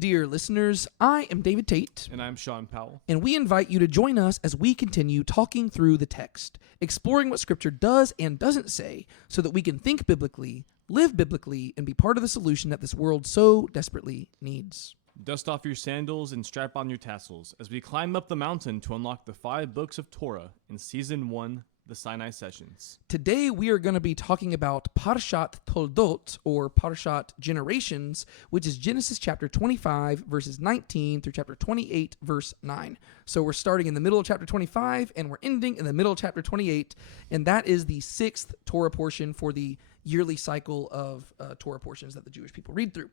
dear listeners. I am David Tate. And I'm Sean Powell. And we invite you to join us as we continue talking through the text, exploring what Scripture does and doesn't say so that we can think biblically, live biblically, and be part of the solution that this world so desperately needs. Dust off your sandals and strap on your tassels as we climb up the mountain to unlock the 5 books of Torah in Season 1, the Sinai Sessions. Today we are going to be talking about Parashah Toldot, or Parashah Generations, which is Genesis chapter 25, verses 19 through chapter 28, verse 9. So we're starting in the middle of chapter 25, and we're ending in the middle of chapter 28, and that is the 6th Torah portion for the yearly cycle of Torah portions that the Jewish people read through.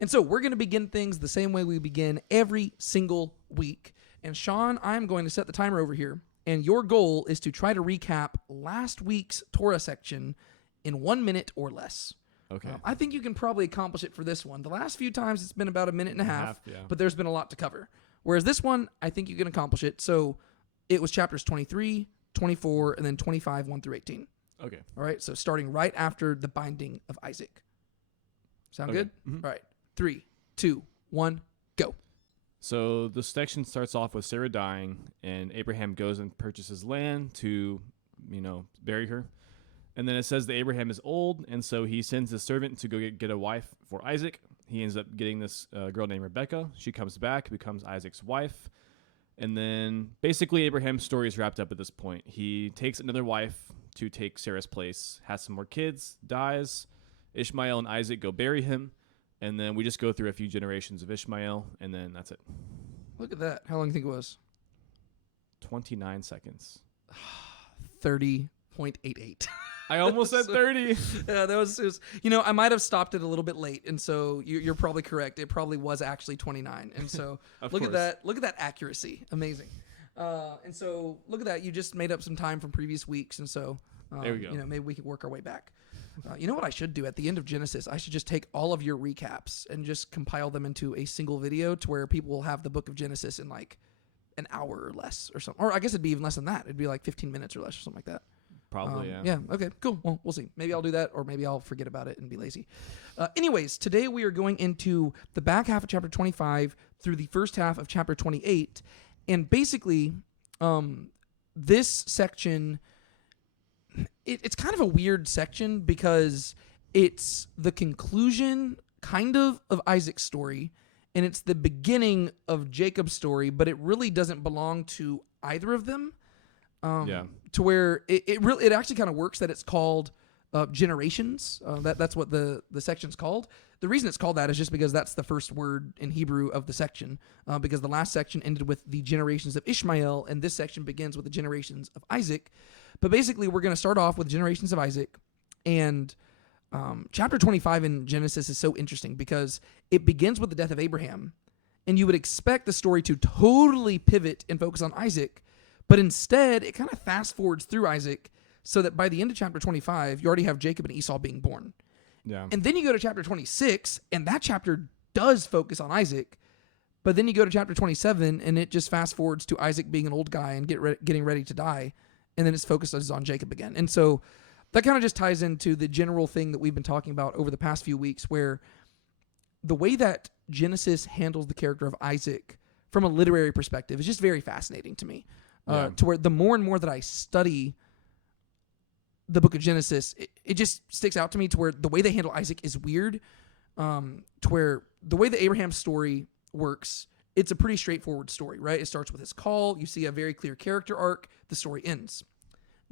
And so we're going to begin things the same way we begin every single week. And Sean, I'm going to set the timer over here. And your goal is to try to recap last week's Torah section in 1 minute or less. Okay. I think you can probably accomplish it for this one. The last few times it's been about a minute and a half, yeah. but there's been a lot to cover. Whereas this one, I think you can accomplish it. So it was chapters 23, 24, and then 25, 1 through 18. Okay. All right, so starting right after the binding of Isaac. Sound good? Mm-hmm. All right, 3, 2, 1, go. So the section starts off with Sarah dying, and Abraham goes and purchases land to, bury her. And then it says that Abraham is old, and so he sends his servant to go get a wife for Isaac. He ends up getting this girl named Rebecca. She comes back, becomes Isaac's wife. And then basically Abraham's story is wrapped up at this point. He takes another wife to take Sarah's place, has some more kids, dies. Ishmael and Isaac go bury him. And then we just go through a few generations of Ishmael, and then that's it. Look at that. How long do you think it was? 29 seconds. 30.88. I almost said 30. Yeah, that was I might have stopped it a little bit late, and so you're probably correct. It probably was actually 29. And so look at that. Look at that accuracy. Amazing. And so look at that. You just made up some time from previous weeks, and so there we go. Maybe we can work our way back. You know what I should do at the end of Genesis? I should just take all of your recaps and just compile them into a single video to where people will have the book of Genesis in like an hour or less or something. Or I guess it'd be even less than that. It'd be like 15 minutes or less or something like that. Probably, yeah. Yeah, okay, cool. Well, we'll see. Maybe I'll do that, or maybe I'll forget about it and be lazy. Anyways, today we are going into the back half of chapter 25 through the first half of chapter 28. And basically, this section... It's kind of a weird section because it's the conclusion kind of Isaac's story, and it's the beginning of Jacob's story, but it really doesn't belong to either of them. To where it actually kind of works that it's called generations. That's what the section's called. The reason it's called that is just because that's the first word in Hebrew of the section, because the last section ended with the generations of Ishmael, and this section begins with the generations of Isaac. But basically, we're going to start off with generations of Isaac, and chapter 25 in Genesis is so interesting because it begins with the death of Abraham, and you would expect the story to totally pivot and focus on Isaac, but instead, it kind of fast forwards through Isaac so that by the end of chapter 25, you already have Jacob and Esau being born. Yeah. And then you go to chapter 26, and that chapter does focus on Isaac, but then you go to chapter 27, and it just fast forwards to Isaac being an old guy and getting ready to die. And then its focus is on Jacob again. And so that kind of just ties into the general thing that we've been talking about over the past few weeks, where the way that Genesis handles the character of Isaac from a literary perspective is just very fascinating to me. To where the more and more that I study the book of Genesis, it just sticks out to me to where the way they handle Isaac is weird, to where the way the Abraham story works, it's a pretty straightforward story, right? It starts with his call. You see a very clear character arc. The story ends.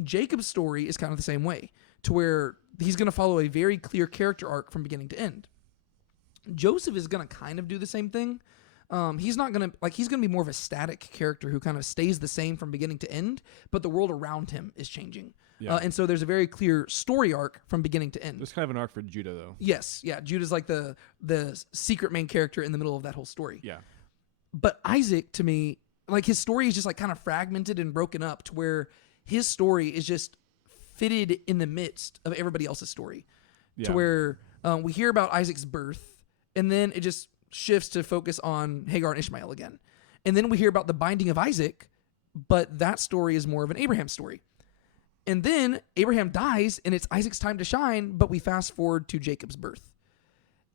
Jacob's story is kind of the same way, to where he's going to follow a very clear character arc from beginning to end. Joseph is going to kind of do the same thing. He's not going to, he's going to be more of a static character who kind of stays the same from beginning to end, but the world around him is changing. Yeah. And so there's a very clear story arc from beginning to end. There's kind of an arc for Judah, though. Yes. Yeah. Judah's like the secret main character in the middle of that whole story. Yeah. But Isaac, to me, his story is just kind of fragmented and broken up to where his story is just fitted in the midst of everybody else's story. Yeah. To where we hear about Isaac's birth, and then it just shifts to focus on Hagar and Ishmael again. And then we hear about the binding of Isaac, but that story is more of an Abraham story. And then Abraham dies, and it's Isaac's time to shine, but we fast forward to Jacob's birth.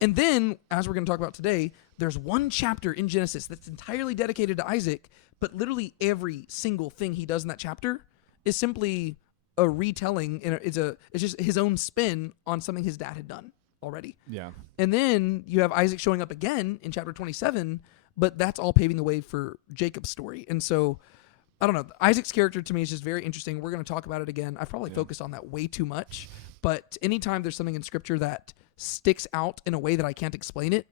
And then, as we're going to talk about today, there's one chapter in Genesis that's entirely dedicated to Isaac, but literally every single thing he does in that chapter is simply a retelling. And it's just his own spin on something his dad had done already. Yeah. And then you have Isaac showing up again in chapter 27, but that's all paving the way for Jacob's story. And so, I don't know. Isaac's character to me is just very interesting. We're going to talk about it again. I've probably focused on that way too much, but anytime there's something in Scripture that sticks out in a way that I can't explain it,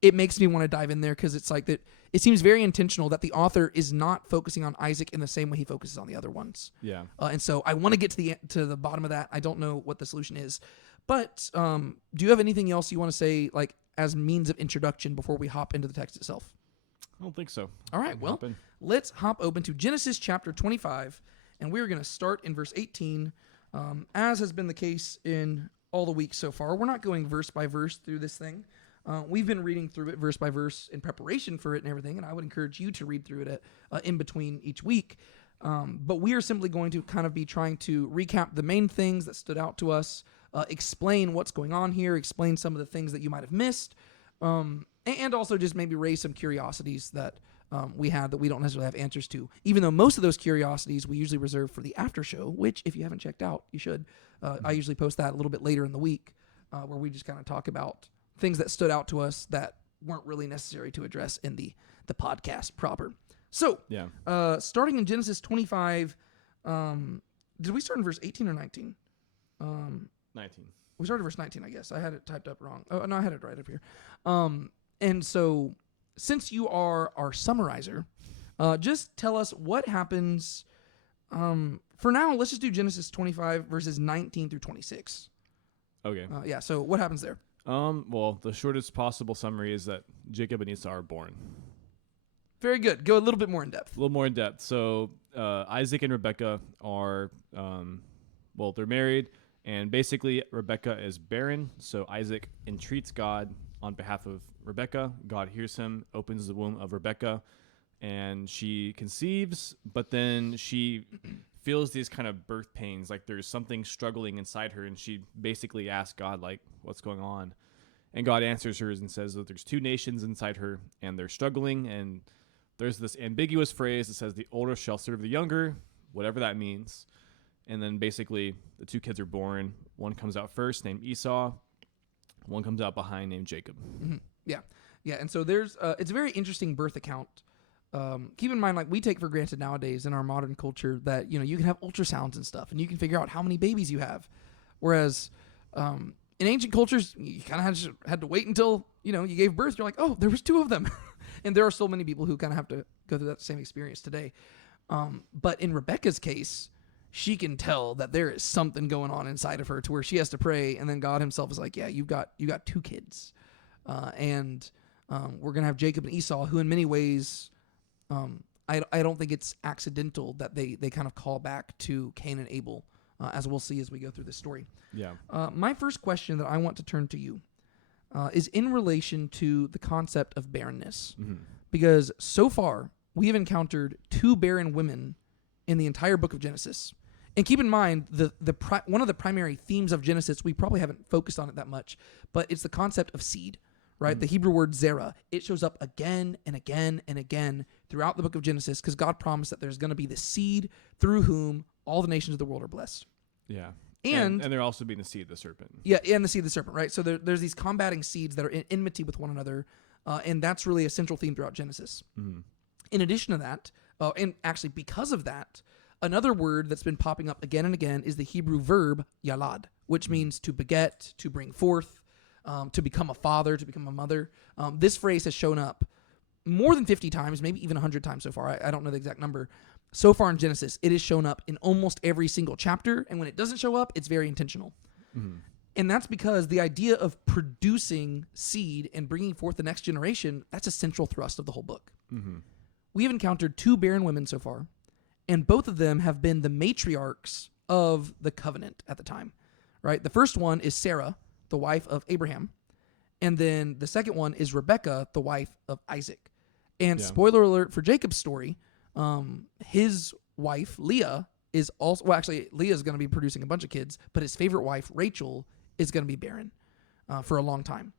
it makes me want to dive in there because it's like that. It seems very intentional that the author is not focusing on Isaac in the same way he focuses on the other ones. Yeah. And so I want to get to the bottom of that. I don't know what the solution is, but do you have anything else you want to say, like as means of introduction before we hop into the text itself? I don't think so. All right. Well, let's hop open to Genesis chapter 25, and we're going to start in verse 18, as has been the case in all the weeks so far. We're not going verse by verse through this thing. We've been reading through it verse by verse in preparation for it and everything, and I would encourage you to read through it in between each week. But we are simply going to kind of be trying to recap the main things that stood out to us, explain what's going on here, explain some of the things that you might have missed, and also just maybe raise some curiosities that we had that we don't necessarily have answers to, even though most of those curiosities we usually reserve for the after show, which if you haven't checked out, you should. I usually post that a little bit later in the week where we just kind of talk about things that stood out to us that weren't really necessary to address in the podcast proper. So, starting in Genesis 25, did we start in verse 18 or 19? 19. We started verse 19, I guess. I had it typed up wrong. Oh, no, I had it right up here. And so, since you are our summarizer, just tell us what happens. For now, let's just do Genesis 25, verses 19 through 26. Okay. So what happens there? Well, the shortest possible summary is that Jacob and Esau are born. Very good. Go a little bit more in depth. A little more in depth. So Isaac and Rebekah are, they're married, and basically Rebekah is barren. So Isaac entreats God on behalf of Rebekah. God hears him, opens the womb of Rebekah, and she conceives, but then she feels these kind of birth pains, like there's something struggling inside her, and she basically asks God, like, what's going on? And God answers her and says that there's two nations inside her, and they're struggling, and there's this ambiguous phrase that says the older shall serve the younger, whatever that means. And then basically the two kids are born. One comes out first, named Esau. One comes out behind, named Jacob. Mm-hmm. Yeah. And so there's it's a very interesting birth account. Keep in mind, like we take for granted nowadays in our modern culture that, you can have ultrasounds and stuff and you can figure out how many babies you have. Whereas in ancient cultures, you kind of had to wait until, you gave birth. You're like, oh, there was two of them. And there are so many people who kind of have to go through that same experience today. But in Rebekah's case, she can tell that there is something going on inside of her to where she has to pray. And then God himself is like, yeah, you got two kids. And we're going to have Jacob and Esau, who in many ways, I don't think it's accidental that they kind of call back to Cain and Abel, as we'll see as we go through this story. Yeah. My first question that I want to turn to you is in relation to the concept of barrenness. Mm-hmm. Because so far, we have encountered two barren women in the entire book of Genesis. And keep in mind, one of the primary themes of Genesis, we probably haven't focused on it that much, but it's the concept of seed, right? Mm-hmm. The Hebrew word zerah. It shows up again and again and again throughout the book of Genesis because God promised that there's going to be the seed through whom all the nations of the world are blessed. Yeah. And there also being the seed of the serpent. Yeah, and the seed of the serpent, right? So there's these combating seeds that are in enmity with one another, and that's really a central theme throughout Genesis. Mm-hmm. In addition to that, and actually because of that, another word that's been popping up again and again is the Hebrew verb yalad, which means to beget, to bring forth, to become a father, to become a mother. This phrase has shown up more than 50 times, maybe even 100 times so far. I don't know the exact number. So far in Genesis, it has shown up in almost every single chapter, and when it doesn't show up, it's very intentional. Mm-hmm. And that's because the idea of producing seed and bringing forth the next generation, that's a central thrust of the whole book. Mm-hmm. We have encountered two barren women so far, and both of them have been the matriarchs of the covenant at the time, right? The first one is Sarah, the wife of Abraham, and then the second one is Rebekah, the wife of Isaac. And spoiler alert for Jacob's story, his wife, Leah, is also, Leah is going to be producing a bunch of kids, but his favorite wife, Rachel, is going to be barren for a long time.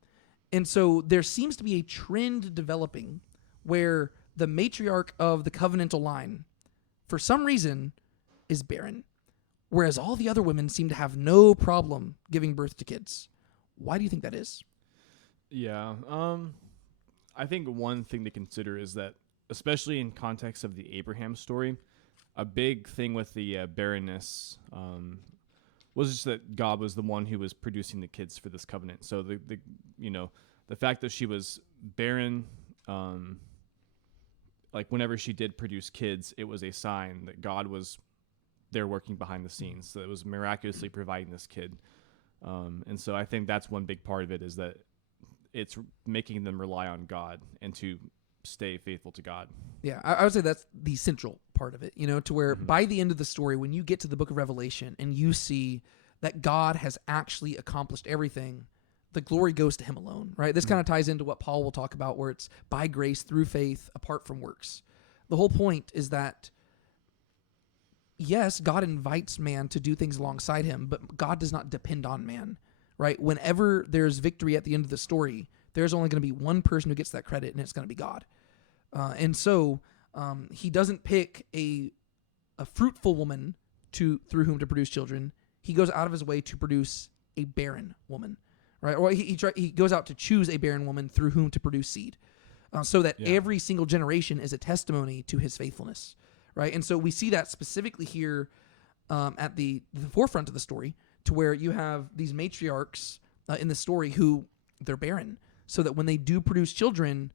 And so there seems to be a trend developing where the matriarch of the covenantal line, for some reason, is barren, whereas all the other women seem to have no problem giving birth to kids. Why do you think that is? Yeah. I think one thing to consider is that, especially in context of the Abraham story, a big thing with the barrenness was just that God was the one who was producing the kids for this covenant. So the fact that she was barren, like whenever she did produce kids, it was a sign that God was there working behind the scenes. So it was miraculously providing this kid. And so I think that's one big part of it, is that it's making them rely on God and to stay faithful to God. Yeah, I would say that's the central part of it, to where by the end of the story, when you get to the book of Revelation and you see that God has actually accomplished everything, the glory goes to him alone, right? This kind of ties into what Paul will talk about, where it's by grace through faith apart from works. The whole point is that, yes, God invites man to do things alongside him, but God does not depend on man, right? Whenever there's victory at the end of the story, there's only going to be one person who gets that credit, and it's going to be God. And so he doesn't pick a fruitful woman through whom to produce children. He goes out of his way to produce a barren woman, right? Or he goes out to choose a barren woman through whom to produce seed, so that every single generation is a testimony to his faithfulness, right? And so we see that specifically here at the forefront of the story, to where you have these matriarchs in the story who they're barren, so that when they do produce children,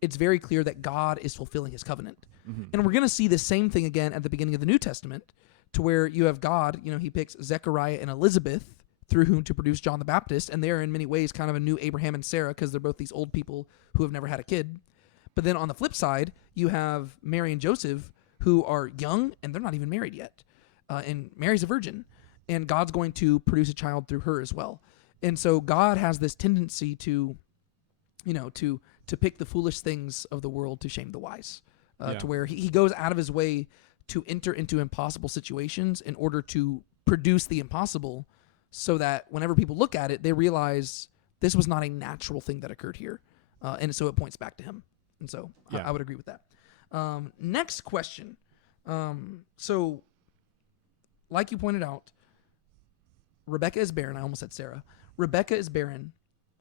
it's very clear that God is fulfilling his covenant. Mm-hmm. And we're going to see the same thing again at the beginning of the New Testament, to where you have God, he picks Zechariah and Elizabeth through whom to produce John the Baptist, and they're in many ways kind of a new Abraham and Sarah, because they're both these old people who have never had a kid. But then on the flip side, you have Mary and Joseph, who are young, and they're not even married yet. And Mary's a virgin, and God's going to produce a child through her as well. And so God has this tendency to pick the foolish things of the world to shame the wise, to where he goes out of his way to enter into impossible situations in order to produce the impossible, so that whenever people look at it, they realize this was not a natural thing that occurred here. And so it points back to him. And so I would agree with that. Next question. So like you pointed out, Rebecca is barren. I almost said Sarah. Rebecca is barren,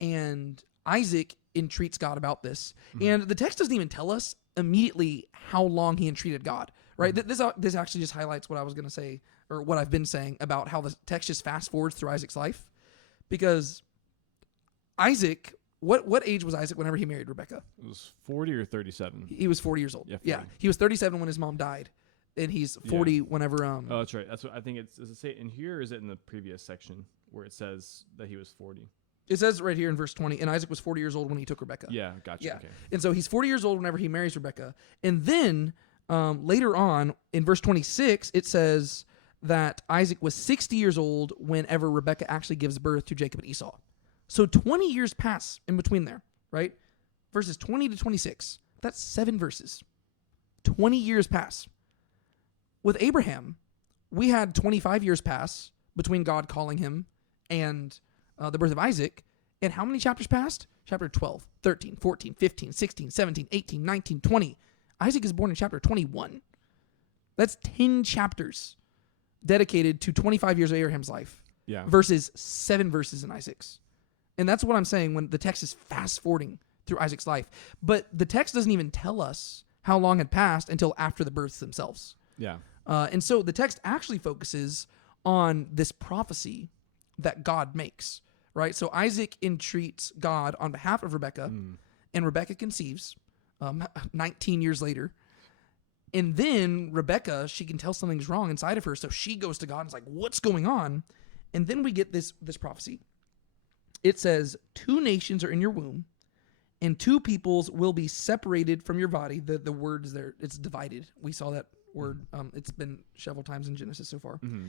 and Isaac entreats God about this. Mm-hmm. And the text doesn't even tell us immediately how long he entreated God, right? Mm-hmm. This actually just highlights what I was going to say, or what I've been saying about how the text just fast forwards through Isaac's life. Because Isaac, what age was Isaac whenever he married Rebecca? It was 40 or 37. He was 40 years old. Yeah, 40. Yeah. He was 37 when his mom died, and he's 40 whenever... Oh, that's right. That's what I think it's... Does it say in here, or is it in the previous section where it says that he was 40? It says right here in verse 20, and Isaac was 40 years old when he took Rebecca. Yeah, gotcha. Yeah. Okay. And so he's 40 years old whenever he marries Rebecca. And then later on, in verse 26, it says that Isaac was 60 years old whenever Rebecca actually gives birth to Jacob and Esau. So 20 years pass in between there, right? Verses 20 to 26. That's 7 verses. 20 years pass. With Abraham, we had 25 years pass between God calling him and the birth of Isaac. And how many chapters passed? Chapter 12, 13, 14, 15, 16, 17, 18, 19, 20. Isaac is born in chapter 21. That's 10 chapters dedicated to 25 years of Abraham's life versus 7 verses in Isaac's. And that's what I'm saying when the text is fast forwarding through Isaac's life. But the text doesn't even tell us how long had passed until after the births themselves. Yeah. And so the text actually focuses on this prophecy that God makes, right? So Isaac entreats God on behalf of Rebekah, and Rebekah conceives 19 years later. And then Rebekah, she can tell something's wrong inside of her, so she goes to God and is like, what's going on? And then we get this prophecy. It says, 2 nations are in your womb, and 2 peoples will be separated from your body. The word is there. It's divided. We saw that word. It's been several times in Genesis so far. Mm-hmm.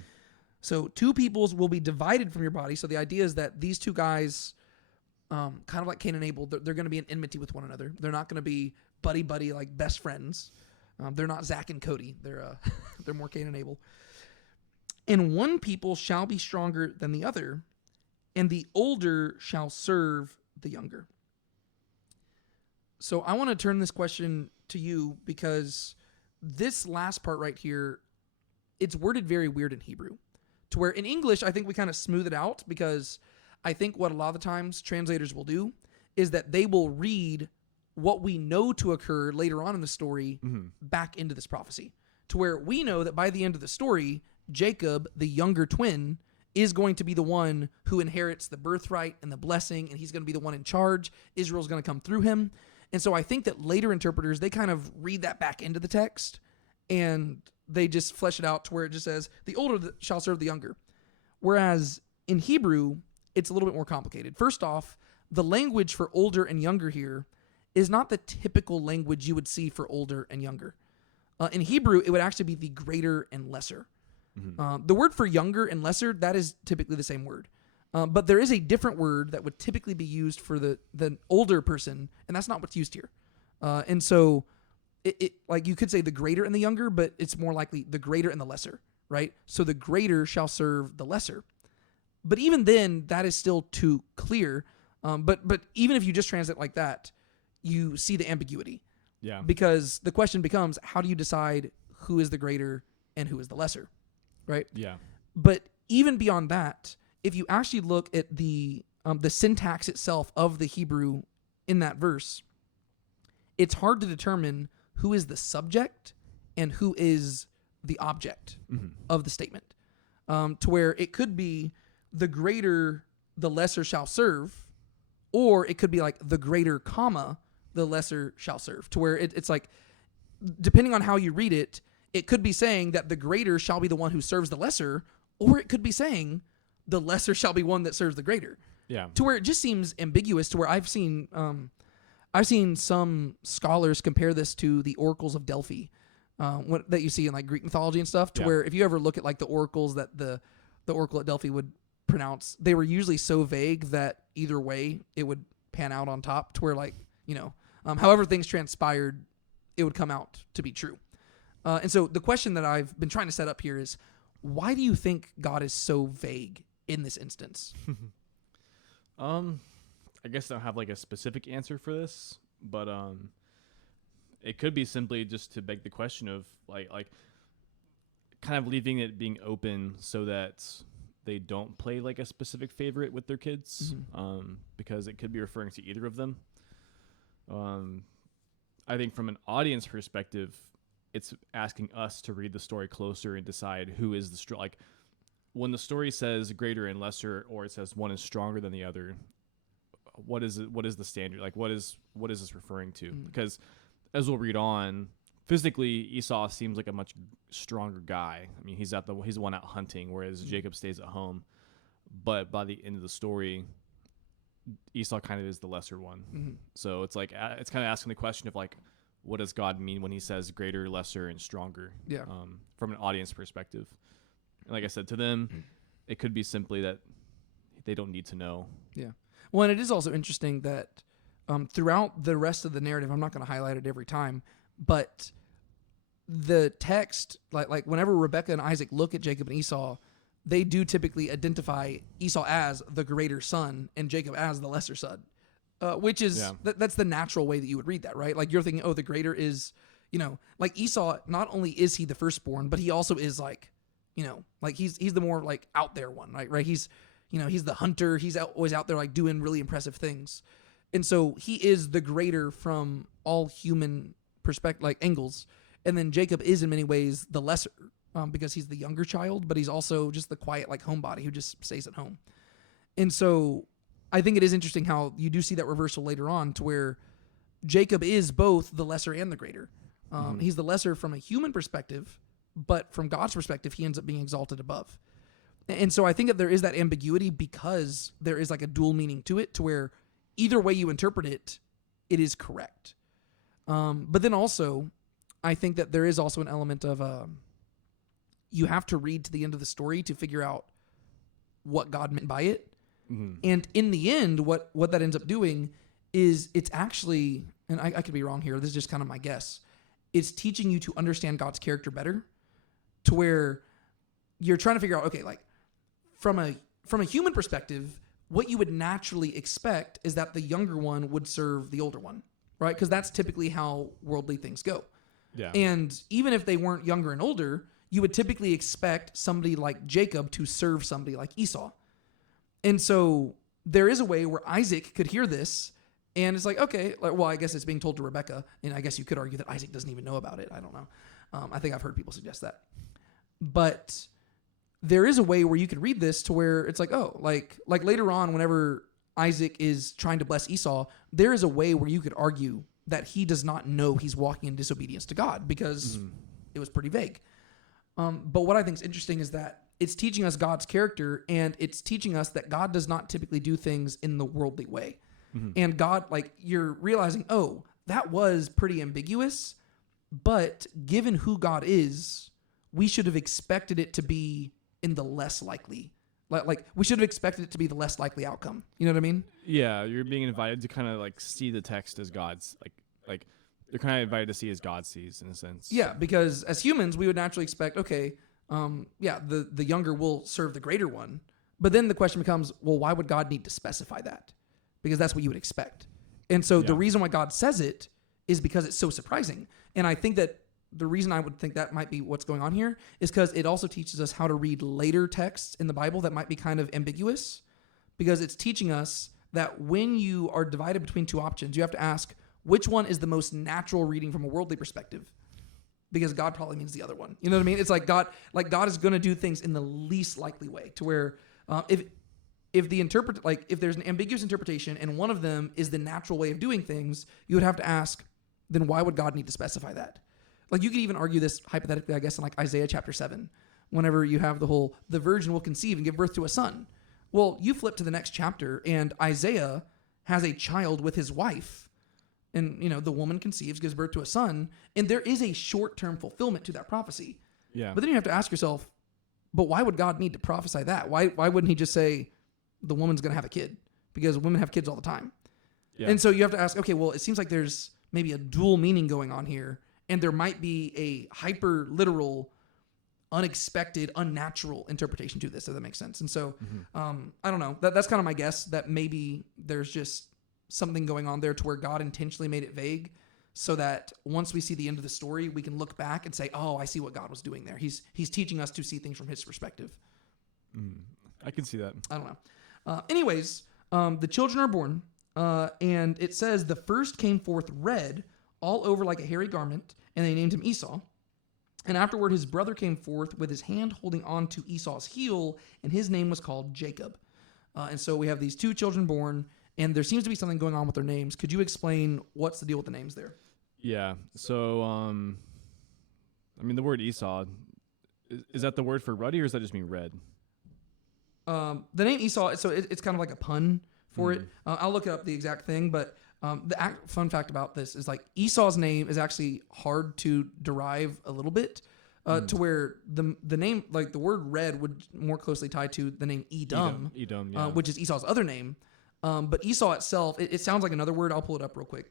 So 2 peoples will be divided from your body. So the idea is that these 2 guys, kind of like Cain and Abel, they're going to be in enmity with one another. They're not going to be buddy, like best friends. They're not Zach and Cody. They're more Cain and Abel. And one people shall be stronger than the other, and the older shall serve the younger. So I want to turn this question to you because this last part right here, it's worded very weird in Hebrew. To where in English, I think we kind of smooth it out because I think what a lot of the times translators will do is that they will read what we know to occur later on in the story back into this prophecy. To where we know that by the end of the story, Jacob, the younger twin, is going to be the one who inherits the birthright and the blessing, and he's going to be the one in charge. Israel's going to come through him. And so I think that later interpreters, they kind of read that back into the text, and they just flesh it out to where it just says, the older shall serve the younger. Whereas in Hebrew, it's a little bit more complicated. First off, the language for older and younger here is not the typical language you would see for older and younger. In Hebrew, it would actually be the greater and lesser. The word for younger and lesser, that is typically the same word. But there is a different word that would typically be used for the older person, and that's not what's used here. And so, it like you could say the greater and the younger, but it's more likely the greater and the lesser, right? So the greater shall serve the lesser. But even then, that is still too clear. But even if you just translate like that, you see the ambiguity. Yeah. Because the question becomes, how do you decide who is the greater and who is the lesser, right? Yeah. But even beyond that, if you actually look at the syntax itself of the Hebrew in that verse, it's hard to determine who is the subject and who is the object of the statement. To where it could be the greater, the lesser shall serve, or it could be like the greater, comma, the lesser shall serve. To where it's like, depending on how you read it, it could be saying that the greater shall be the one who serves the lesser, or it could be saying the lesser shall be one that serves the greater. Yeah. To where it just seems ambiguous, to where I've seen some scholars compare this to the oracles of Delphi, that you see in like Greek mythology and stuff, to where if you ever look at like the oracles that the oracle at Delphi would pronounce, they were usually so vague that either way it would pan out on top, to where like, however things transpired, it would come out to be true. And so the question that I've been trying to set up here is, why do you think God is so vague in this instance? I guess I don't have like a specific answer for this, but it could be simply just to beg the question of like kind of leaving it being open so that they don't play like a specific favorite with their kids, because it could be referring to either of them. I think from an audience perspective, it's asking us to read the story closer and decide who is the like when the story says greater and lesser, or it says one is stronger than the other. What is it? What is the standard? Like, what is this referring to? Because as we'll read on, physically Esau seems like a much stronger guy. I mean, he's the one out hunting, whereas Jacob stays at home. But by the end of the story, Esau kind of is the lesser one. So it's like it's kind of asking the question of like, what does God mean when he says greater, lesser, and stronger? Yeah. From an audience perspective. And like I said, to them, it could be simply that they don't need to know. Yeah. Well, and it is also interesting that throughout the rest of the narrative, I'm not going to highlight it every time, but the text, like whenever Rebekah and Isaac look at Jacob and Esau, they do typically identify Esau as the greater son and Jacob as the lesser son. Which is, that's the natural way that you would read that, right? Like you're thinking, oh, the greater is, like Esau, not only is he the firstborn, but he also is like, like he's the more like out there one, right? He's, he's the hunter. He's always out there like doing really impressive things. And so he is the greater from all human perspective, like angles. And then Jacob is in many ways the lesser because he's the younger child, but he's also just the quiet like homebody who just stays at home. And so I think it is interesting how you do see that reversal later on to where Jacob is both the lesser and the greater. He's the lesser from a human perspective, but from God's perspective, he ends up being exalted above. And so I think that there is that ambiguity because there is like a dual meaning to it to where either way you interpret it, it is correct. But then also, I think that there is also an element of you have to read to the end of the story to figure out what God meant by it. And in the end, what that ends up doing is it's actually, and I could be wrong here, this is just kind of my guess, it's teaching you to understand God's character better to where you're trying to figure out, okay, like from a human perspective, what you would naturally expect is that the younger one would serve the older one, right? Because that's typically how worldly things go. Yeah. And even if they weren't younger and older, you would typically expect somebody like Jacob to serve somebody like Esau. And so there is a way where Isaac could hear this, and it's like, okay, well, I guess it's being told to Rebekah, and I guess you could argue that Isaac doesn't even know about it. I don't know. I think I've heard people suggest that. But there is a way where you could read this to where it's like, oh, like later on, whenever Isaac is trying to bless Esau, there is a way where you could argue that he does not know he's walking in disobedience to God because it was pretty vague. But what I think is interesting is that it's teaching us God's character, and it's teaching us that God does not typically do things in the worldly way. And God, like, you're realizing, oh, that was pretty ambiguous, but given who God is, we should have expected it to be in the less likely. Like we should have expected it to be the less likely outcome. You know what I mean? Yeah, you're being invited to kind of like see the text as God's like you're kind of invited to see as God sees in a sense. Yeah, because as humans, we would naturally expect, okay, the younger will serve the greater one. But then the question becomes, well, why would God need to specify that? Because that's what you would expect. And so the reason why God says it is because it's so surprising. And I think that the reason I would think that might be what's going on here is because it also teaches us how to read later texts in the Bible that might be kind of ambiguous, because it's teaching us that when you are divided between two options, you have to ask which one is the most natural reading from a worldly perspective, because God probably means the other one. You know what I mean? It's like God is going to do things in the least likely way, to where if there's an ambiguous interpretation and one of them is the natural way of doing things, you would have to ask, then why would God need to specify that? Like, you could even argue this hypothetically, I guess, in like Isaiah chapter 7, whenever you have the virgin will conceive and give birth to a son. Well, you flip to the next chapter and Isaiah has a child with his wife, and, the woman conceives, gives birth to a son, and there is a short-term fulfillment to that prophecy. Yeah. But then you have to ask yourself, but why would God need to prophesy that? Why wouldn't he just say the woman's going to have a kid? Because women have kids all the time. Yeah. And so you have to ask, okay, well, it seems like there's maybe a dual meaning going on here, and there might be a hyper literal, unexpected, unnatural interpretation to this, if that makes sense. And so, I don't know. That's kind of my guess, that maybe there's just something going on there to where God intentionally made it vague, so that once we see the end of the story, we can look back and say, oh, I see what God was doing there. He's teaching us to see things from his perspective. I can see that. I don't know. Anyways, the children are born, and it says the first came forth red, all over like a hairy garment, and they named him Esau. And afterward his brother came forth with his hand holding on to Esau's heel, and his name was called Jacob. And so we have these two children born, and there seems to be something going on with their names. Could you explain what's the deal with the names there? Yeah. So, the word Esau, is that the word for ruddy, or does that just mean red? The name Esau, so it's kind of like a pun for it. I'll look up the exact thing, but fun fact about this is, like, Esau's name is actually hard to derive a little bit, to where the name, like the word red, would more closely tie to the name Edom, yeah. which is Esau's other name. But Esau itself, it sounds like another word. I'll pull it up real quick.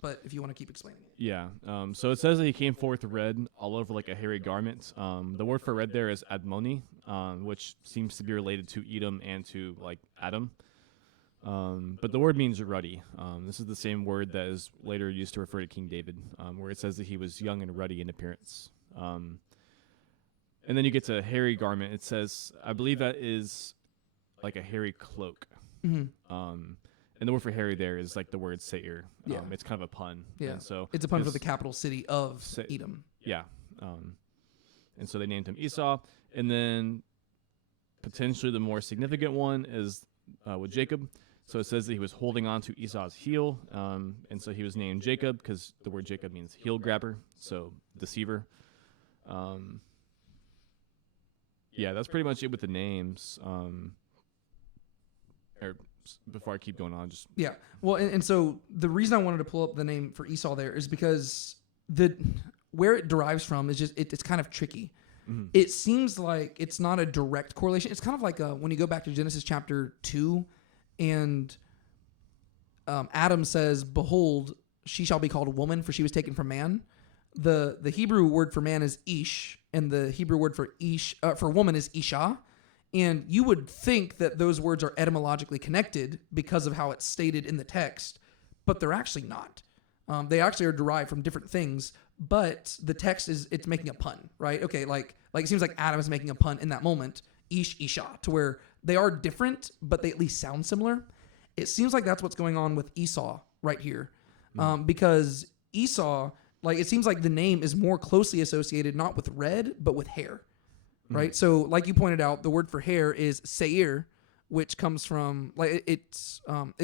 But if you want to keep explaining it. Yeah. So it says that he came forth red, all over like a hairy garment. The word for red there is admoni, which seems to be related to Edom and to like Adam. But the word means ruddy. This is the same word that is later used to refer to King David, where it says that he was young and ruddy in appearance. And then you get to hairy garment. It says, I believe that is like a hairy cloak. Mm-hmm. And the word for hairy there is like the word Seir. Yeah. It's kind of a pun. Yeah. And so it's a pun for the capital city of Edom. Yeah. And so they named him Esau. And then potentially the more significant one is with Jacob. So it says that he was holding on to Esau's heel. And so he was named Jacob because the word Jacob means heel grabber, so deceiver. Yeah, that's pretty much it with the names. Before I keep going on, just... Yeah, well, and so the reason I wanted to pull up the name for Esau there is because where it derives from is just, it's kind of tricky. Mm-hmm. It seems like it's not a direct correlation. It's kind of like when you go back to Genesis chapter 2, and Adam says, behold, she shall be called a woman, for she was taken from man. The Hebrew word for man is ish, and the Hebrew word for for woman is isha. And you would think that those words are etymologically connected because of how it's stated in the text, but they're actually not. They actually are derived from different things, but the text it's making a pun, right? Okay, like it seems like Adam is making a pun in that moment, Ish, Isha, to where they are different, but they at least sound similar. It seems like that's what's going on with Esau right here, because Esau, like it seems like the name is more closely associated not with red, but with hair, right? So like you pointed out, the word for hair is Seir, which comes from like it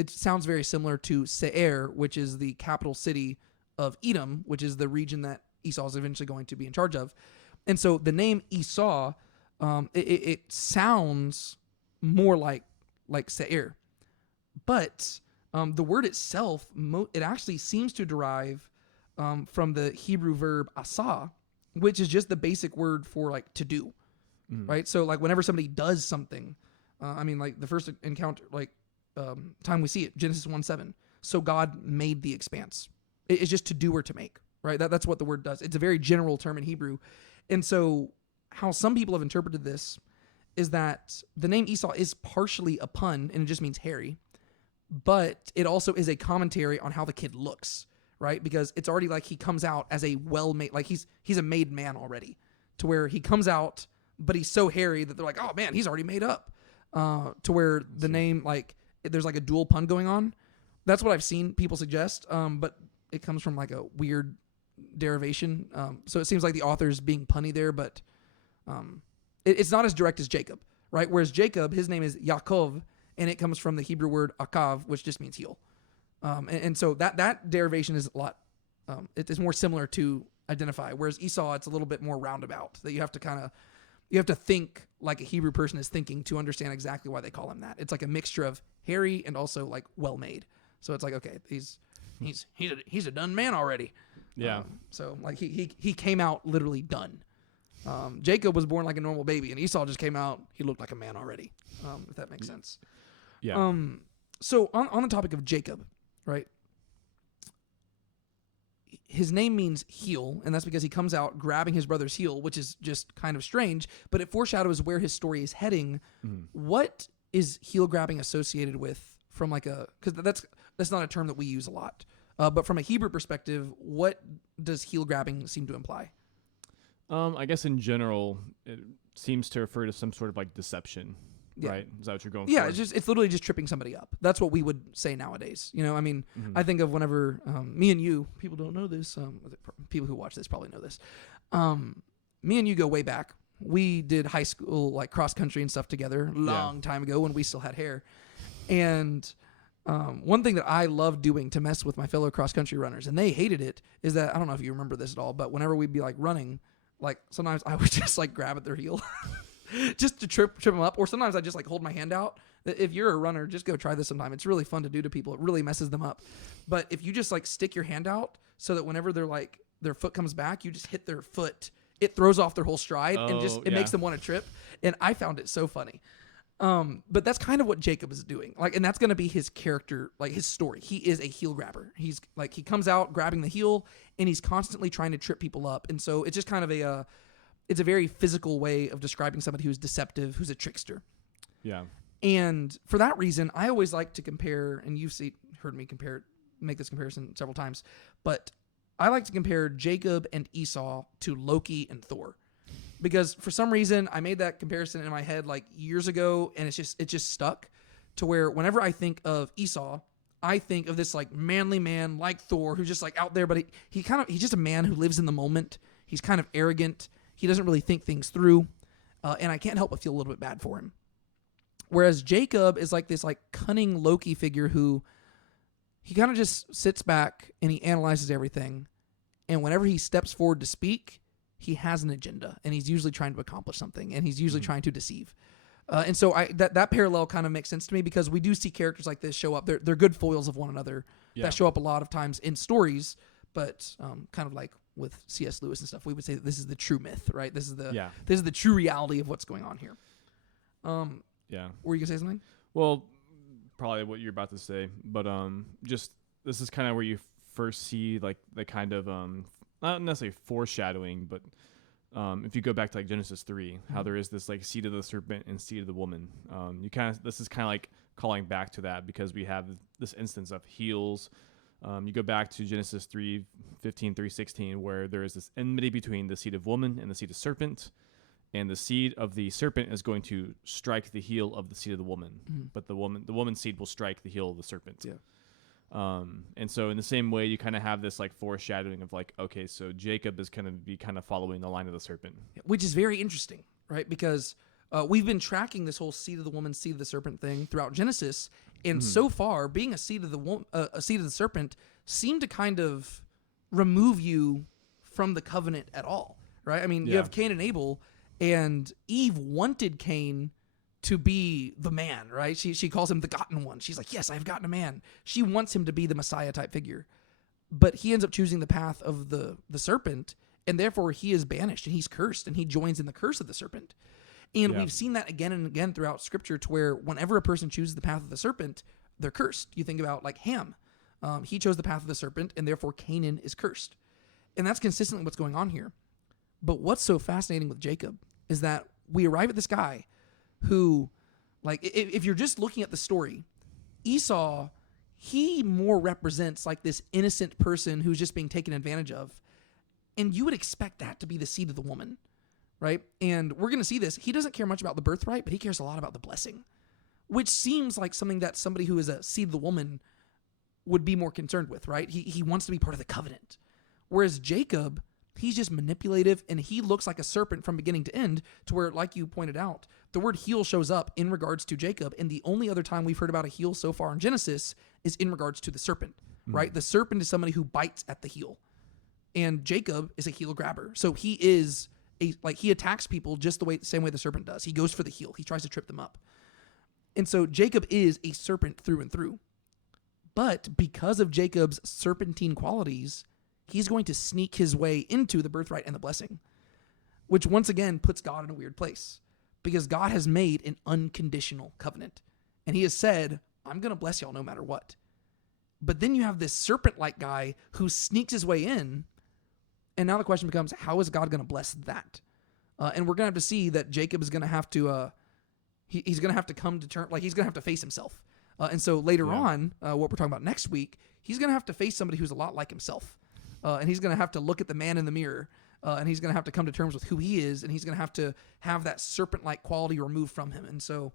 sounds very similar to Seir, which is the capital city of Edom, which is the region that Esau is eventually going to be in charge of. And so the name Esau, it sounds more like Seir, but the word itself, it actually seems to derive from the Hebrew verb asa, which is just the basic word for like to do, right? So like whenever somebody does something, I mean like the first encounter, like time we see it, Genesis 1:7. So God made the expanse. It's just to do or to make, right? That's what the word does. It's a very general term in Hebrew. And so how some people have interpreted this is that the name Esau is partially a pun and it just means hairy, but it also is a commentary on how the kid looks, right? Because it's already like he comes out as a well-made, like he's a made man already, to where he comes out, but he's so hairy that they're like, oh man, he's already made up, to where the name, like there's like a dual pun going on. That's what I've seen people suggest, but it comes from like a weird derivation. So it seems like the author's being punny there, but it's not as direct as Jacob, right? Whereas Jacob, his name is Yaakov, and it comes from the Hebrew word akav, which just means heel. And so that derivation is a lot, it's more similar to identify. Whereas Esau, it's a little bit more roundabout, that you have to think like a Hebrew person is thinking to understand exactly why they call him that. It's like a mixture of hairy and also like well-made. So it's like, okay, he's a done man already. Yeah. So like he came out literally done. Jacob was born like a normal baby, and Esau just came out. He looked like a man already. If that makes sense. Yeah. So on the topic of Jacob, right? His name means heel, and that's because he comes out grabbing his brother's heel, which is just kind of strange, but it foreshadows where his story is heading. What is heel grabbing associated with from like because that's not a term that we use a lot. But from a Hebrew perspective, what does heel grabbing seem to imply? I guess in general, it seems to refer to some sort of like deception, Yeah. right? Is that what you're going for? Yeah, it's literally just tripping somebody up. That's what we would say nowadays. You know, I mean, I think of whenever me and you, people don't know this, people who watch this probably know this. Me and you go way back. We did high school, like cross country and stuff together long time ago when we still had hair. And one thing that I love doing to mess with my fellow cross country runners, and they hated it, is that, I don't know if you remember this at all, but whenever we'd be like running, like sometimes I would just like grab at their heel just to trip them up. Or sometimes I just like hold my hand out. If you're a runner, just go try this sometime. It's really fun to do to people. It really messes them up. But if you just like stick your hand out so that whenever they're like, their foot comes back, you just hit their foot, it throws off their whole stride and just, it makes them want to trip. And I found it so funny. But that's kind of what Jacob is doing. Like, and that's going to be his character, like his story. He is a heel grabber. He's like, he comes out grabbing the heel and he's constantly trying to trip people up. And so it's just kind of it's a very physical way of describing somebody who's deceptive, who's a trickster. Yeah. And for that reason, I always like to compare, and you've heard me make this comparison several times, but I like to compare Jacob and Esau to Loki and Thor. Because for some reason, I made that comparison in my head like years ago, and it just stuck to where whenever I think of Esau, I think of this like manly man like Thor who's just like out there, but he's just a man who lives in the moment. He's kind of arrogant. He doesn't really think things through, and I can't help but feel a little bit bad for him. Whereas Jacob is like this like cunning Loki figure who he kind of just sits back and he analyzes everything, and whenever he steps forward to speak, he has an agenda, and he's usually trying to accomplish something, and he's usually trying to deceive. And so that parallel kind of makes sense to me because we do see characters like this show up. They're good foils of one another that show up a lot of times in stories, but kind of like with C.S. Lewis and stuff, we would say that this is the true myth, right? This is the true reality of what's going on here. Were you gonna say something? Well, probably what you're about to say, but just this is kind of where you first see like the kind of not necessarily foreshadowing, but if you go back to like Genesis 3, how there is this like seed of the serpent and seed of the woman, this is kind of like calling back to that because we have this instance of heels You go back to Genesis 3:15 through 16, where there is this enmity between the seed of woman and the seed of serpent, and the seed of the serpent is going to strike the heel of the seed of the woman, but the woman's seed will strike the heel of the serpent. Yeah. And so in the same way, you kind of have this like foreshadowing of like, okay, so Jacob is going to be kind of following the line of the serpent, Which is very interesting, right? Because we've been tracking this whole seed of the woman, seed of the serpent thing throughout Genesis, and so far, being a seed of the a seed of the serpent seemed to kind of remove you from the covenant at all, right? I mean, you have Cain and Abel, and Eve wanted Cain to be the man, right? She calls him the gotten one. She's like, yes, I've gotten a man. She wants him to be the Messiah type figure, but he ends up choosing the path of the serpent, and therefore he is banished and he's cursed, and he joins in the curse of the serpent. And we've seen that again and again throughout Scripture, to where whenever a person chooses the path of the serpent, they're cursed. You think about like Ham. He chose the path of the serpent, and therefore Canaan is cursed. And that's consistently what's going on here. But what's so fascinating with Jacob is that we arrive at this guy who, like, if you're just looking at the story, Esau, he more represents like this innocent person who's just being taken advantage of. And you would expect that to be the seed of the woman, right? And we're going to see this. He doesn't care much about the birthright, but he cares a lot about the blessing, which seems like something that somebody who is a seed of the woman would be more concerned with, right? He wants to be part of the covenant. Whereas Jacob, he's just manipulative, and he looks like a serpent from beginning to end, to where, like you pointed out, the word heel shows up in regards to Jacob, and the only other time we've heard about a heel so far in Genesis is in regards to the serpent, right? The serpent is somebody who bites at the heel, and Jacob is a heel grabber. So he is he attacks people just the same way the serpent does. He goes for the heel. He tries to trip them up. And so Jacob is a serpent through and through. But because of Jacob's serpentine qualities, he's going to sneak his way into the birthright and the blessing, which once again puts God in a weird place, because God has made an unconditional covenant, and he has said, I'm going to bless y'all no matter what. But then you have this serpent-like guy who sneaks his way in, and now the question becomes, how is God going to bless that? And we're going to have to see that Jacob is going to have to, he's going to have to come to terms, like he's going to have to face himself. And so later on, what we're talking about next week, he's going to have to face somebody who's a lot like himself. And he's going to have to look at the man in the mirror, and he's going to have to come to terms with who he is, and he's going to have that serpent-like quality removed from him. And so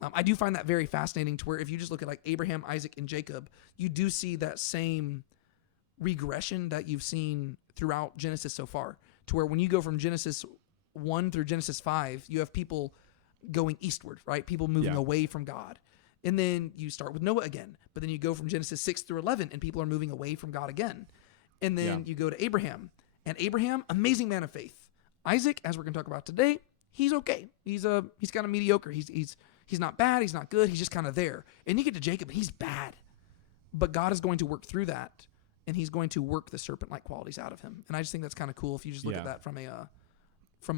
I do find that very fascinating, to where if you just look at like Abraham, Isaac, and Jacob, you do see that same regression that you've seen throughout Genesis so far, to where when you go from Genesis 1 through Genesis 5, you have people going eastward, right? People moving away from God. And then you start with Noah again, but then you go from Genesis 6 through 11, and people are moving away from God again. And then you go to Abraham, and Abraham, amazing man of faith. Isaac, as we're going to talk about today, he's okay. He's kind of mediocre. He's not bad. He's not good. He's just kind of there. And you get to Jacob, and he's bad. But God is going to work through that, and he's going to work the serpent-like qualities out of him. And I just think that's kind of cool if you just look at that from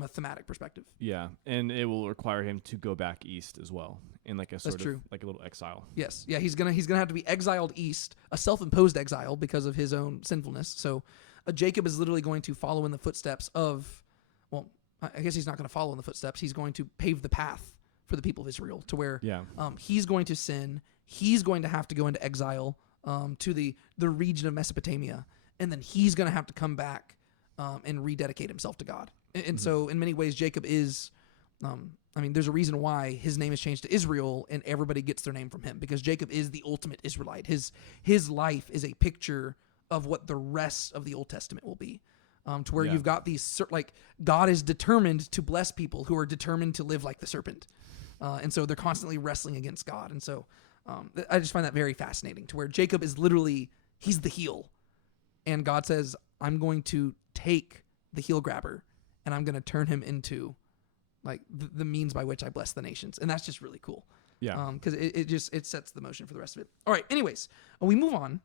a thematic perspective. Yeah, and it will require him to go back east as well, in like a sort of like a little exile. Yes, yeah, he's gonna have to be exiled east, a self-imposed exile because of his own sinfulness. So Jacob is literally going to follow in the footsteps of, well, I guess he's not going to follow in the footsteps. He's going to pave the path for the people of Israel, to where he's going to sin. He's going to have to go into exile to the region of Mesopotamia, and then he's going to have to come back and rededicate himself to God. And so in many ways, Jacob is, there's a reason why his name is changed to Israel, and everybody gets their name from him, because Jacob is the ultimate Israelite. His life is a picture of what the rest of the Old Testament will be, to where you've got these, like, God is determined to bless people who are determined to live like the serpent. And so they're constantly wrestling against God. And so I just find that very fascinating, to where Jacob is literally, he's the heel. And God says, I'm going to take the heel grabber, and I'm going to turn him into like the means by which I bless the nations. And that's just really cool. Yeah. Because it sets the motion for the rest of it. All right. Anyways, we move on.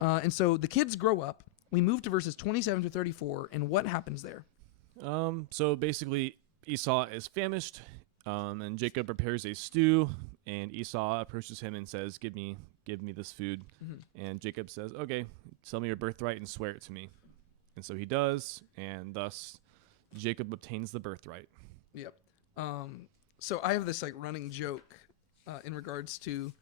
And so the kids grow up. We move to verses 27 to 34. And what happens there? So basically, Esau is famished, and Jacob prepares a stew, and Esau approaches him and says, give me this food. Mm-hmm. And Jacob says, okay, sell me your birthright and swear it to me. And so he does, and thus Jacob obtains the birthright. Yep. So I have this like running joke in regards to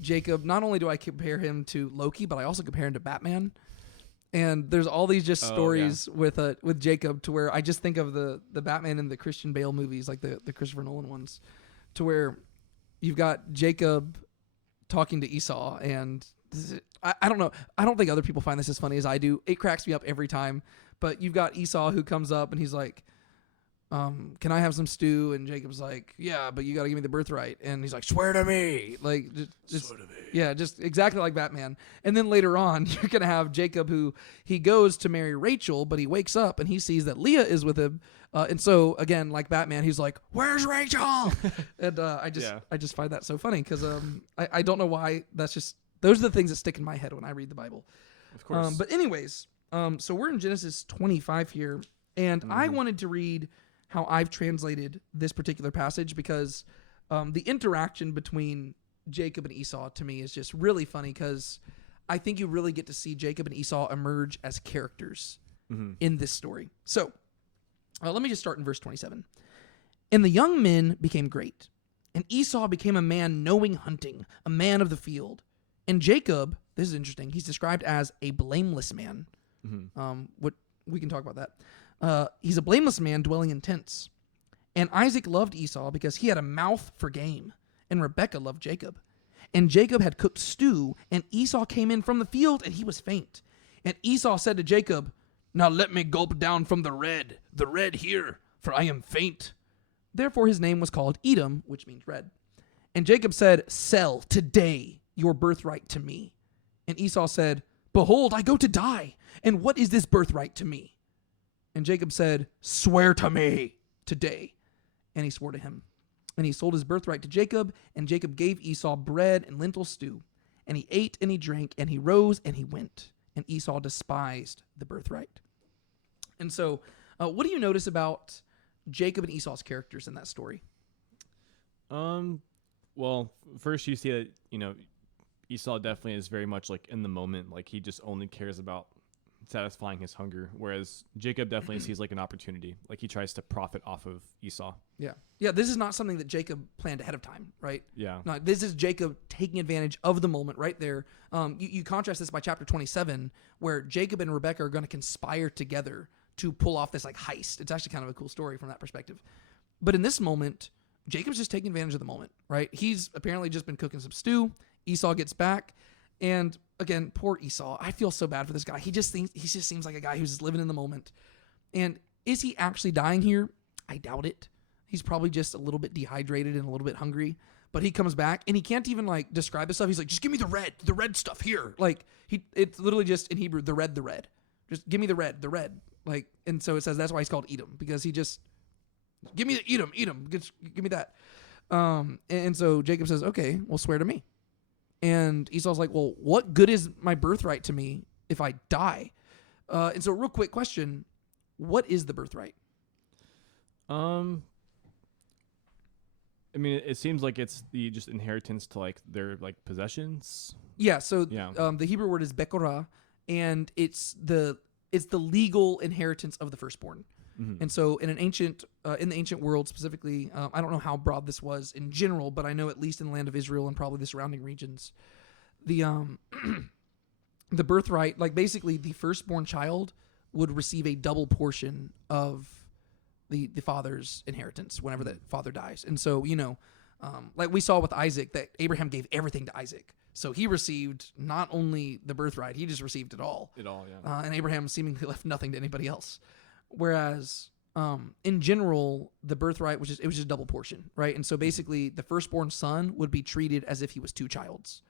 Jacob, not only do I compare him to Loki, but I also compare him to Batman. And there's all these just stories with Jacob to where I just think of the Batman and the Christian Bale movies, like the Christopher Nolan ones, to where you've got Jacob talking to Esau, and I don't know. I don't think other people find this as funny as I do. It cracks me up every time. But you've got Esau who comes up and he's like, can I have some stew? And Jacob's like, yeah, but you got to give me the birthright. And he's like, swear to me. Like, just swear to me. Yeah, just exactly like Batman. And then later on, you're going to have Jacob who he goes to marry Rachel, but he wakes up and he sees that Leah is with him. And so, again, like Batman, he's like, where's Rachel? And I just find that so funny because I don't know why. Those are the things that stick in my head when I read the Bible. Of course. But anyways, so we're in Genesis 25 here. And I wanted to read how I've translated this particular passage because the interaction between Jacob and Esau to me is just really funny because I think you really get to see Jacob and Esau emerge as characters in this story. So let me just start in verse 27. And the young men became great, and Esau became a man knowing hunting, a man of the field. And Jacob, this is interesting, he's described as a blameless man. What we can talk about that. He's a blameless man dwelling in tents. And Isaac loved Esau because he had a mouth for game, and Rebekah loved Jacob. And Jacob had cooked stew, and Esau came in from the field, and he was faint. And Esau said to Jacob, now let me gulp down from the red here, for I am faint. Therefore his name was called Edom, which means red. And Jacob said, sell today your birthright to me. And Esau said, behold, I go to die, and what is this birthright to me? And Jacob said, swear to me today. And he swore to him. And he sold his birthright to Jacob, and Jacob gave Esau bread and lentil stew. And he ate and he drank, and he rose and he went. And Esau despised the birthright. And so, what do you notice about Jacob and Esau's characters in that story? Well, first you see that, Esau definitely is very much like in the moment. Like he just only cares about satisfying his hunger, whereas Jacob definitely sees like an opportunity. Like he tries to profit off of Esau. Yeah, this is not something that Jacob planned ahead of time, right? Yeah. No, this is Jacob taking advantage of the moment right there. You contrast this by chapter 27, where Jacob and Rebekah are going to conspire together to pull off this like heist. It's actually kind of a cool story from that perspective. But in this moment, Jacob's just taking advantage of the moment, right? He's apparently just been cooking some stew. Esau gets back, and again, poor Esau. I feel so bad for this guy. He just seems like a guy who's just living in the moment. And is he actually dying here? I doubt it. He's probably just a little bit dehydrated and a little bit hungry. But he comes back and he can't even like describe the stuff. He's like, just give me the red stuff here. Like it's literally just in Hebrew, the red. Just give me the red. Like, and so it says that's why he's called Edom, because he just give me the Edom, give me that. And so Jacob says, okay, well, swear to me. And Esau's like, well, what good is my birthright to me if I die? And so real quick question, what is the birthright? I mean, it seems like it's the just inheritance to like their like possessions. Yeah. So the Hebrew word is bekorah, and it's the legal inheritance of the firstborn. And so in the ancient world specifically, I don't know how broad this was in general, but I know at least in the land of Israel and probably the surrounding regions, the the birthright, like basically the firstborn child would receive a double portion of the father's inheritance whenever the father dies. And so, like we saw with Isaac, that Abraham gave everything to Isaac. So he received not only the birthright, he just received it all. Yeah. And Abraham seemingly left nothing to anybody else. Whereas, in general, the birthright was just a double portion, right? And so basically, the firstborn son would be treated as if he was two childs.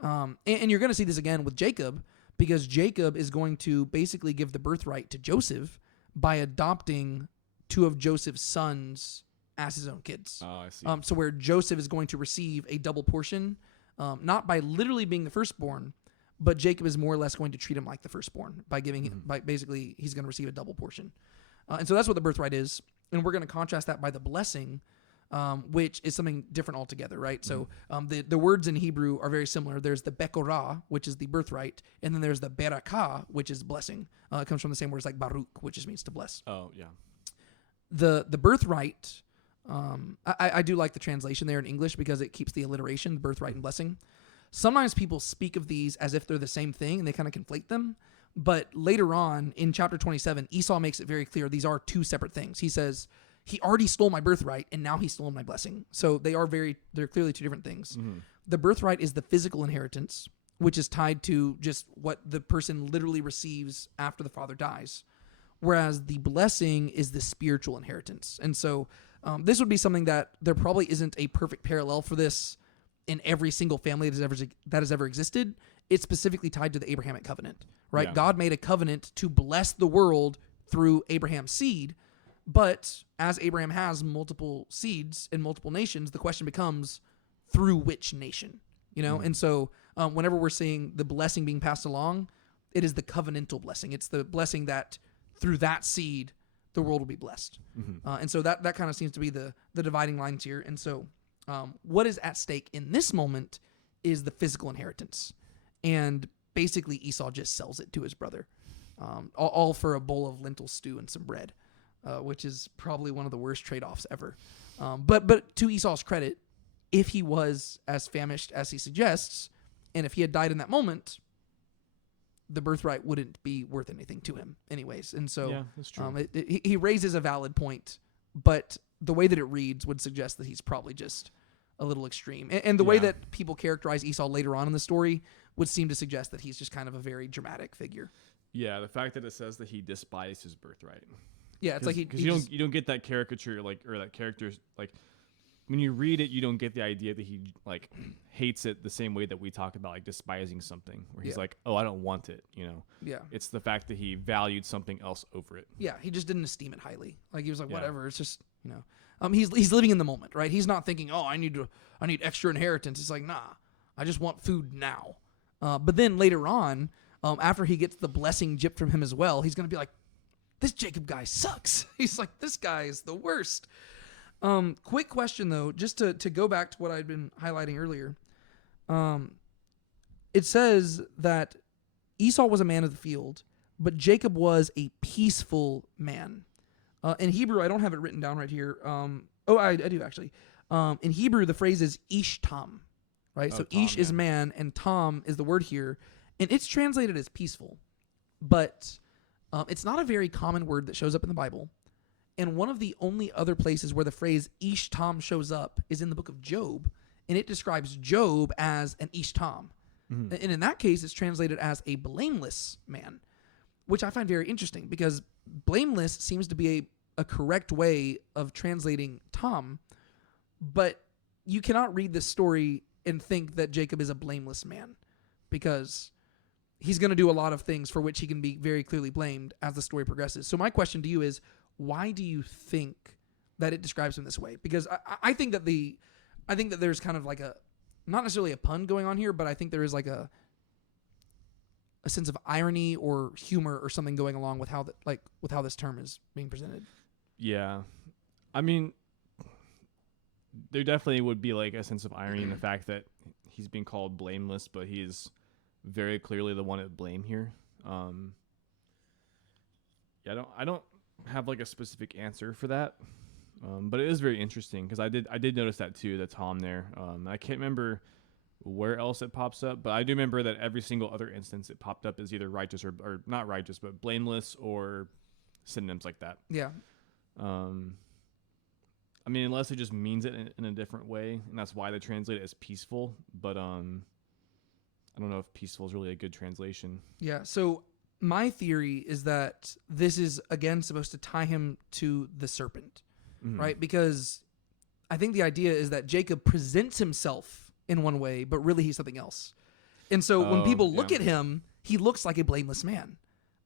And you're going to see this again with Jacob, because Jacob is going to basically give the birthright to Joseph by adopting two of Joseph's sons as his own kids. Oh, I see. So where Joseph is going to receive a double portion, not by literally being the firstborn, but Jacob is more or less going to treat him like the firstborn by giving him, by basically he's going to receive a double portion. And so that's what the birthright is. And we're going to contrast that by the blessing, which is something different altogether, right? So the words in Hebrew are very similar. There's the bekorah, which is the birthright, and then there's the berakah, which is blessing. It comes from the same words like baruch, which just means to bless. Oh, yeah. The birthright I do like the translation there in English because it keeps the alliteration, birthright and blessing. Sometimes people speak of these as if they're the same thing and they kind of conflate them. But later on in chapter 27, Esau makes it very clear these are two separate things. He says, he already stole my birthright and now he's stolen my blessing. So they're clearly two different things. Mm-hmm. The birthright is the physical inheritance, which is tied to just what the person literally receives after the father dies. Whereas the blessing is the spiritual inheritance. And so this would be something that there probably isn't a perfect parallel for this in every single family that has ever existed. It's specifically tied to the Abrahamic covenant, right? Yeah. God made a covenant to bless the world through Abraham's seed. But as Abraham has multiple seeds in multiple nations, the question becomes through which nation, you know? Mm. And so whenever we're seeing the blessing being passed along, it is the covenantal blessing. It's the blessing that through that seed, the world will be blessed. Mm-hmm. And so that kind of seems to be the dividing lines here. And so what is at stake in this moment is the physical inheritance. And basically Esau just sells it to his brother, all for a bowl of lentil stew and some bread, which is probably one of the worst trade-offs ever. But to Esau's credit, if he was as famished as he suggests, and if he had died in that moment, the birthright wouldn't be worth anything to him anyways. And so yeah, that's true. He raises a valid point, but the way that it reads would suggest that he's probably just a little extreme. And the way that people characterize Esau later on in the story would seem to suggest that he's just kind of a very dramatic figure. Yeah, the fact that it says that he despised his birthright. Yeah, it's like because you don't get that caricature or that character when you read it, you don't get the idea that he hates it the same way that we talk about despising something, where he's like, oh, I don't want it, you know. Yeah. It's the fact that he valued something else over it. Yeah, he just didn't esteem it highly. He was like, whatever. It's just, you know. He's living in the moment, right? He's not thinking, oh, I need extra inheritance. It's like, nah, I just want food now. But then later on, after he gets the blessing gypped from him as well, he's gonna be like, this Jacob guy sucks. He's like, this guy is the worst. Quick question though, just to go back to what I'd been highlighting earlier. It says that Esau was a man of the field, but Jacob was a peaceful man. In Hebrew, I don't have it written down right here. I do actually. In Hebrew, the phrase is ish tam, right? So Tom, ish is man and tam is the word here, and it's translated as peaceful, but it's not a very common word that shows up in the Bible. And one of the only other places where the phrase ish tam shows up is in the book of Job, and it describes Job as an ish tam. Mm-hmm. And in that case, it's translated as a blameless man, which I find very interesting because blameless seems to be a correct way of translating tam, but you cannot read this story and think that Jacob is a blameless man because he's going to do a lot of things for which he can be very clearly blamed as the story progresses. So my question to you is, why do you think that it describes him this way? Because I think that there's kind of not necessarily a pun going on here, but I think there is a sense of irony or humor or something going along with how this term is being presented. Yeah. I mean, there definitely would be a sense of irony in the fact that he's being called blameless, but he is very clearly the one at blame here. I don't have a specific answer for that, but it is very interesting because I did notice that too, the Tom there. I can't remember where else it pops up, but I do remember that every single other instance it popped up as either righteous or not righteous, but blameless or synonyms like that. Yeah. I mean, unless it just means it in a different way, and that's why they translate it as peaceful. But I don't know if peaceful is really a good translation. Yeah. So my theory is that this is again supposed to tie him to the serpent, mm-hmm. right? Because I think the idea is that Jacob presents himself in one way, but really he's something else. And so when people look at him, he looks like a blameless man.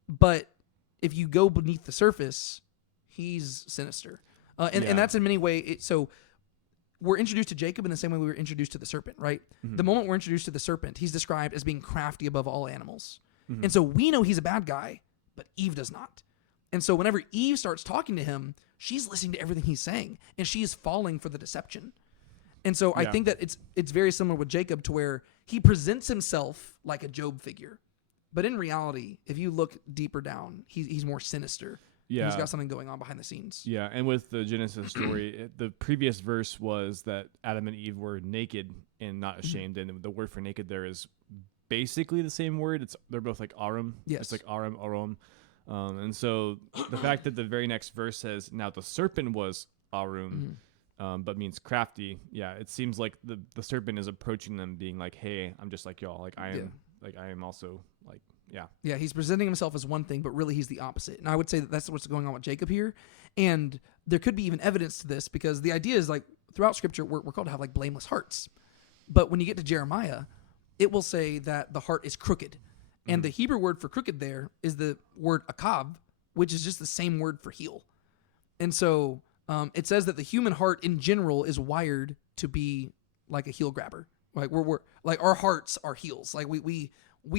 But if you go beneath the surface, he's sinister. And that's in many ways. So we're introduced to Jacob in the same way we were introduced to the serpent, right? Mm-hmm. The moment we're introduced to the serpent, he's described as being crafty above all animals. Mm-hmm. And so we know he's a bad guy, but Eve does not. And so whenever Eve starts talking to him, she's listening to everything he's saying, and she is falling for the deception. And so I think that it's very similar with Jacob to where he presents himself like a Job figure. But in reality, if you look deeper down, he's more sinister Yeah. He's got something going on behind the scenes. Yeah, and with the Genesis story, the previous verse was that Adam and Eve were naked and not ashamed, and the word for naked there is basically the same word. They're both like arum. Yes. It's like arum, arum. And so the fact that the very next verse says, now the serpent was arum, but means crafty. Yeah, it seems like the serpent is approaching them being like, hey, I'm just like y'all. Like I am also like, yeah. Yeah, he's presenting himself as one thing, but really he's the opposite. And I would say that that's what's going on with Jacob here. And there could be even evidence to this because the idea is like throughout Scripture, we're called to have like blameless hearts. But when you get to Jeremiah, it will say that the heart is crooked. And the Hebrew word for crooked there is the word akav, which is just the same word for heel. And so it says that the human heart in general is wired to be like a heel grabber. Like we're like our hearts are heels. Like we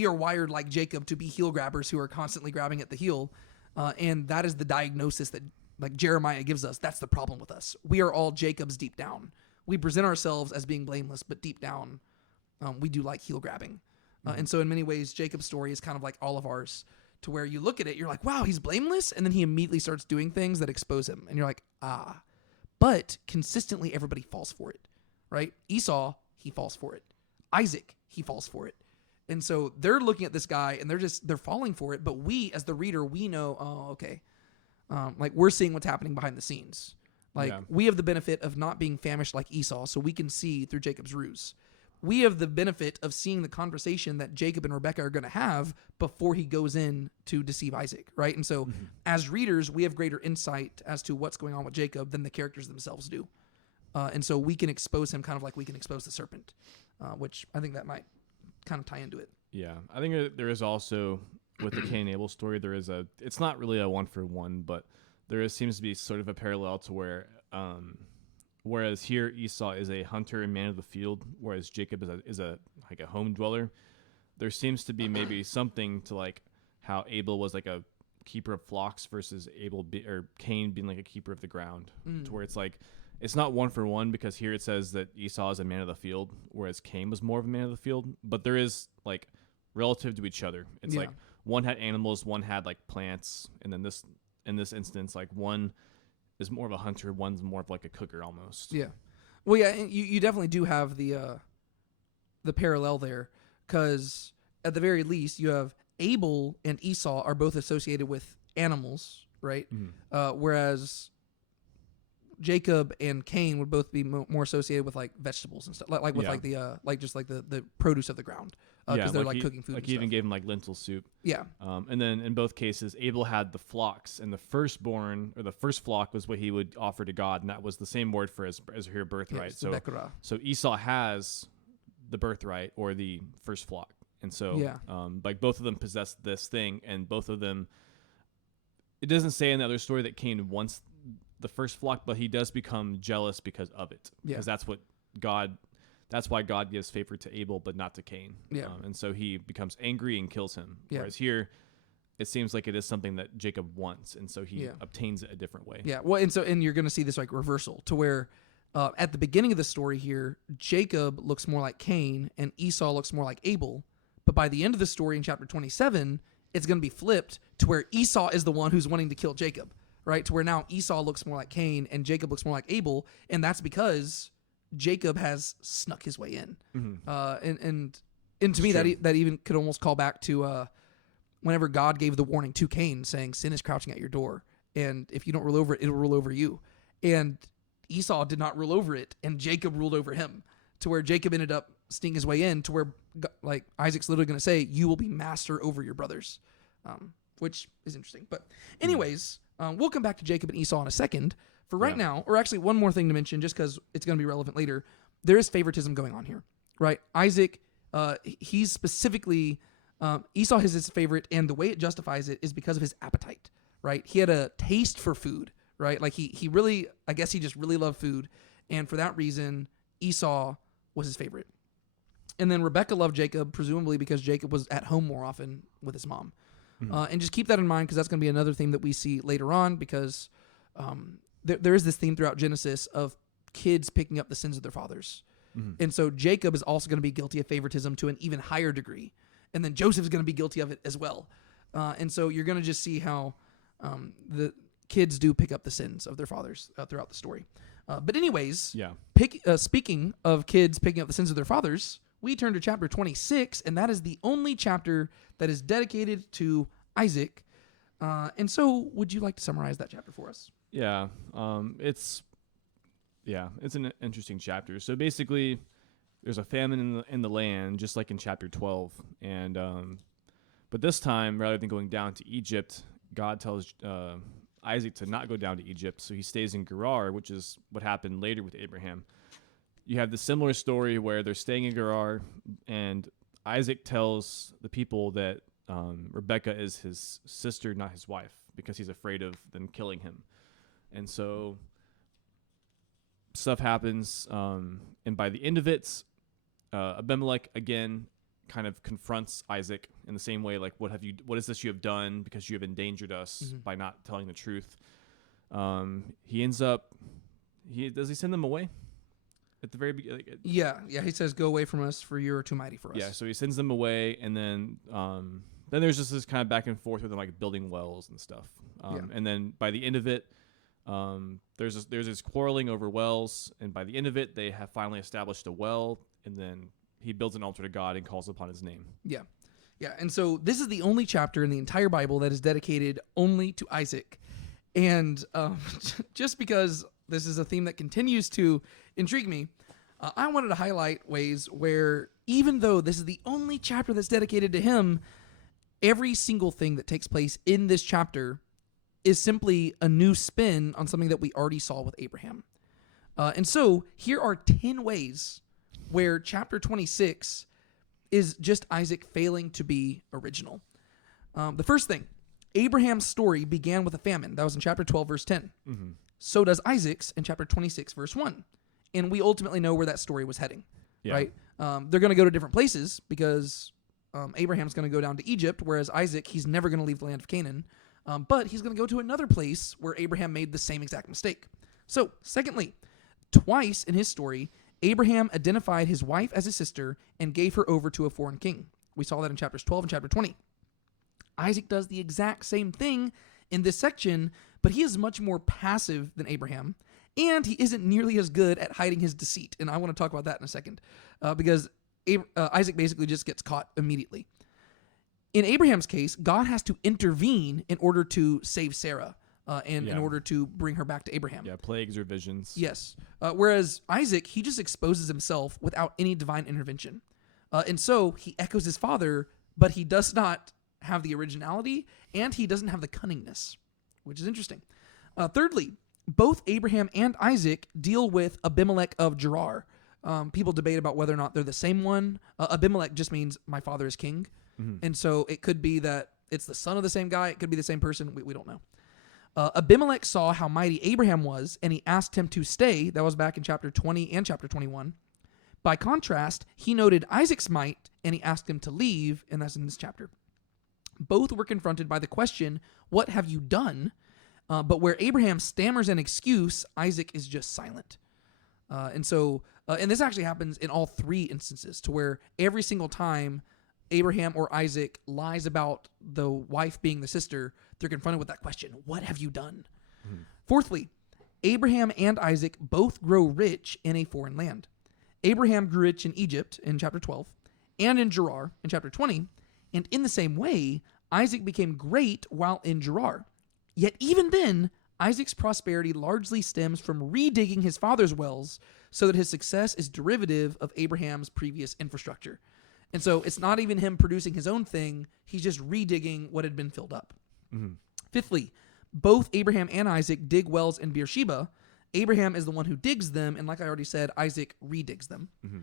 are wired like Jacob to be heel grabbers who are constantly grabbing at the heel. And that is the diagnosis that like Jeremiah gives us. That's the problem with us. We are all Jacobs deep down. We present ourselves as being blameless, but deep down, we do like heel grabbing. And so in many ways, Jacob's story is kind of like all of ours, to where you look at it, you're like, wow, he's blameless. And then he immediately starts doing things that expose him. And you're like, ah. But consistently, everybody falls for it, right? Esau, he falls for it. Isaac, he falls for it. And so they're looking at this guy and they're falling for it. But we, as the reader, we know, oh, okay. Like we're seeing what's happening behind the scenes. Like we have the benefit of not being famished like Esau, so we can see through Jacob's ruse. We have the benefit of seeing the conversation that Jacob and Rebekah are going to have before he goes in to deceive Isaac, right? And so as readers, we have greater insight as to what's going on with Jacob than the characters themselves do. And so we can expose him kind of like we can expose the serpent, which I think that might kind of tie into it. Yeah, I think there is also, with the Cain and Abel story, it's not really a one-for-one, but seems to be sort of a parallel to where... whereas here Esau is a hunter and man of the field, whereas Jacob is a home dweller. There seems to be maybe something to like how Abel was like a keeper of flocks versus Cain being like a keeper of the ground, to where it's like it's not one for one, because here it says that Esau is a man of the field, whereas Cain was more of a man of the field. But there is like relative to each other. It's like one had animals, one had like plants, and then in this instance, like one is more of a hunter, one's more of like a cooker almost. Yeah. Well, yeah, you definitely do have the parallel there, because at the very least you have Abel and Esau are both associated with animals, right? Whereas Jacob and Cain would both be more associated with like vegetables and stuff, like with like the like just like the produce of the ground, because they're like cooking food. Like and he even stuff. gave him like lentil soup. Yeah. And then in both cases, Abel had the flocks, and the firstborn or the first flock was what he would offer to God, and that was the same word for as here birthright. Yeah, so Esau has the birthright or the first flock, and so like both of them possess this thing, and both of them. It doesn't say in the other story that Cain wants the first flock, but he does become jealous because of it. Because that's why God gives favor to Abel, but not to Cain. Yeah. And so he becomes angry and kills him. Yeah. Whereas here, it seems like it is something that Jacob wants, and so he obtains it a different way. Yeah. Well, and you're going to see this like reversal to where at the beginning of the story here, Jacob looks more like Cain and Esau looks more like Abel. But by the end of the story in chapter 27, it's going to be flipped to where Esau is the one who's wanting to kill Jacob. Right, to where now Esau looks more like Cain and Jacob looks more like Abel, and that's because Jacob has snuck his way in. And to me, that even could almost call back to whenever God gave the warning to Cain, saying, "Sin is crouching at your door, and if you don't rule over it, it'll rule over you." And Esau did not rule over it, and Jacob ruled over him. To where Jacob ended up sneaking his way in, to where like Isaac's literally going to say, "You will be master over your brothers," which is interesting. But anyways. We'll come back to Jacob and Esau in a second. For right now, or actually one more thing to mention, just because it's going to be relevant later, there is favoritism going on here, right? Isaac, he's specifically, Esau is his favorite, and the way it justifies it is because of his appetite, right? He had a taste for food, right? Like he really, I guess he just really loved food, and for that reason, Esau was his favorite. And then Rebekah loved Jacob, presumably because Jacob was at home more often with his mom. And just keep that in mind, because that's going to be another theme that we see later on, because there is this theme throughout Genesis of kids picking up the sins of their fathers. And so Jacob is also going to be guilty of favoritism to an even higher degree. And then Joseph is going to be guilty of it as well. And so you're going to just see how The kids do pick up the sins of their fathers throughout the story. But anyways, Yeah. Speaking of kids picking up the sins of their fathers, we turn to chapter 26, and that is the only chapter that is dedicated to Isaac. And so, would you like to summarize that chapter for us? Yeah. It's an interesting chapter. So basically, there's a famine in the land, just like in chapter 12. And but this time, rather than going down to Egypt, God tells Isaac to not go down to Egypt, so he stays in Gerar, which is what happened later with Abraham. You have the similar story where they're staying in Gerar, and Isaac tells the people that Rebekah is his sister, not his wife, because he's afraid of them killing him. And so stuff happens, and by the end of it, Abimelech again kind of confronts Isaac in the same way, like, what is this you have done, because you have endangered us by not telling the truth. Does he send them away at the very beginning? Yeah, he says, "Go away from us, for you are too mighty for us." Yeah, so he sends them away, and then there's just this kind of back and forth with them, like building wells and stuff. And then by the end of it, there's this quarreling over wells, and by the end of it, they have finally established a well, and then he builds an altar to God and calls upon his name. Yeah. And so this is the only chapter in the entire Bible that is dedicated only to Isaac. And just because this is a theme that continues to intrigue me, I wanted to highlight ways where, even though this is the only chapter that's dedicated to him, every single thing that takes place in this chapter is simply a new spin on something that we already saw with Abraham. And so here are 10 ways where chapter 26 is just Isaac failing to be original. The first thing, Abraham's story began with a famine. That was in chapter 12, verse 10. Mm-hmm. So does Isaac's in chapter 26, verse 1. And we ultimately know where that story was heading, right? They're going to go to different places because Abraham's going to go down to Egypt, whereas Isaac, he's never going to leave the land of Canaan. But he's going to go to another place where Abraham made the same exact mistake. So, secondly, twice in his story, Abraham identified his wife as his sister and gave her over to a foreign king. We saw that in chapters 12 and chapter 20. Isaac does the exact same thing in this section, but he is much more passive than Abraham, and he isn't nearly as good at hiding his deceit. And I want to talk about that in a second, because Isaac basically just gets caught immediately. In Abraham's case, God has to intervene in order to save Sarah. In order to bring her back to Abraham. Yeah, plagues or visions. Yes. Whereas Isaac, he just exposes himself without any divine intervention. And so he echoes his father, but he does not have the originality, and he doesn't have the cunningness, which is interesting. Thirdly, both Abraham and Isaac deal with Abimelech of Gerar. People debate about whether or not they're the same one. Abimelech just means my father is king. Mm-hmm. And so it could be that it's the son of the same guy. It could be the same person. We don't know. Abimelech saw how mighty Abraham was, and he asked him to stay. That was back in chapter 20 and chapter 21. By contrast, he noted Isaac's might, and he asked him to leave, and that's in this chapter. Both were confronted by the question, "What have you done?" But where Abraham stammers an excuse, Isaac is just silent. And this actually happens in all three instances, to where every single time Abraham or Isaac lies about the wife being the sister, they're confronted with that question, "What have you done?" Mm-hmm. Fourthly, Abraham and Isaac both grow rich in a foreign land. Abraham grew rich in Egypt in chapter 12 and in Gerar in chapter 20, and in the same way, Isaac became great while in Gerar. Yet even then, Isaac's prosperity largely stems from redigging his father's wells so that his success is derivative of Abraham's previous infrastructure. And so it's not even him producing his own thing. He's just redigging what had been filled up. Mm-hmm. Fifthly, both Abraham and Isaac dig wells in Beersheba. Abraham is the one who digs them, and like I already said, Isaac redigs them. Mm-hmm.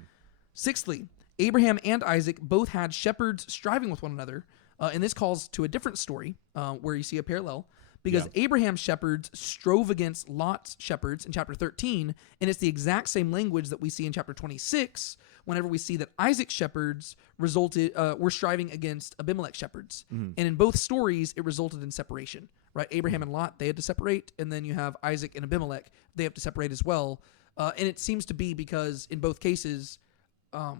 Sixthly, Abraham and Isaac both had shepherds striving with one another, and this calls to a different story where you see a parallel, because Abraham's shepherds strove against Lot's shepherds in chapter 13, and it's the exact same language that we see in chapter 26 whenever we see that Isaac's shepherds were striving against Abimelech's shepherds. Mm-hmm. And in both stories, it resulted in separation, right? Abraham and Lot, they had to separate, and then you have Isaac and Abimelech, they have to separate as well. And it seems to be because in both cases, well,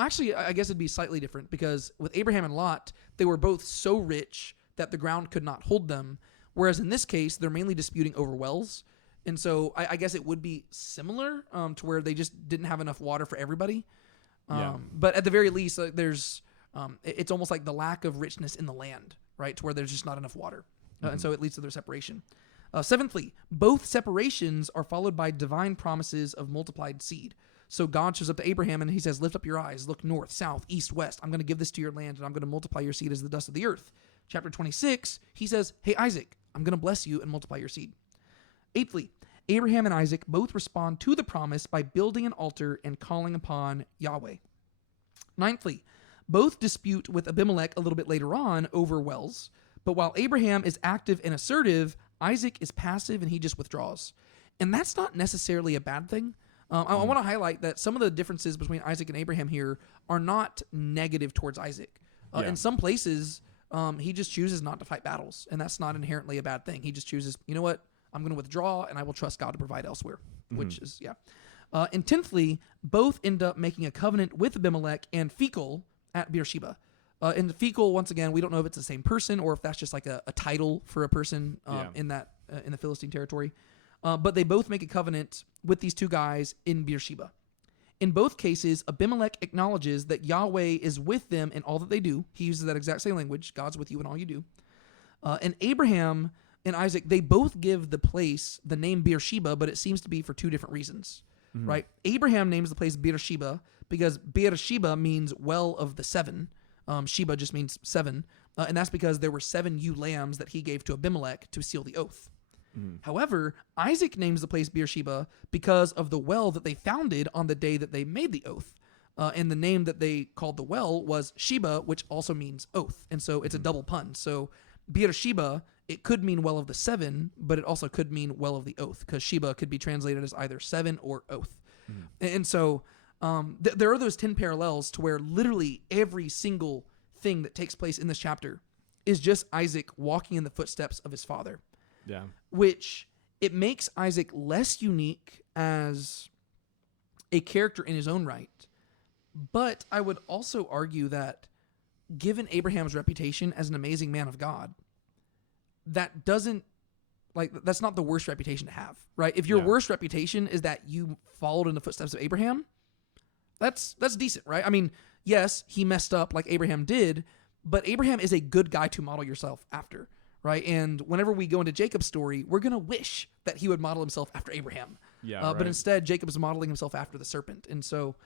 actually, I guess it'd be slightly different, because with Abraham and Lot, they were both so rich that the ground could not hold them, Whereas in this case, they're mainly disputing over wells. And so I guess it would be similar to where they just didn't have enough water for everybody. But at the very least, there's it's almost like the lack of richness in the land, right? To where there's just not enough water. And so it leads to their separation. Seventhly, both separations are followed by divine promises of multiplied seed. So God shows up to Abraham and he says, lift up your eyes, look north, south, east, west. I'm going to give this to your land and I'm going to multiply your seed as the dust of the earth. Chapter 26, he says, hey, Isaac, I'm going to bless you and multiply your seed. Eighthly, Abraham and Isaac both respond to the promise by building an altar and calling upon Yahweh. Ninthly, both dispute with Abimelech a little bit later on over wells, but while Abraham is active and assertive, Isaac is passive and he just withdraws. And that's not necessarily a bad thing. I want to highlight that some of the differences between Isaac and Abraham here are not negative towards Isaac. In some places, he just chooses not to fight battles, and that's not inherently a bad thing. He just chooses, you know what, I'm going to withdraw, and I will trust God to provide elsewhere, which is, and tenthly, both end up making a covenant with Abimelech and Phicol at Beersheba. And Phicol, once again, we don't know if it's the same person or if that's just like a title for a person in the Philistine territory. But they both make a covenant with these two guys in Beersheba. In both cases, Abimelech acknowledges that Yahweh is with them in all that they do. He uses that exact same language, God's with you in all you do. And Abraham and Isaac, they both give the place the name Beersheba, but it seems to be for two different reasons, right? Abraham names the place Beersheba because Beersheba means well of the seven. Sheba just means seven. And that's because there were 7 ewe lambs that he gave to Abimelech to seal the oath. However, Isaac names the place Beersheba because of the well that they founded on the day that they made the oath. And the name that they called the well was Sheba, which also means oath. And so it's a double pun. So Beersheba, it could mean well of the 7, but it also could mean well of the oath because Sheba could be translated as either 7 or oath. And so there are those 10 parallels to where literally every single thing that takes place in this chapter is just Isaac walking in the footsteps of his father. Yeah. Which it makes Isaac less unique as a character in his own right. But I would also argue that given Abraham's reputation as an amazing man of God, that's not the worst reputation to have, right? If your worst reputation is that you followed in the footsteps of Abraham, that's decent, right? I mean, yes, he messed up like Abraham did, but Abraham is a good guy to model yourself after. Right. And whenever we go into Jacob's story, we're going to wish that he would model himself after Abraham. But instead, Jacob is modeling himself after the serpent. And so,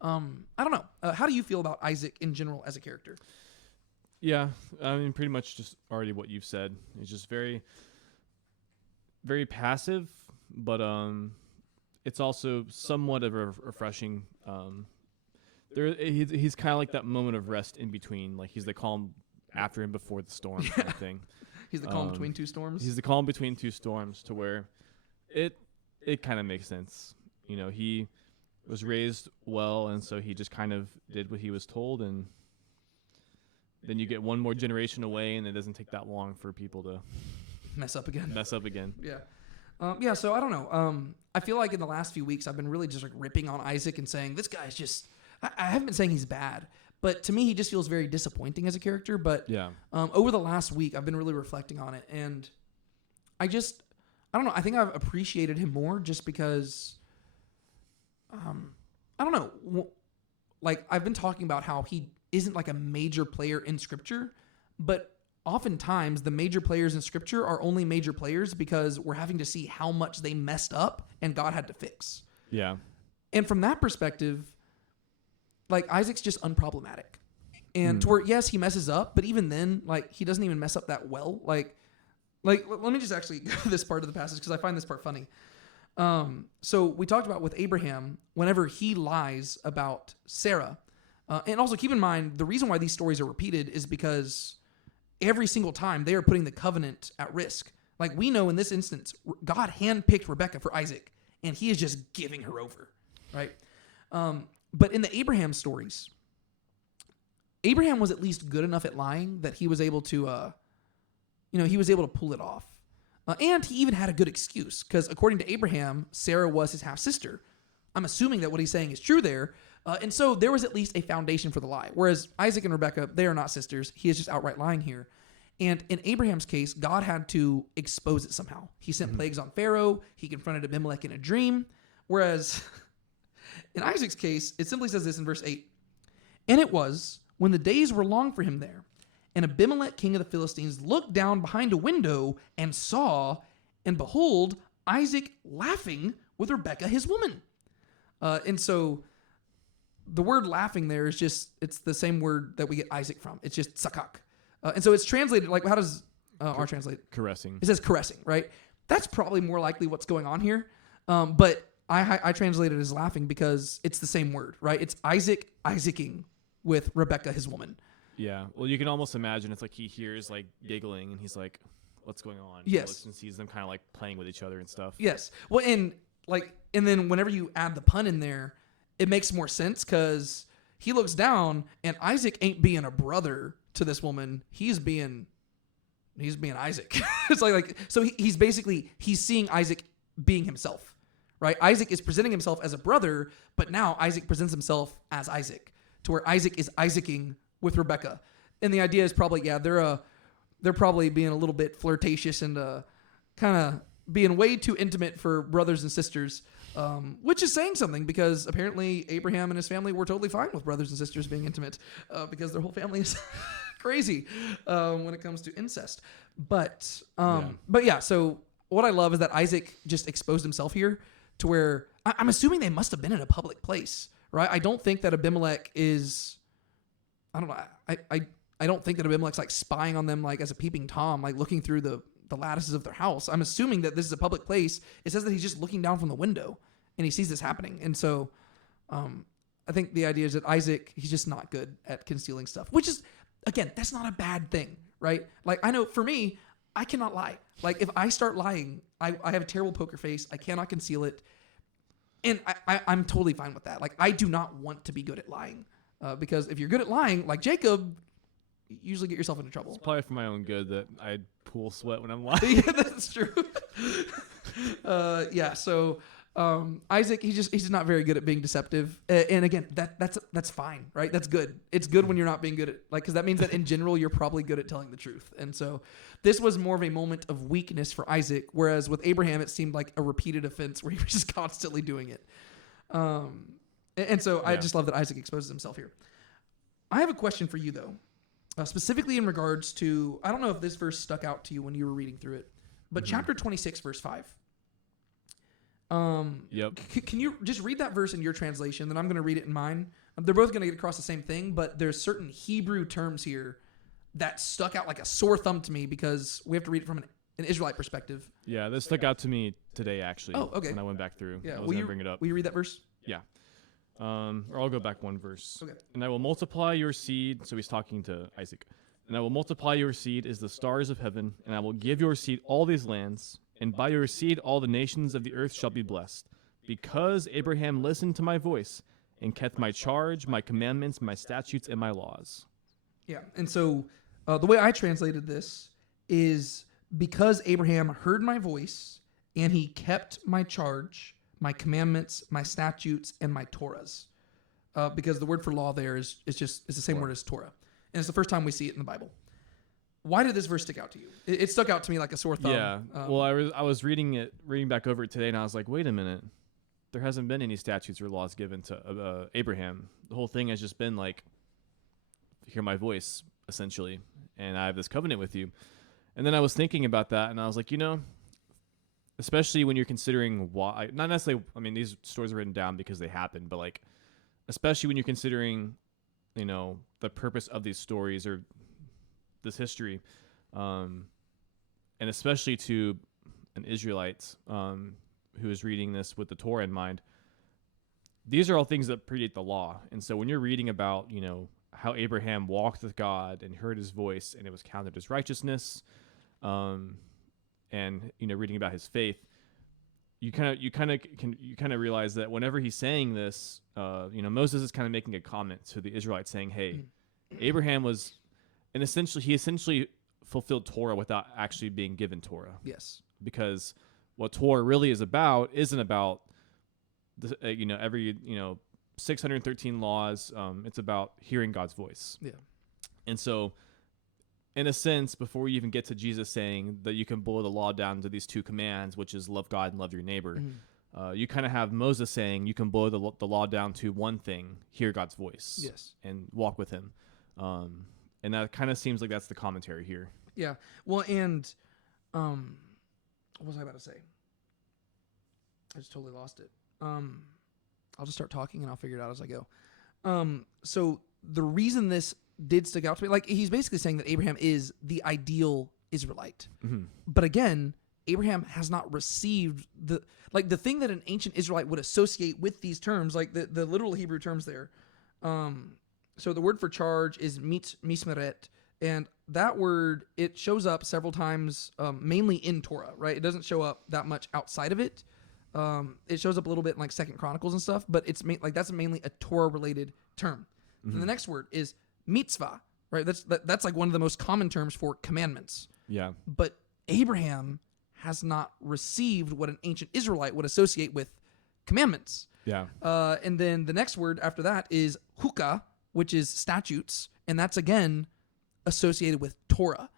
I don't know. How do you feel about Isaac in general as a character? Yeah. I mean, pretty much just already what you've said. He's just very, very passive, but it's also somewhat of a refreshing. He's kind of like that moment of rest in between. Like he's the calm after and before the storm kind of thing. He's the calm between two storms? He's the calm between two storms to where it kind of makes sense. You know, he was raised well, and so he just kind of did what he was told, and then you get one more generation away, and it doesn't take that long for people to mess up again. Yeah. So I don't know. I feel like in the last few weeks, I've been really just like ripping on Isaac and saying, this guy's just, I haven't been saying he's bad, but to me, he just feels very disappointing as a character. But over the last week, I've been really reflecting on it. And I don't know. I think I've appreciated him more just because, I don't know. Like, I've been talking about how he isn't like a major player in Scripture. But oftentimes, the major players in Scripture are only major players because we're having to see how much they messed up and God had to fix. Yeah. And from that perspective, like, Isaac's just unproblematic. And to where, yes, he messes up, but even then, like, he doesn't even mess up that well. Like let me just actually go to this part of the passage because I find this part funny. So we talked about with Abraham, whenever he lies about Sarah. And also keep in mind, the reason why these stories are repeated is because every single time they are putting the covenant at risk. Like, we know in this instance, God handpicked Rebekah for Isaac, and he is just giving her over, right? But in the Abraham stories, Abraham was at least good enough at lying that he was able to, pull it off. And he even had a good excuse because according to Abraham, Sarah was his half-sister. I'm assuming that what he's saying is true there. And so there was at least a foundation for the lie. Whereas Isaac and Rebekah, they are not sisters. He is just outright lying here. And in Abraham's case, God had to expose it somehow. He sent plagues on Pharaoh. He confronted Abimelech in a dream. Whereas in Isaac's case, it simply says this in verse 8. And it was, when the days were long for him there, and Abimelech, king of the Philistines, looked down behind a window and saw, and behold, Isaac laughing with Rebekah, his woman. And so the word laughing there is just, it's the same word that we get Isaac from. It's just sakak. And so it's translated, like, how does R translate? Caressing. It says caressing, right? That's probably more likely what's going on here. But I translate it as laughing because it's the same word, right? It's Isaac Isaacing with Rebekah, his woman. Yeah. Well, you can almost imagine it's like he hears like giggling and he's like, what's going on? Yes. He looks and sees them kind of like playing with each other and stuff. Yes. Well, and then whenever you add the pun in there, it makes more sense because he looks down and Isaac ain't being a brother to this woman. He's being Isaac. It's like so he's seeing Isaac being himself, right? Isaac is presenting himself as a brother, but now Isaac presents himself as Isaac, to where Isaac is Isaacing with Rebekah. And the idea is probably, they're probably being a little bit flirtatious and kind of being way too intimate for brothers and sisters, which is saying something because apparently Abraham and his family were totally fine with brothers and sisters being intimate because their whole family is crazy when it comes to incest. But yeah, so what I love is that Isaac just exposed himself here to where I'm assuming they must have been in a public place, right? I don't think that Abimelech is, I don't know, I don't think that Abimelech's like spying on them like as a peeping Tom, like looking through the lattices of their house. I'm assuming that this is a public place. It says that he's just looking down from the window and he sees this happening. And so I think the idea is that Isaac, he's just not good at concealing stuff, which is, again, that's not a bad thing, right? Like I know for me, I cannot lie. Like if I start lying, I have a terrible poker face. I cannot conceal it. And I'm totally fine with that. Like I do not want to be good at lying because if you're good at lying, like Jacob, you usually get yourself into trouble. It's probably for my own good that I pool sweat when I'm lying. Yeah, that's true. Yeah. So Isaac, he's just not very good at being deceptive. And again, that's fine, right? That's good. It's good when you're not being good at because that means that in general you're probably good at telling the truth. And so this was more of a moment of weakness for Isaac, whereas with Abraham it seemed like a repeated offense where he was just constantly doing it. And so I just love that Isaac exposes himself here. I have a question for you though. Specifically in regards to, I don't know if this verse stuck out to you when you were reading through it, but chapter 26, verse 5. Yep. Can you just read that verse in your translation? Then I'm going to read it in mine. They're both going to get across the same thing, but there's certain Hebrew terms here that stuck out like a sore thumb to me because we have to read it from an Israelite perspective. Yeah, this stuck out to me today, actually. Oh, okay. When I went back through. Yeah, I was going to bring it up. Will you read that verse? Yeah. Or I'll go back one verse. Okay. And I will multiply your seed. So he's talking to Isaac. And I will multiply your seed as the stars of heaven, and I will give your seed all these lands, and by your seed all the nations of the earth shall be blessed, because Abraham listened to my voice and kept my charge, my commandments, my statutes, and my laws. Yeah, and so the way I translated this is because Abraham heard my voice and he kept my charge, my commandments, my statutes, and my Torahs. Because the word for law there is the same word as Torah. And it's the first time we see it in the Bible. Why did this verse stick out to you? It stuck out to me like a sore thumb. Yeah. Well, I was reading back over it today, and I was like, wait a minute. There hasn't been any statutes or laws given to Abraham. The whole thing has just been like, hear my voice, essentially, and I have this covenant with you. And then I was thinking about that, and I was like, especially when you're considering why, not necessarily, I mean, these stories are written down because they happened, but like, especially when you're considering, the purpose of these stories or this history, and especially to an Israelite who is reading this with the Torah in mind, these are all things that predate the law. And so when you're reading about, how Abraham walked with God and heard his voice and it was counted as righteousness, and reading about his faith, you kind of realize that whenever he's saying this, Moses is kind of making a comment to the Israelites saying, hey, Abraham was, and he essentially fulfilled Torah without actually being given Torah. Yes. Because what Torah really is about isn't about, every, 613 laws. It's about hearing God's voice. Yeah. And so in a sense, before you even get to Jesus saying that you can boil the law down to these two commands, which is love God and love your neighbor, you kind of have Moses saying you can boil the law down to one thing: hear God's voice, Yes. and walk with Him. And that kind of seems like that's the commentary here. Yeah. Well, and what was I about to say? I just totally lost it. I'll just start talking and I'll figure it out as I go. So the reason this did stick out to me, like he's basically saying that Abraham is the ideal Israelite. But again, Abraham has not received the thing that an ancient Israelite would associate with these terms, like the literal Hebrew terms there. So the word for charge is mismeret, and that word, it shows up several times, mainly in Torah, right? It doesn't show up that much outside of it. It shows up a little bit in like Second Chronicles and stuff, but it's that's mainly a Torah-related term. And the next word is mitzvah, right? That's like one of the most common terms for commandments. Yeah. But Abraham has not received what an ancient Israelite would associate with commandments. Yeah. And then the next word after that is hukah, which is statutes, and that's again associated with Torah.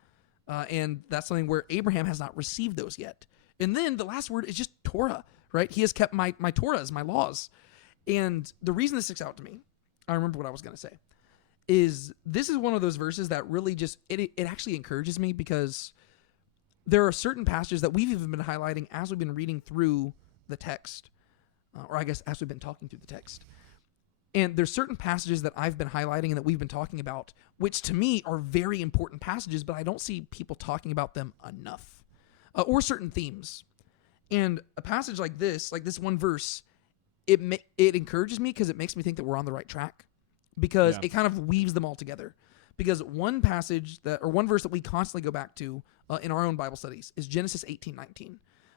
And that's something where Abraham has not received those yet. And then the last word is just Torah, right? He has kept my Torahs, my laws. And the reason this sticks out to me, I remember what I was going to say, is this is one of those verses that really just, it actually encourages me, because there are certain passages that we've even been highlighting as we've been reading through the text, or I guess as we've been talking through the text. And there's certain passages that I've been highlighting and that we've been talking about, which to me are very important passages, but I don't see people talking about them enough, or certain themes. And a passage like this one verse, it encourages me because it makes me think that we're on the right track, because it kind of weaves them all together. Because one passage one verse that we constantly go back to in our own Bible studies is Genesis 18:19,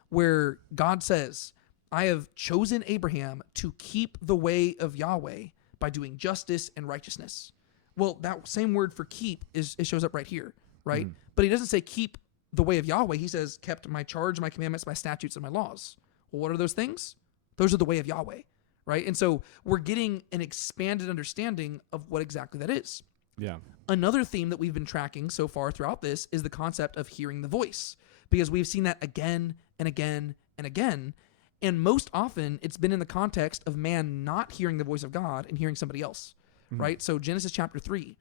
where God says, I have chosen Abraham to keep the way of Yahweh by doing justice and righteousness. Well, that same word for keep it shows up right here, right? But he doesn't say keep the way of Yahweh. He says kept my charge, my commandments, my statutes, and my laws. Well, what are those things? Those are the way of Yahweh, right? And so we're getting an expanded understanding of what exactly that is. Yeah. Another theme that we've been tracking so far throughout this is the concept of hearing the voice, because we've seen that again and again and again. And most often, it's been in the context of man not hearing the voice of God and hearing somebody else, right? So Genesis chapter 3,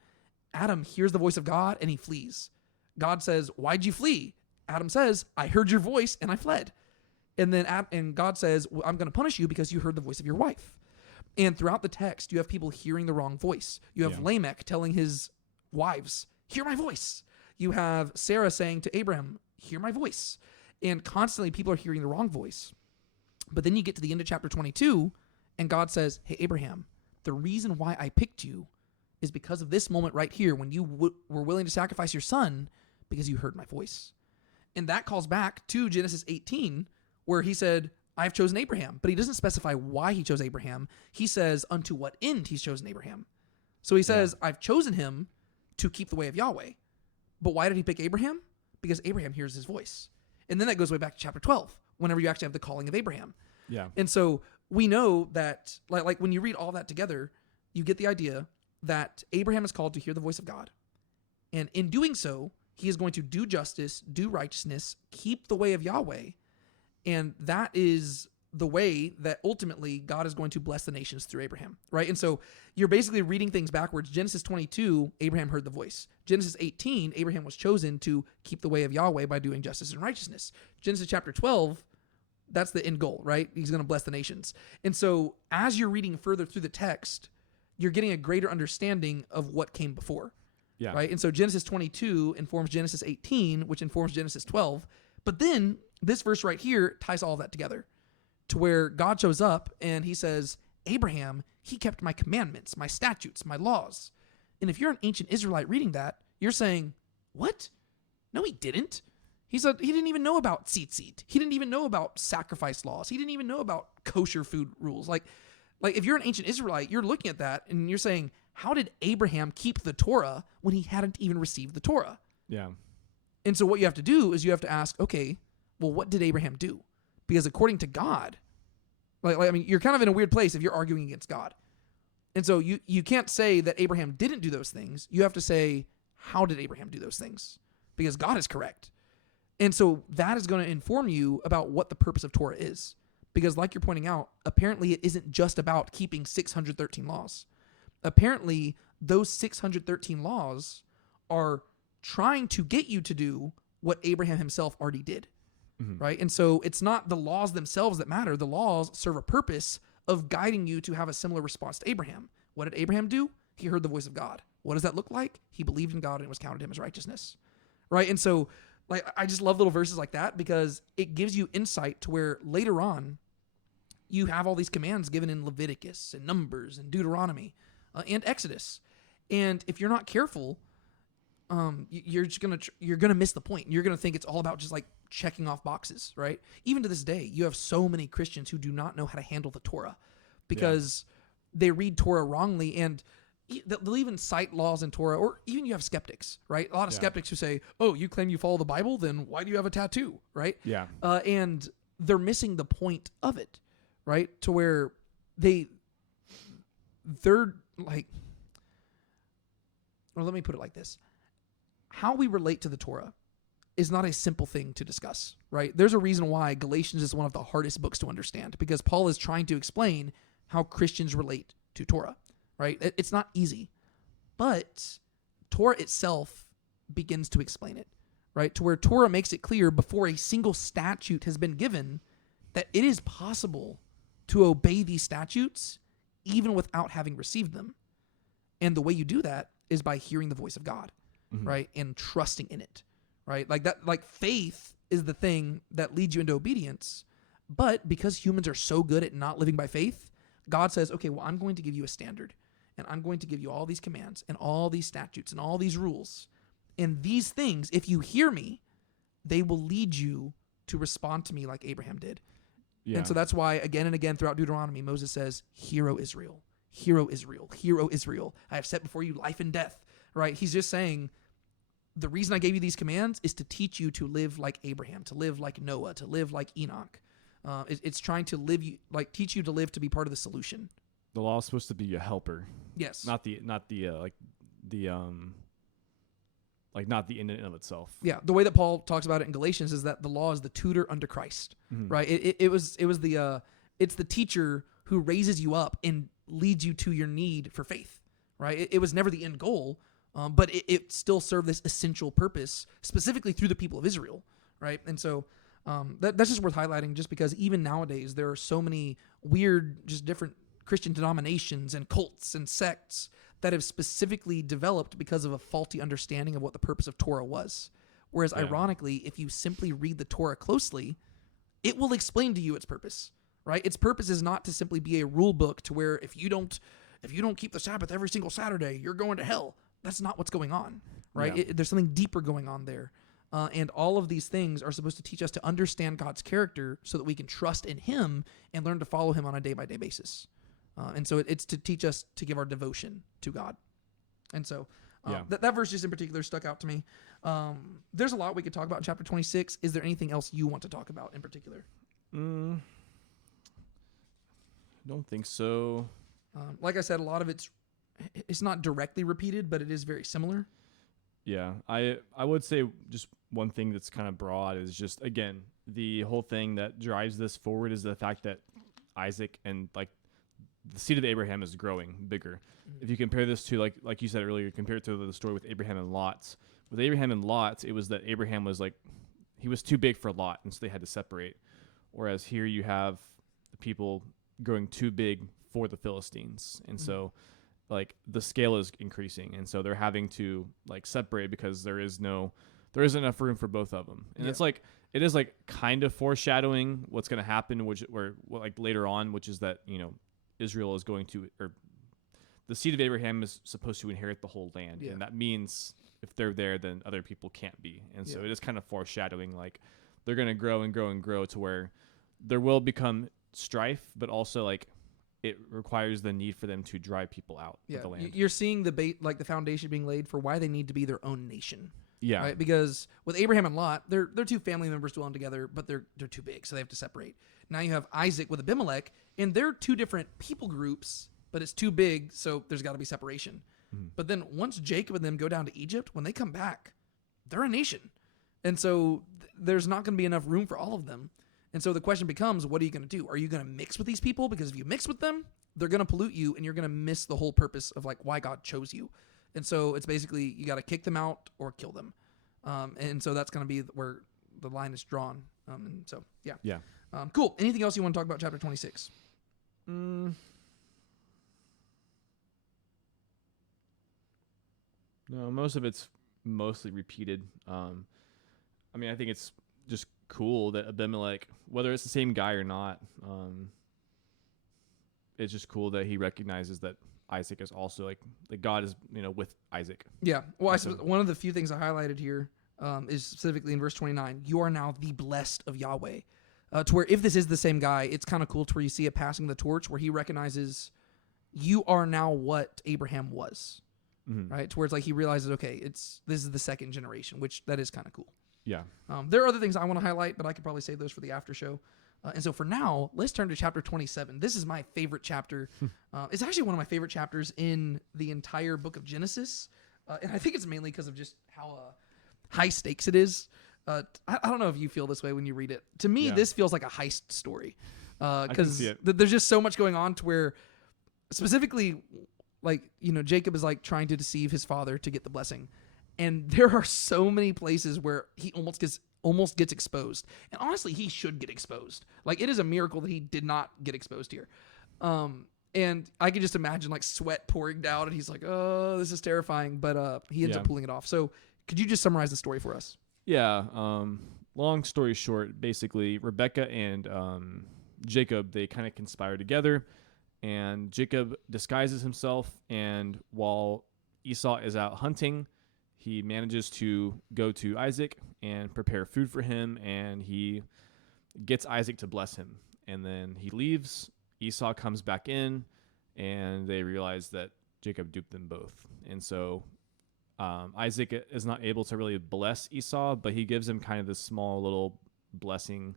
Adam hears the voice of God and he flees. God says, why'd you flee? Adam says, I heard your voice and I fled. And then and God says, well, I'm going to punish you because you heard the voice of your wife. And throughout the text, you have people hearing the wrong voice. You have Lamech telling his wives, hear my voice. You have Sarah saying to Abraham, hear my voice. And constantly people are hearing the wrong voice. But then you get to the end of chapter 22, and God says, hey, Abraham, the reason why I picked you is because of this moment right here when you were willing to sacrifice your son because you heard my voice. And that calls back to Genesis 18, where he said, I've chosen Abraham. But he doesn't specify why he chose Abraham. He says, unto what end he's chosen Abraham. So he says, I've chosen him to keep the way of Yahweh. But why did he pick Abraham? Because Abraham hears his voice. And then that goes way back to chapter 12. Whenever you actually have the calling of Abraham. Yeah. And so we know that, like when you read all that together, you get the idea that Abraham is called to hear the voice of God. And in doing so, he is going to do justice, do righteousness, keep the way of Yahweh. And that is the way that ultimately God is going to bless the nations through Abraham, right? And so you're basically reading things backwards. Genesis 22, Abraham heard the voice. Genesis 18, Abraham was chosen to keep the way of Yahweh by doing justice and righteousness. Genesis chapter 12, that's the end goal, right? He's going to bless the nations. And so as you're reading further through the text, you're getting a greater understanding of what came before, right? And so Genesis 22 informs Genesis 18, which informs Genesis 12. But then this verse right here ties all that together to where God shows up and he says, Abraham, he kept my commandments, my statutes, my laws. And if you're an ancient Israelite reading that, you're saying, what? No, he didn't. He said he didn't even know about tzitzit. He didn't even know about sacrifice laws. He didn't even know about kosher food rules. Like if you're an ancient Israelite, you're looking at that and you're saying, how did Abraham keep the Torah when he hadn't even received the Torah? Yeah. And so what you have to do is you have to ask, okay, well, what did Abraham do? Because according to God, I mean, you're kind of in a weird place if you're arguing against God. And so you can't say that Abraham didn't do those things. You have to say, how did Abraham do those things? Because God is correct. And so that is going to inform you about what the purpose of Torah is. Because like you're pointing out, apparently it isn't just about keeping 613 laws. Apparently those 613 laws are trying to get you to do what Abraham himself already did. Right? And so it's not the laws themselves that matter. The laws serve a purpose of guiding you to have a similar response to Abraham. What did Abraham do? He heard the voice of God. What does that look like? He believed in God and it was counted to him as righteousness. Right? And so like I just love little verses like that because it gives you insight to where later on you have all these commands given in Leviticus and Numbers and Deuteronomy and Exodus. And if you're not careful, you're gonna miss the point. You're gonna think it's all about just like checking off boxes, right? Even to this day, you have so many Christians who do not know how to handle the Torah because they read Torah wrongly, and they'll even cite laws in Torah, or even you have skeptics, right? A lot of skeptics who say, "Oh, you claim you follow the Bible, then why do you have a tattoo?" Right? Yeah. And they're missing the point of it, right? To where they're like, or let me put it like this. How we relate to the Torah is not a simple thing to discuss, right? There's a reason why Galatians is one of the hardest books to understand, because Paul is trying to explain how Christians relate to Torah, right? It's not easy, but Torah itself begins to explain it, right? To where Torah makes it clear before a single statute has been given that it is possible to obey these statutes even without having received them. And the way you do that is by hearing the voice of God, right? And trusting in it, right? Like that, like faith is the thing that leads you into obedience. But because humans are so good at not living by faith, God says, okay, well, I'm going to give you a standard, and I'm going to give you all these commands and all these statutes and all these rules. And these things, if you hear me, they will lead you to respond to me like Abraham did. Yeah. And so that's why again and again throughout Deuteronomy, Moses says, "Hear, O Israel, hear, O Israel, hear, O Israel. I have set before you life and death," right? He's just saying, the reason I gave you these commands is to teach you to live like Abraham, to live like Noah, to live like Enoch. It's trying to teach you to live to be part of the solution. The law is supposed to be a helper. Yes. Not the in and of itself. Yeah. The way that Paul talks about it in Galatians is that the law is the tutor unto Christ, right? It's the teacher who raises you up and leads you to your need for faith, right? It was never the end goal, but it still served this essential purpose, specifically through the people of Israel, right? And so that's just worth highlighting, just because even nowadays there are so many weird, just different Christian denominations and cults and sects that have specifically developed because of a faulty understanding of what the purpose of Torah was. Whereas ironically, if you simply read the Torah closely, it will explain to you its purpose, right? Its purpose is not to simply be a rule book to where if you don't keep the Sabbath every single Saturday, you're going to hell. That's not what's going on, right? Yeah. There's something deeper going on there. And all of these things are supposed to teach us to understand God's character so that we can trust in him and learn to follow him on a day-by-day basis. And so it's to teach us to give our devotion to God. And so that verse just in particular stuck out to me. There's a lot we could talk about in chapter 26. Is there anything else you want to talk about in particular? Don't think so. Like I said, a lot of it's not directly repeated, but it is very similar. Yeah, I would say just one thing that's kind of broad is just, again, the whole thing that drives this forward is the fact that Isaac and like the seed of Abraham is growing bigger. Mm-hmm. If you compare this to like you said earlier, compare it to the story with Abraham and Lot. With Abraham and Lot, it was that Abraham was he was too big for Lot, and so they had to separate. Whereas here you have the people growing too big for the Philistines, and so the scale is increasing, and so they're having to separate because there isn't enough room for both of them. And it is kind of foreshadowing what's going to happen, later on, which is that Israel is going to, or the seed of Abraham is supposed to inherit the whole land, and that means if they're there, then other people can't be. And so it is kind of foreshadowing they're going to grow and grow and grow to where there will become strife, but also it requires the need for them to drive people out of the land. You're seeing the foundation being laid for why they need to be their own nation. Yeah. Right? Because with Abraham and Lot, they're two family members dwelling together, but they're too big, so they have to separate. Now you have Isaac with Abimelech, and they're two different people groups, but it's too big, so there's got to be separation. But then once Jacob and them go down to Egypt, when they come back, they're a nation. And so there's not going to be enough room for all of them. And so the question becomes, what are you going to do? Are you going to mix with these people? Because if you mix with them, they're going to pollute you and you're going to miss the whole purpose of like why God chose you. And so it's basically you got to kick them out or kill them. And so that's going to be where the line is drawn. And so, yeah. Yeah. Cool. Anything else you want to talk about chapter 26? No, most of it's mostly repeated. I mean, I think it's just cool that Abimelech, whether it's the same guy or not, it's just cool that he recognizes that Isaac is also like God is, with Isaac. Yeah. Well, one of the few things I highlighted here is specifically in verse 29. You are now the blessed of Yahweh. To where if this is the same guy, it's kind of cool to where you see it passing the torch where he recognizes you are now what Abraham was. Right, to where it's like he realizes, okay, this is the second generation, which that is kind of cool. Yeah. There are other things I want to highlight, but I could probably save those for the after show. And so for now, let's turn to chapter 27. This is my favorite chapter. It's actually one of my favorite chapters in the entire book of Genesis, and I think it's mainly because of just how high stakes it is. I don't know if you feel this way when you read it. To me, this feels like a heist story because there's just so much going on to where, specifically, like, Jacob is like trying to deceive his father to get the blessing. And there are so many places where he almost gets exposed. And honestly, he should get exposed. Like, it is a miracle that he did not get exposed here. And I can just imagine like sweat pouring down and he's like, oh, this is terrifying. But he ends up pulling it off. So could you just summarize the story for us? Yeah. Long story short, basically Rebecca and Jacob, they kind of conspire together. And Jacob disguises himself, and while Esau is out hunting, he manages to go to Isaac and prepare food for him, and he gets Isaac to bless him. And then he leaves. Esau comes back in, and they realize that Jacob duped them both. And so Isaac is not able to really bless Esau, but he gives him kind of this small little blessing.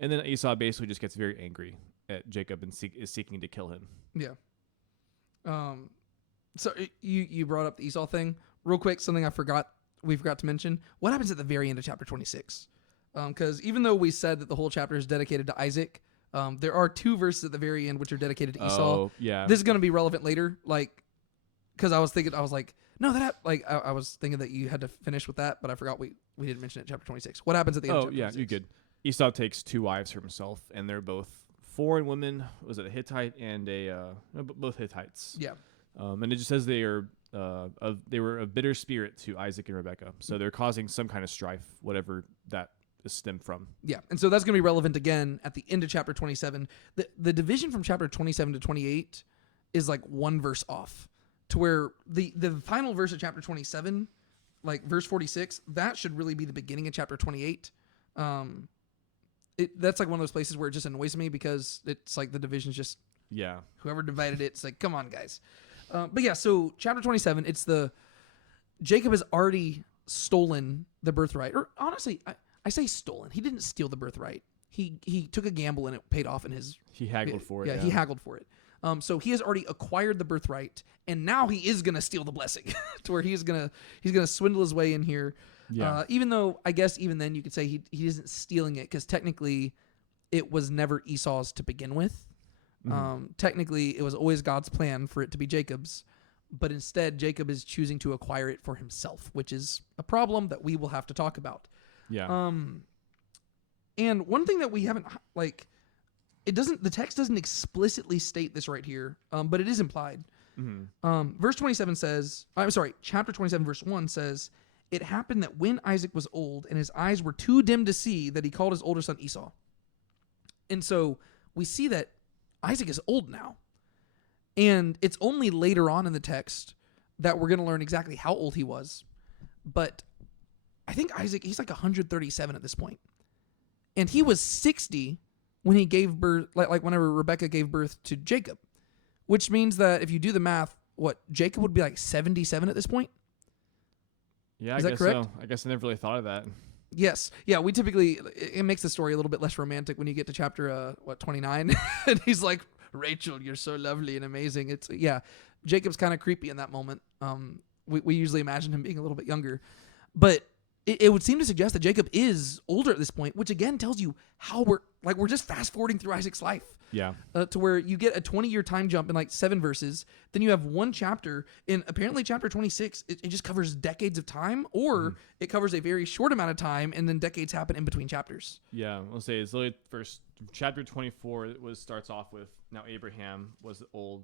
And then Esau basically just gets very angry at Jacob and is seeking to kill him. Yeah. So you brought up the Esau thing real quick. Something we forgot to mention. What happens at the very end of chapter 26? Because even though we said that the whole chapter is dedicated to Isaac, there are 2 verses at the very end which are dedicated to Esau. Oh, yeah. This is going to be relevant later. Like, because I was thinking that you had to finish with that, but I forgot we didn't mention it in chapter 26. What happens at the end of chapter 26? Oh, yeah, you good. Esau takes 2 wives for himself, and they're both foreign women. Was it a Hittite and both Hittites? Yeah. And it just says they were of bitter spirit to Isaac and Rebekah. So they're causing some kind of strife, whatever that is stemmed from. Yeah. And so that's going to be relevant again at the end of chapter 27. The division from chapter 27 to 28 is like 1 verse off, to where the final verse of chapter 27, like verse 46, that should really be the beginning of chapter 28. That's like one of those places where it just annoys me because it's like the division's just whoever divided it. It's like, come on, guys. But yeah, so chapter 27, it's Jacob has already stolen the birthright. Or honestly, I say stolen. He didn't steal the birthright. He took a gamble and it paid off in his... He haggled for it. Yeah, he haggled for it. So he has already acquired the birthright, and now he is going to steal the blessing to where he's going to swindle his way in here. Yeah. Even though I guess even then you could say he isn't stealing it because technically it was never Esau's to begin with. Technically it was always God's plan for it to be Jacob's, but instead Jacob is choosing to acquire it for himself, which is a problem that we will have to talk about. Yeah. And one thing that we haven't the text doesn't explicitly state this right here, but it is implied. Verse 27 says, chapter 27 verse 1 says, it happened that when Isaac was old and his eyes were too dim to see, that he called his older son Esau. And so we see that Isaac is old now. And it's only later on in the text that we're going to learn exactly how old he was. But I think Isaac, he's like 137 at this point. And he was 60 when he gave birth, like whenever Rebecca gave birth to Jacob. Which means that if you do the math, Jacob would be like 77 at this point? Yeah, Is I that guess correct? so. I guess I never really thought of that. Yes. Yeah, we typically, it makes the story a little bit less romantic when you get to chapter, 29. And he's like, Rachel, you're so lovely and amazing. Jacob's kind of creepy in that moment. We usually imagine him being a little bit younger, but it would seem to suggest that Jacob is older at this point, which again tells you how we're just fast forwarding through Isaac's life. Yeah. To where you get a 20-year time jump in like 7 verses. Then you have one chapter in apparently chapter 26. It just covers decades of time, or it covers a very short amount of time, and then decades happen in between chapters. Yeah, I'll say it's literally first chapter 24 starts off with now Abraham was old.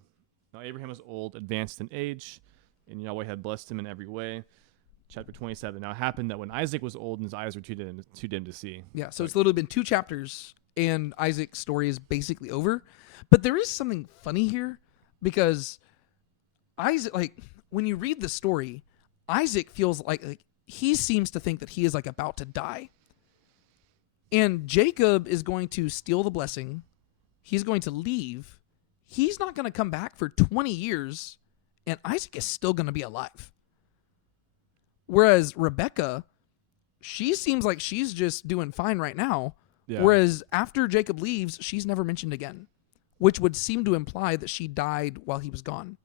Now Abraham was old, advanced in age, and Yahweh had blessed him in every way. Chapter 27. Now it happened that when Isaac was old and his eyes were too dim to see. Yeah, so it's literally been 2 chapters, and Isaac's story is basically over. But there is something funny here, because Isaac, like, when you read the story, Isaac feels like he seems to think that he is like about to die. And Jacob is going to steal the blessing. He's going to leave. He's not going to come back for 20 years, and Isaac is still going to be alive. Whereas Rebecca, she seems like she's just doing fine right now. Yeah. Whereas after Jacob leaves, she's never mentioned again, which would seem to imply that she died while he was gone.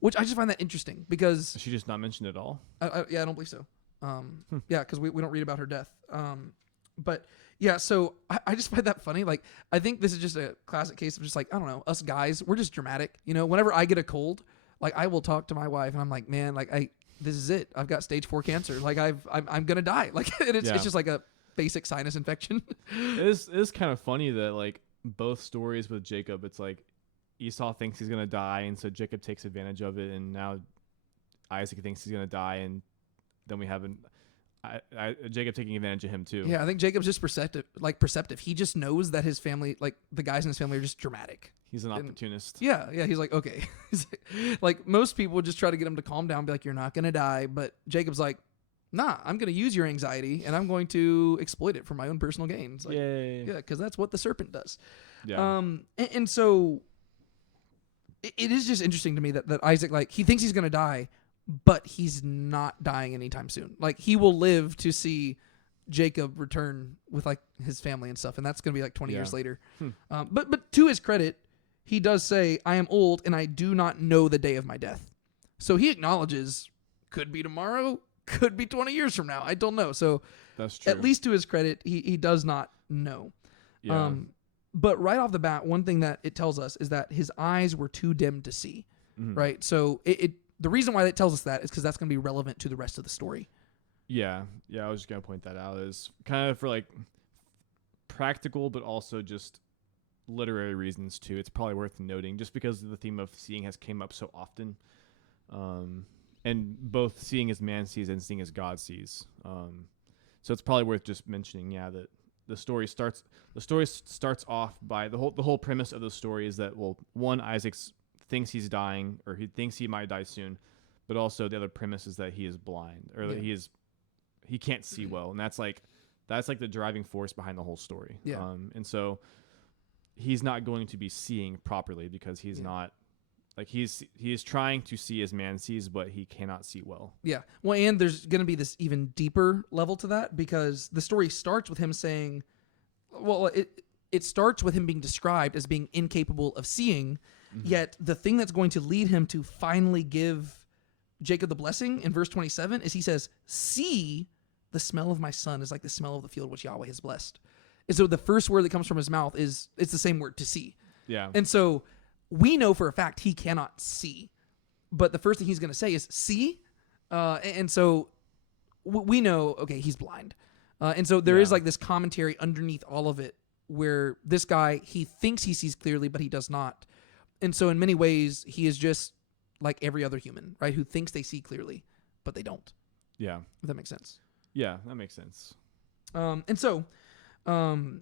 Which I just find that interesting because... Is she just not mentioned at all? Yeah, I don't believe so. Yeah, because we don't read about her death. But yeah, so I just find that funny. Like, I think this is just a classic case of just like, I don't know, us guys, we're just dramatic. You know, whenever I get a cold, like I will talk to my wife and I'm like, man, like this is it. I've got stage 4 cancer. Like I'm gonna die. Like it's just like a basic sinus infection. It is kind of funny that like both stories with Jacob, it's like Esau thinks he's gonna die, and so Jacob takes advantage of it, and now Isaac thinks he's gonna die, and then we have Jacob taking advantage of him too. Yeah, I think Jacob's just perceptive. He just knows that his family, like the guys in his family, are just dramatic. He's an opportunist. Yeah. He's like, okay. Like most people would just try to get him to calm down, be like, you're not gonna die. But Jacob's like, nah, I'm gonna use your anxiety and I'm going to exploit it for my own personal gain. It's like, yeah, because that's what the serpent does. Yeah. And so it is just interesting to me that Isaac, like, he thinks he's gonna die, but he's not dying anytime soon. Like, he will live to see Jacob return with like his family and stuff, and that's gonna be like 20 years later. But to his credit, he does say, I am old and I do not know the day of my death. So he acknowledges, could be tomorrow, could be 20 years from now. I don't know. So that's true. At least to his credit, he does not know. Yeah. But right off the bat, one thing that it tells us is that his eyes were too dim to see, right? So the reason why it tells us that is because that's going to be relevant to the rest of the story. Yeah. I was just going to point that out as kind of for like practical, but also just literary reasons too. It's probably worth noting just because the theme of seeing has came up so often. And both seeing as man sees and seeing as God sees. So it's probably worth just mentioning, that the story starts off by the whole premise of the story is that, well, one, Isaac thinks he's dying, or he thinks he might die soon, but also the other premise is that he is blind, or that he can't see well, and that's like the driving force behind the whole story. And so he's not going to be seeing properly because he's not, like, he is trying to see as man sees, but he cannot see well. Yeah. Well, and there's going to be this even deeper level to that, because the story starts with him saying, well, it starts with him being described as being incapable of seeing, yet the thing that's going to lead him to finally give Jacob the blessing in verse 27 is he says, see, the smell of my son is like the smell of the field which Yahweh has blessed. And so the first word that comes from his mouth it's the same word, to see. Yeah. And so we know for a fact he cannot see, but the first thing he's going to say is see. And so we know, okay, he's blind. And so there is like this commentary underneath all of it where this guy, he thinks he sees clearly, but he does not. And so in many ways, he is just like every other human, right? Who thinks they see clearly, but they don't. Yeah. If that makes sense. Yeah, that makes sense. And so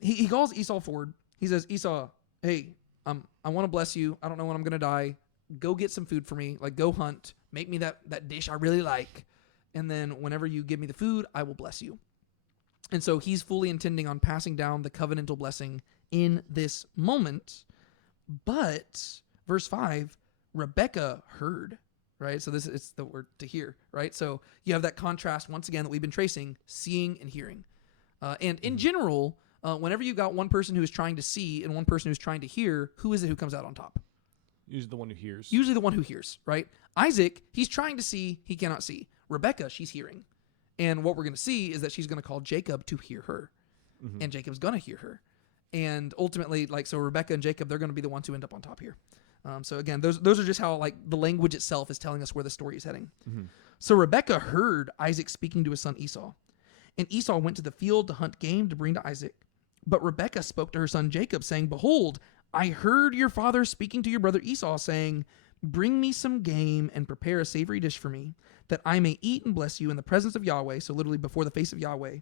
he calls Esau forward. He says, Esau, hey, I want to bless you. I don't know when I'm going to die. Go get some food for me. Like, go hunt. Make me that dish I really like. And then whenever you give me the food, I will bless you. And so he's fully intending on passing down the covenantal blessing in this moment. But verse 5, Rebecca heard, right? So it's the word to hear, right? So you have that contrast once again that we've been tracing, seeing and hearing. And in general, whenever you got one person who is trying to see and one person who's trying to hear, who is it who comes out on top? Usually the one who hears. Usually the one who hears, right? Isaac, he's trying to see, he cannot see. Rebecca, she's hearing. And what we're going to see is that she's going to call Jacob to hear her. Mm-hmm. And Jacob's going to hear her. And ultimately, like, so Rebecca and Jacob, they're going to be the ones who end up on top here. So again, those are just how, like, the language itself is telling us where the story is heading. Mm-hmm. So Rebecca heard Isaac speaking to his son Esau. And Esau went to the field to hunt game to bring to Isaac. But Rebekah spoke to her son Jacob, saying, "Behold, I heard your father speaking to your brother Esau, saying, 'Bring me some game and prepare a savory dish for me, that I may eat and bless you in the presence of Yahweh,'" so literally before the face of Yahweh,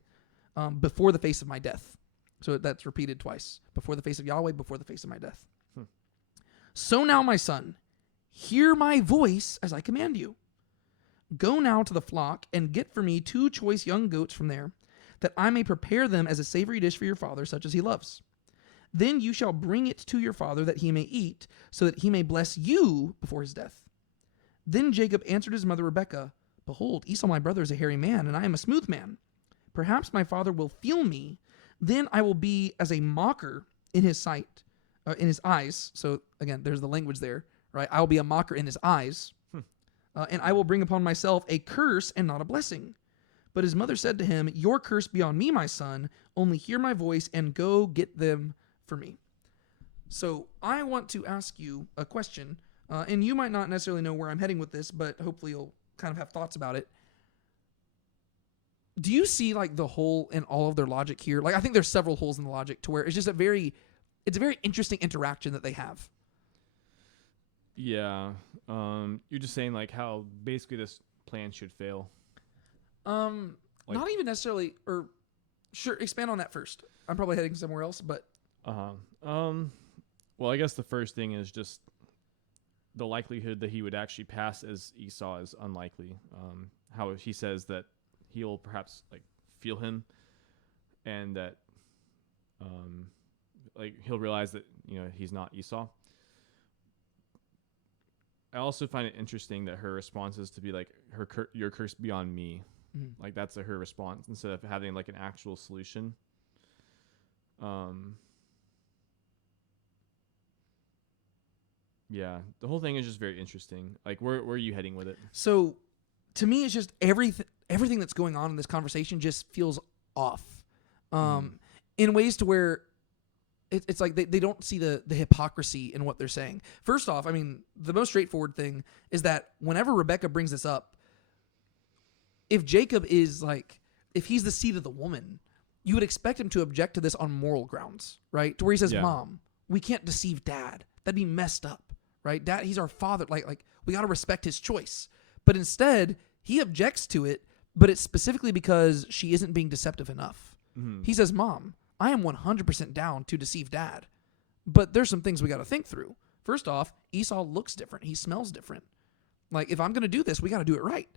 "before the face of my death." So that's repeated twice. "Before the face of Yahweh, before the face of my death." "So now, my son, hear my voice as I command you. Go now to the flock and get for me 2 choice young goats from there, that I may prepare them as a savory dish for your father, such as he loves. Then you shall bring it to your father, that he may eat, so that he may bless you before his death." Then Jacob answered his mother Rebekah, "Behold, Esau my brother is a hairy man, and I am a smooth man. Perhaps my father will feel me. Then I will be as a mocker in his sight, in his eyes." So again, there's the language there, right? "I will be a mocker in his eyes. And I will bring upon myself a curse and not a blessing." But his mother said to him, "Your curse be on me, my son. Only hear my voice and go get them for me." So I want to ask you a question, and you might not necessarily know where I'm heading with this, but hopefully you'll kind of have thoughts about it. Do you see like the hole in all of their logic here? Like, I think there's several holes in the logic to where it's just a very interesting interaction that they have. Yeah. You're just saying like how basically this plan should fail. Not even necessarily, or sure, expand on that first. I'm probably heading somewhere else, but well, I guess the first thing is just the likelihood that he would actually pass as Esau is unlikely. How he says that he'll perhaps like feel him, and that like he'll realize that he's not Esau. I also find it interesting that her response is to be like, "Your curse be on me." Mm-hmm. Like that's her response instead of having like an actual solution. Yeah, the whole thing is just very interesting. Like, where are you heading with it? So, to me, it's just everything that's going on in this conversation just feels off, in ways to where it's like they don't see the hypocrisy in what they're saying. First off, I mean, the most straightforward thing is that whenever Rebecca brings this up, if Jacob is like, if he's the seed of the woman, you would expect him to object to this on moral grounds, right? To where he says, "Mom, we can't deceive Dad. That'd be messed up, right? Dad, he's our father. Like we got to respect his choice." But instead, he objects to it, but it's specifically because she isn't being deceptive enough. Mm-hmm. He says, "Mom, I am 100% down to deceive Dad, but there's some things we got to think through. First off, Esau looks different. He smells different. Like, if I'm going to do this, we got to do it right."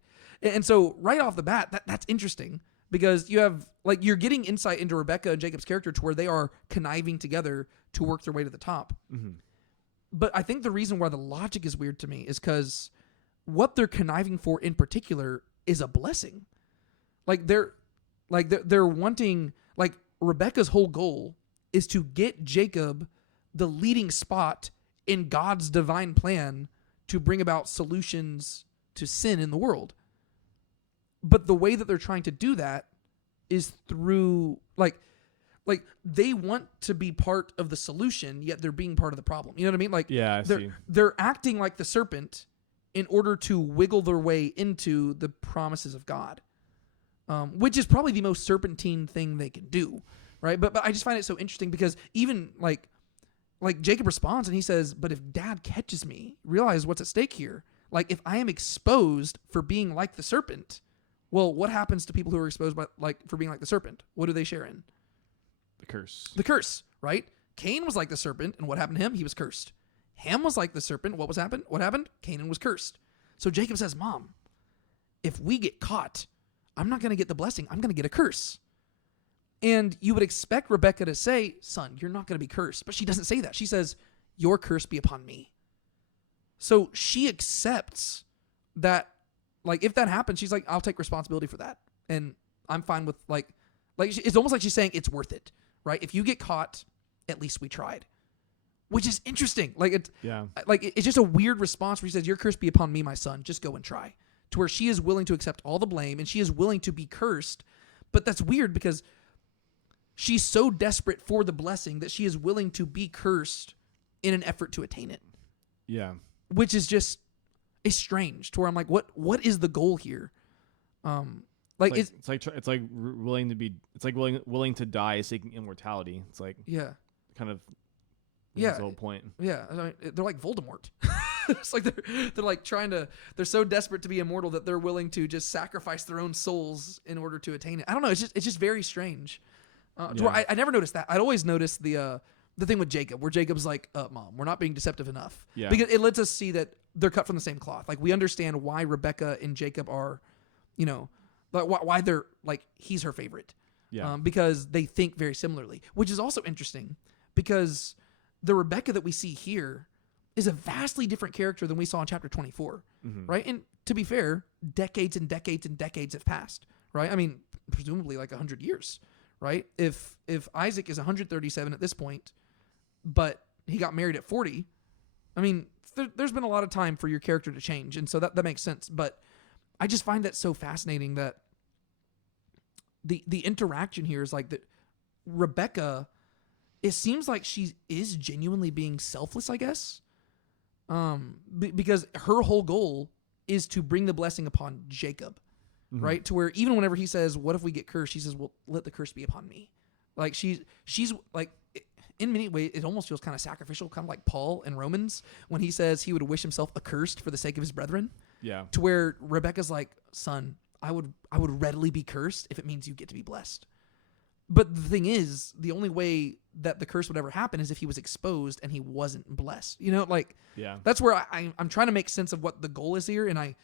And so right off the bat, that's interesting because you have, like, you're getting insight into Rebecca and Jacob's character to where they are conniving together to work their way to the top. Mm-hmm. But I think the reason why the logic is weird to me is because what they're conniving for in particular is a blessing. They're wanting, like, Rebecca's whole goal is to get Jacob the leading spot in God's divine plan to bring about solutions to sin in the world. But the way that they're trying to do that is through, like they want to be part of the solution, yet they're being part of the problem. You know what I mean? Like, yeah, I see. They're acting like the serpent in order to wiggle their way into the promises of God, which is probably the most serpentine thing they can do, right? But I just find it so interesting because even like Jacob responds and he says, "But if Dad catches me, realize what's at stake here. Like, if I am exposed for being like the serpent, well, what happens to people who are exposed for being like the serpent? What do they share in? The curse, right? Cain was like the serpent, and what happened to him? He was cursed. Ham was like the serpent. What happened? Canaan was cursed. So Jacob says, "Mom, if we get caught, I'm not going to get the blessing. I'm going to get a curse." And you would expect Rebecca to say, "Son, you're not going to be cursed." But she doesn't say that. She says, "Your curse be upon me." So she accepts that, like, if that happens, she's like, "I'll take responsibility for that. And I'm fine with, like it's almost like she's saying it's worth it, right? If you get caught, at least we tried." which is interesting. Like Yeah. it's just a weird response where he says, "Your curse be upon me, my son. Just go and try." To where she is willing to accept all the blame and she is willing to be cursed. But that's weird because she's so desperate for the blessing that she is willing to be cursed in an effort to attain it. Yeah. Which is just it's strange. To where I'm like, what is the goal here? It's willing to die seeking immortality. It's like yeah. kind of Yeah. that's the whole point. Yeah, I mean, they're like Voldemort. It's like they're like they're so desperate to be immortal that they're willing to just sacrifice their own souls in order to attain it. I don't know. It's just very strange. To where I never noticed that. I'd always noticed the thing with Jacob, where Jacob's like, "Mom, we're not being deceptive enough." Yeah. Because it lets us see that they're cut from the same cloth. Like we understand why Rebecca and Jacob are, like why they're like he's her favorite. Yeah. Because they think very similarly, which is also interesting because the Rebecca that we see here is a vastly different character than we saw in chapter 24, right? And to be fair, decades and decades and decades have passed, right? I mean, presumably like 100 years, right? If Isaac is 137 at this point, but he got married at 40, I mean, there's been a lot of time for your character to change, and so that makes sense. But I just find that so fascinating that the interaction here is like that Rebecca, it seems like she is genuinely being selfless, I guess. Because her whole goal is to bring the blessing upon Jacob, right? To where even whenever he says, "What if we get cursed?" She says, "Well, let the curse be upon me." Like she's like, in many ways, it almost feels kind of sacrificial, kind of like Paul in Romans when he says he would wish himself accursed for the sake of his brethren. Yeah. To where Rebecca's like, "Son, I would readily be cursed if it means you get to be blessed." But the thing is, the only way that the curse would ever happen is if he was exposed and he wasn't blessed. Yeah. That's where I'm trying to make sense of what the goal is here. And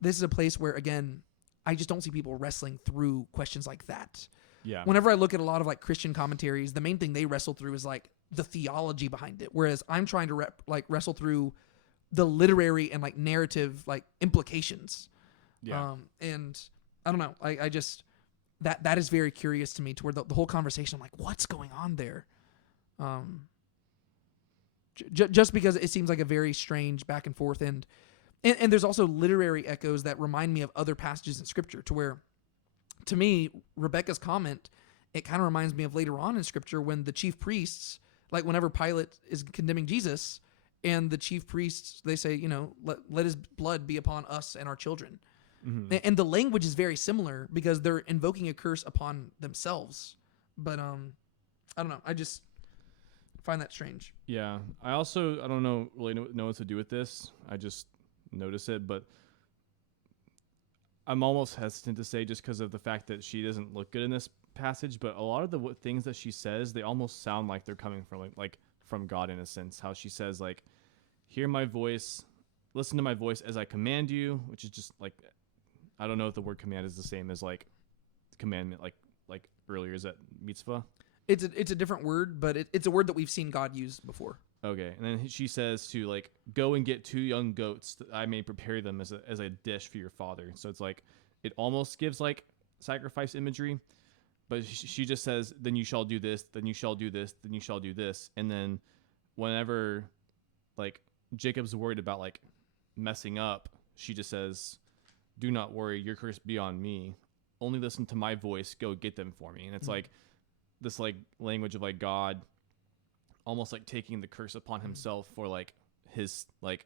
this is a place where, again, I just don't see people wrestling through questions like that. Yeah. Whenever I look at a lot of like Christian commentaries, the main thing they wrestle through is like the theology behind it. Whereas I'm trying to wrestle through the literary and like narrative like implications. Yeah. And I don't know. I just... That is very curious to me, to where the whole conversation, I'm like, what's going on there? Just because it seems like a very strange back and forth. And there's also literary echoes that remind me of other passages in Scripture, to where, to me, Rebecca's comment, it kind of reminds me of later on in Scripture when the chief priests, like whenever Pilate is condemning Jesus, and the chief priests, they say, let his blood be upon us and our children. Mm-hmm. And the language is very similar because they're invoking a curse upon themselves. But I don't know. I just find that strange. Yeah. I don't really know what to do with this. I just notice it, but I'm almost hesitant to say just because of the fact that she doesn't look good in this passage. But a lot of the things that she says, they almost sound like they're coming from like from God in a sense. How she says like, "Hear my voice, listen to my voice as I command you," which is just like. I don't know if the word command is the same as like commandment, like earlier. Is that mitzvah? It's a different word, but it's a word that we've seen God use before. Okay, and then she says to like go and get 2 young goats that I may prepare them as a dish for your father. So it's like it almost gives like sacrifice imagery, but she just says, "Then you shall do this, then you shall do this, then you shall do this," and then whenever like Jacob's worried about like messing up, she just says, "Do not worry, your curse be on me. Only listen to my voice. Go get them for me." And it's like this like language of like God almost like taking the curse upon himself for like his like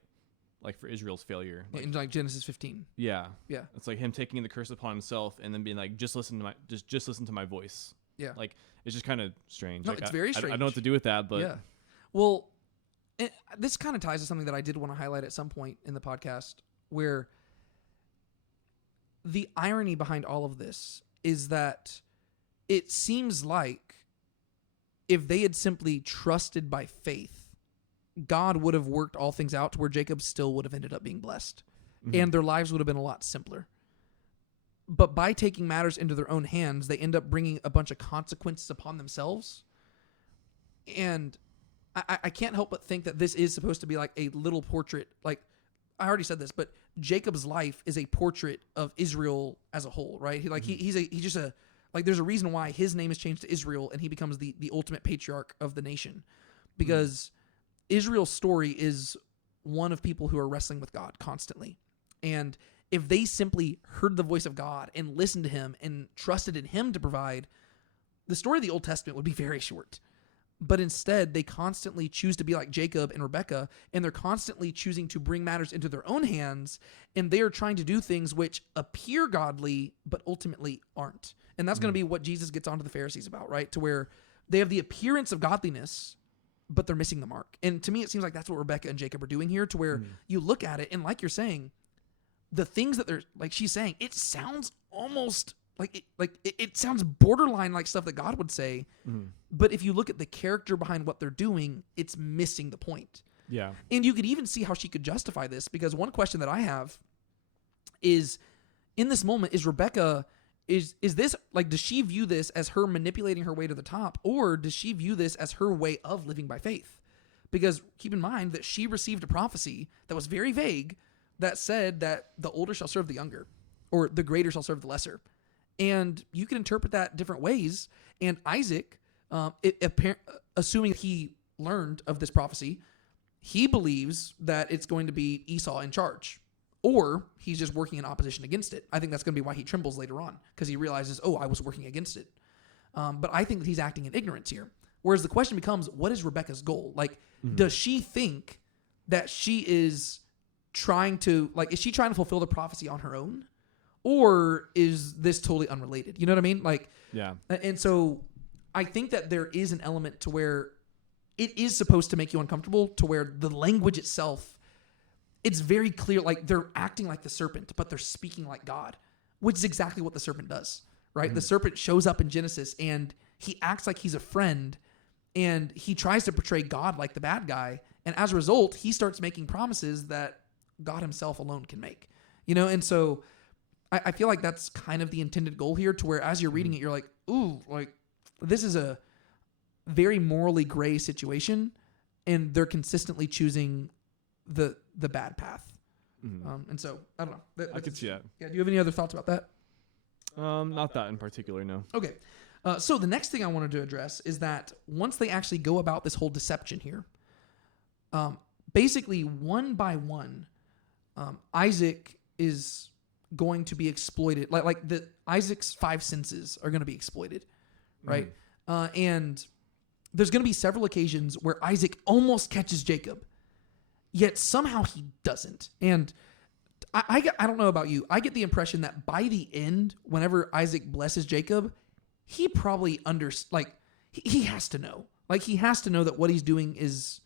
for Israel's failure. In like Genesis 15. Yeah. Yeah. It's like him taking the curse upon himself and then being like, just listen to my voice. Yeah. Like it's just kind of strange. No, like, it's very strange. I don't know what to do with that, but yeah. Well, this kind of ties to something that I did want to highlight at some point in the podcast, where the irony behind all of this is that it seems like if they had simply trusted by faith, God would have worked all things out to where Jacob still would have ended up being blessed, and their lives would have been a lot simpler. But by taking matters into their own hands, they end up bringing a bunch of consequences upon themselves. And I can't help but think that this is supposed to be like a little portrait. Like, I already said this, but Jacob's life is a portrait of Israel as a whole, right? There's a reason why his name is changed to Israel and he becomes the ultimate patriarch of the nation. Because Israel's story is one of people who are wrestling with God constantly. And if they simply heard the voice of God and listened to him and trusted in him to provide, the story of the Old Testament would be very short. But instead, they constantly choose to be like Jacob and Rebekah, and they're constantly choosing to bring matters into their own hands, and they are trying to do things which appear godly, but ultimately aren't. And that's going to be what Jesus gets onto the Pharisees about, right? To where they have the appearance of godliness, but they're missing the mark. And to me, it seems like that's what Rebekah and Jacob are doing here, to where you look at it, and like you're saying, the things that they're, like she's saying, it sounds almost it sounds borderline like stuff that God would say. But if you look at the character behind what they're doing, it's missing the point. Yeah. And you could even see how she could justify this, because one question that I have is, in this moment, is Rebekah, is this, like, does she view this as her manipulating her way to the top, or does she view this as her way of living by faith? Because keep in mind that she received a prophecy that was very vague that said that the older shall serve the younger, or the greater shall serve the lesser. And you can interpret that different ways. And Isaac, assuming he learned of this prophecy, he believes that it's going to be Esau in charge, or he's just working in opposition against it. I think that's going to be why he trembles later on, because he realizes, oh, I was working against it. But I think that he's acting in ignorance here. Whereas the question becomes, what is Rebekah's goal? Like, does she think that she is trying to, like, is she trying to fulfill the prophecy on her own? Or is this totally unrelated? You know what I mean? Like, yeah. And so I think that there is an element to where it is supposed to make you uncomfortable, to where the language itself, it's very clear, like they're acting like the serpent, but they're speaking like God, which is exactly what the serpent does, right? The serpent shows up in Genesis and he acts like he's a friend, and he tries to portray God like the bad guy. And as a result, he starts making promises that God himself alone can make, you know? And so I feel like that's kind of the intended goal here, to where as you're reading it, you're like, ooh, like this is a very morally gray situation, and they're consistently choosing the bad path. And so I don't know. I could see that. Yeah. Do you have any other thoughts about that? Not that in particular, no. Okay. So the next thing I wanted to address is that once they actually go about this whole deception here, basically one by one, Isaac is going to be exploited. Like Isaac's 5 senses are going to be exploited, right? And there's going to be several occasions where Isaac almost catches Jacob, yet somehow he doesn't. And I don't know about you, I get the impression that by the end, whenever Isaac blesses Jacob, he probably he has to know. Like, he has to know that what he's doing is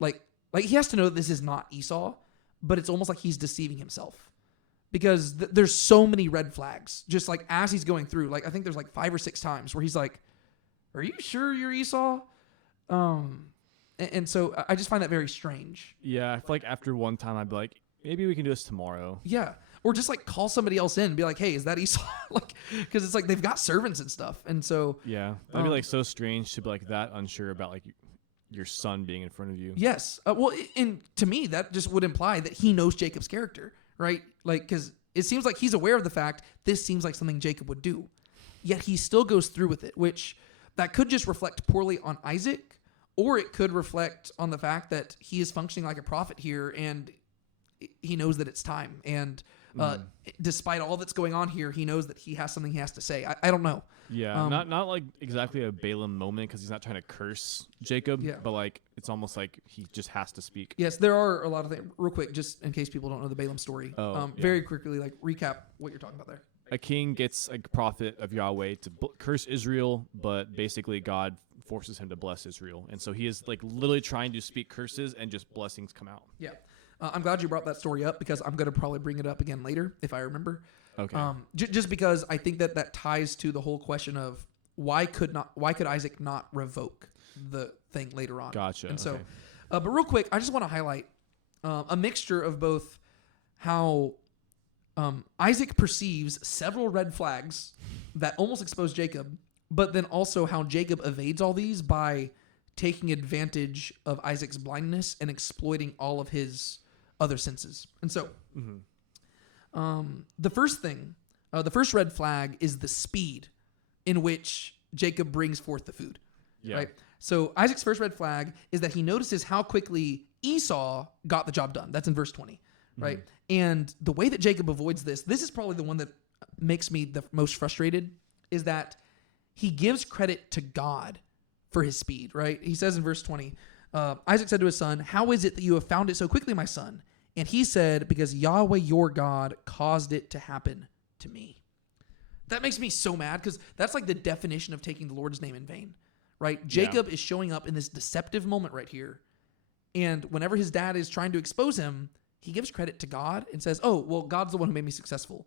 like he has to know that this is not Esau, but it's almost like he's deceiving himself. Because there's so many red flags, just like as he's going through. Like, I think there's like 5 or 6 times where he's like, "Are you sure you're Esau?" And so I just find that very strange. Yeah, I feel like after one time I'd be like, maybe we can do this tomorrow. Yeah, or just like call somebody else in and be like, "Hey, is that Esau?" Like, because it's like they've got servants and stuff, and so yeah, that'd be like so strange to be like that unsure about like your son being in front of you. Yes, well, and to me that just would imply that he knows Jacob's character. Right? Like, because it seems like he's aware of the fact this seems like something Jacob would do. Yet he still goes through with it, which that could just reflect poorly on Isaac, or it could reflect on the fact that he is functioning like a prophet here, and he knows that it's time. And despite all that's going on here, he knows that he has something he has to say. I don't know. Yeah, not like exactly a Balaam moment, because he's not trying to curse Jacob, but like it's almost like he just has to speak. Yes, there are a lot of things. Real quick, just in case people don't know the Balaam story, very quickly, like recap what you're talking about there. A king gets a prophet of Yahweh to curse Israel, but basically God forces him to bless Israel, and so he is like literally trying to speak curses, and just blessings come out. Yeah, I'm glad you brought that story up, because I'm going to probably bring it up again later if I remember. Okay. Just because I think that ties to the whole question of why could Isaac not revoke the thing later on. Gotcha. And so, okay. But real quick, I just want to highlight a mixture of both how Isaac perceives several red flags that almost expose Jacob, but then also how Jacob evades all these by taking advantage of Isaac's blindness and exploiting all of his other senses. And so, the first thing, the first red flag is the speed in which Jacob brings forth the food. Yeah. Right? So Isaac's first red flag is that he notices how quickly Esau got the job done. That's in verse 20, right? And the way that Jacob avoids this is probably the one that makes me the most frustrated, is that he gives credit to God for his speed, right? He says in verse 20, Isaac said to his son, "How is it that you have found it so quickly, my son?" And he said, "Because Yahweh your God caused it to happen to me." That makes me so mad, because that's like the definition of taking the Lord's name in vain, right? Jacob is showing up in this deceptive moment right here. And whenever his dad is trying to expose him, he gives credit to God and says, "Oh, well, God's the one who made me successful."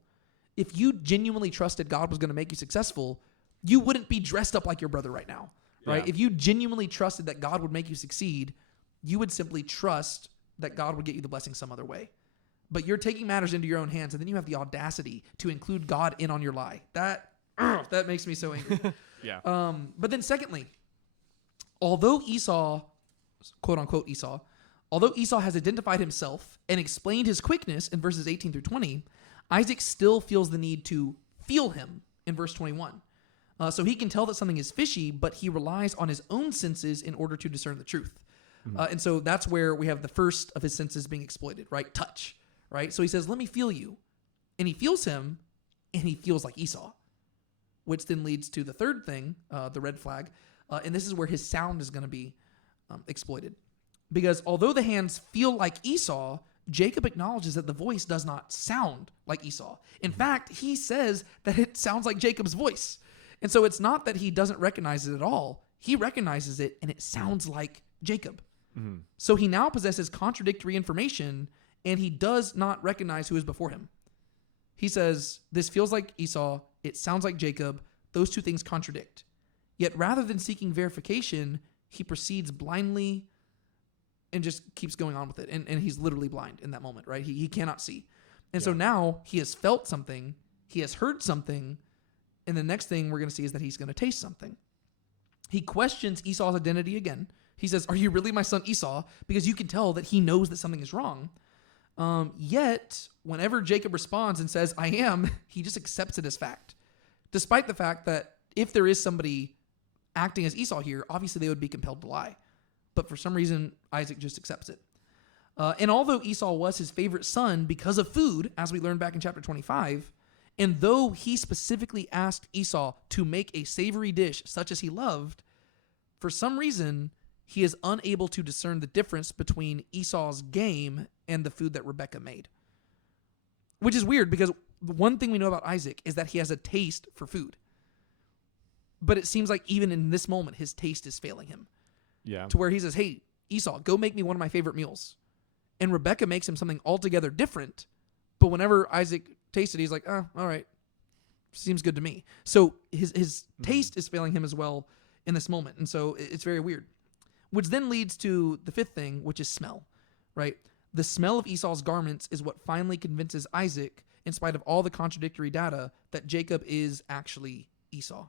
If you genuinely trusted God was going to make you successful, you wouldn't be dressed up like your brother right now, right? Yeah. If you genuinely trusted that God would make you succeed, you would simply trust that God would get you the blessing some other way. But you're taking matters into your own hands, and then you have the audacity to include God in on your lie. That makes me so angry. Yeah. But then secondly, although Esau, quote unquote Esau, although Esau has identified himself and explained his quickness in verses 18 through 20, Isaac still feels the need to feel him in verse 21. So he can tell that something is fishy, but he relies on his own senses in order to discern the truth. And so that's where we have the first of his senses being exploited, right? Touch, right? So he says, "Let me feel you." And he feels him, and he feels like Esau, which then leads to the third thing, the red flag. And this is where his sound is going to be exploited. Because although the hands feel like Esau, Jacob acknowledges that the voice does not sound like Esau. In fact, he says that it sounds like Jacob's voice. And so it's not that he doesn't recognize it at all. He recognizes it, and it sounds like Jacob. So he now possesses contradictory information, and he does not recognize who is before him. He says, "This feels like Esau. It sounds like Jacob. Those two things contradict." Yet rather than seeking verification, he proceeds blindly and just keeps going on with it. And he's literally blind in that moment, right? He cannot see. And so now he has felt something, he has heard something, and the next thing we're going to see is that he's going to taste something. He questions Esau's identity again. He says, "Are you really my son Esau?" Because you can tell that he knows that something is wrong. Yet, whenever Jacob responds and says, "I am," he just accepts it as fact. Despite the fact that if there is somebody acting as Esau here, obviously they would be compelled to lie. But for some reason, Isaac just accepts it. And although Esau was his favorite son because of food, as we learned back in chapter 25, and though he specifically asked Esau to make a savory dish such as he loved, for some reason, he is unable to discern the difference between Esau's game and the food that Rebekah made. Which is weird, because the one thing we know about Isaac is that he has a taste for food. But it seems like even in this moment, his taste is failing him. Yeah. To where he says, "Hey, Esau, go make me one of my favorite meals." And Rebekah makes him something altogether different. But whenever Isaac tasted it, he's like, "Oh, all right. Seems good to me." So his taste is failing him as well in this moment. And so it's very weird. Which then leads to the fifth thing, which is smell, right? The smell of Esau's garments is what finally convinces Isaac, in spite of all the contradictory data, that Jacob is actually Esau.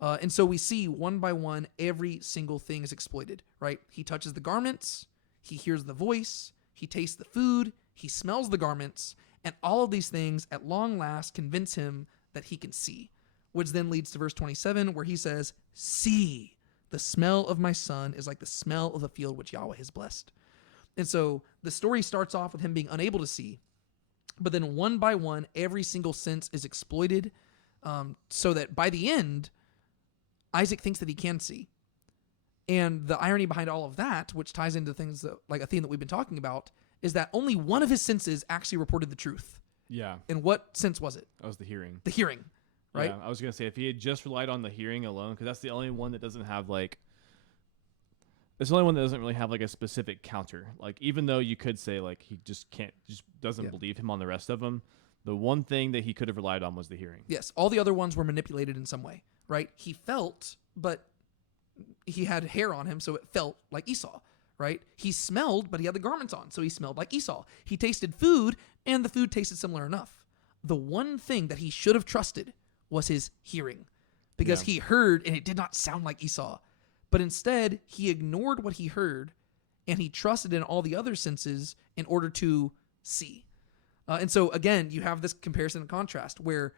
And so we see one by one, every single thing is exploited, right? He touches the garments, he hears the voice, he tastes the food, he smells the garments, and all of these things at long last convince him that he can see, which then leads to verse 27, where he says, "See, the smell of my son is like the smell of the field which Yahweh has blessed." And so the story starts off with him being unable to see, but then one by one, every single sense is exploited, so that by the end, Isaac thinks that he can see. And the irony behind all of that, which ties into things that, like a theme that we've been talking about, is that only one of his senses actually reported the truth. Yeah. And what sense was it? That was the hearing. The hearing, right? Yeah, I was going to say, if he had just relied on the hearing alone, because that's the only one that doesn't have, like, it's the only one that doesn't really have, like, a specific counter. Like, even though you could say, like, he just doesn't believe him on the rest of them, the one thing that he could have relied on was the hearing. Yes, all the other ones were manipulated in some way, right? He felt, but he had hair on him, so it felt like Esau, right? He smelled, but he had the garments on, so he smelled like Esau. He tasted food, and the food tasted similar enough. The one thing that he should have trusted was his hearing, because he heard, and it did not sound like Esau. But instead, he ignored what he heard, and he trusted in all the other senses in order to see. And so, again, you have this comparison and contrast where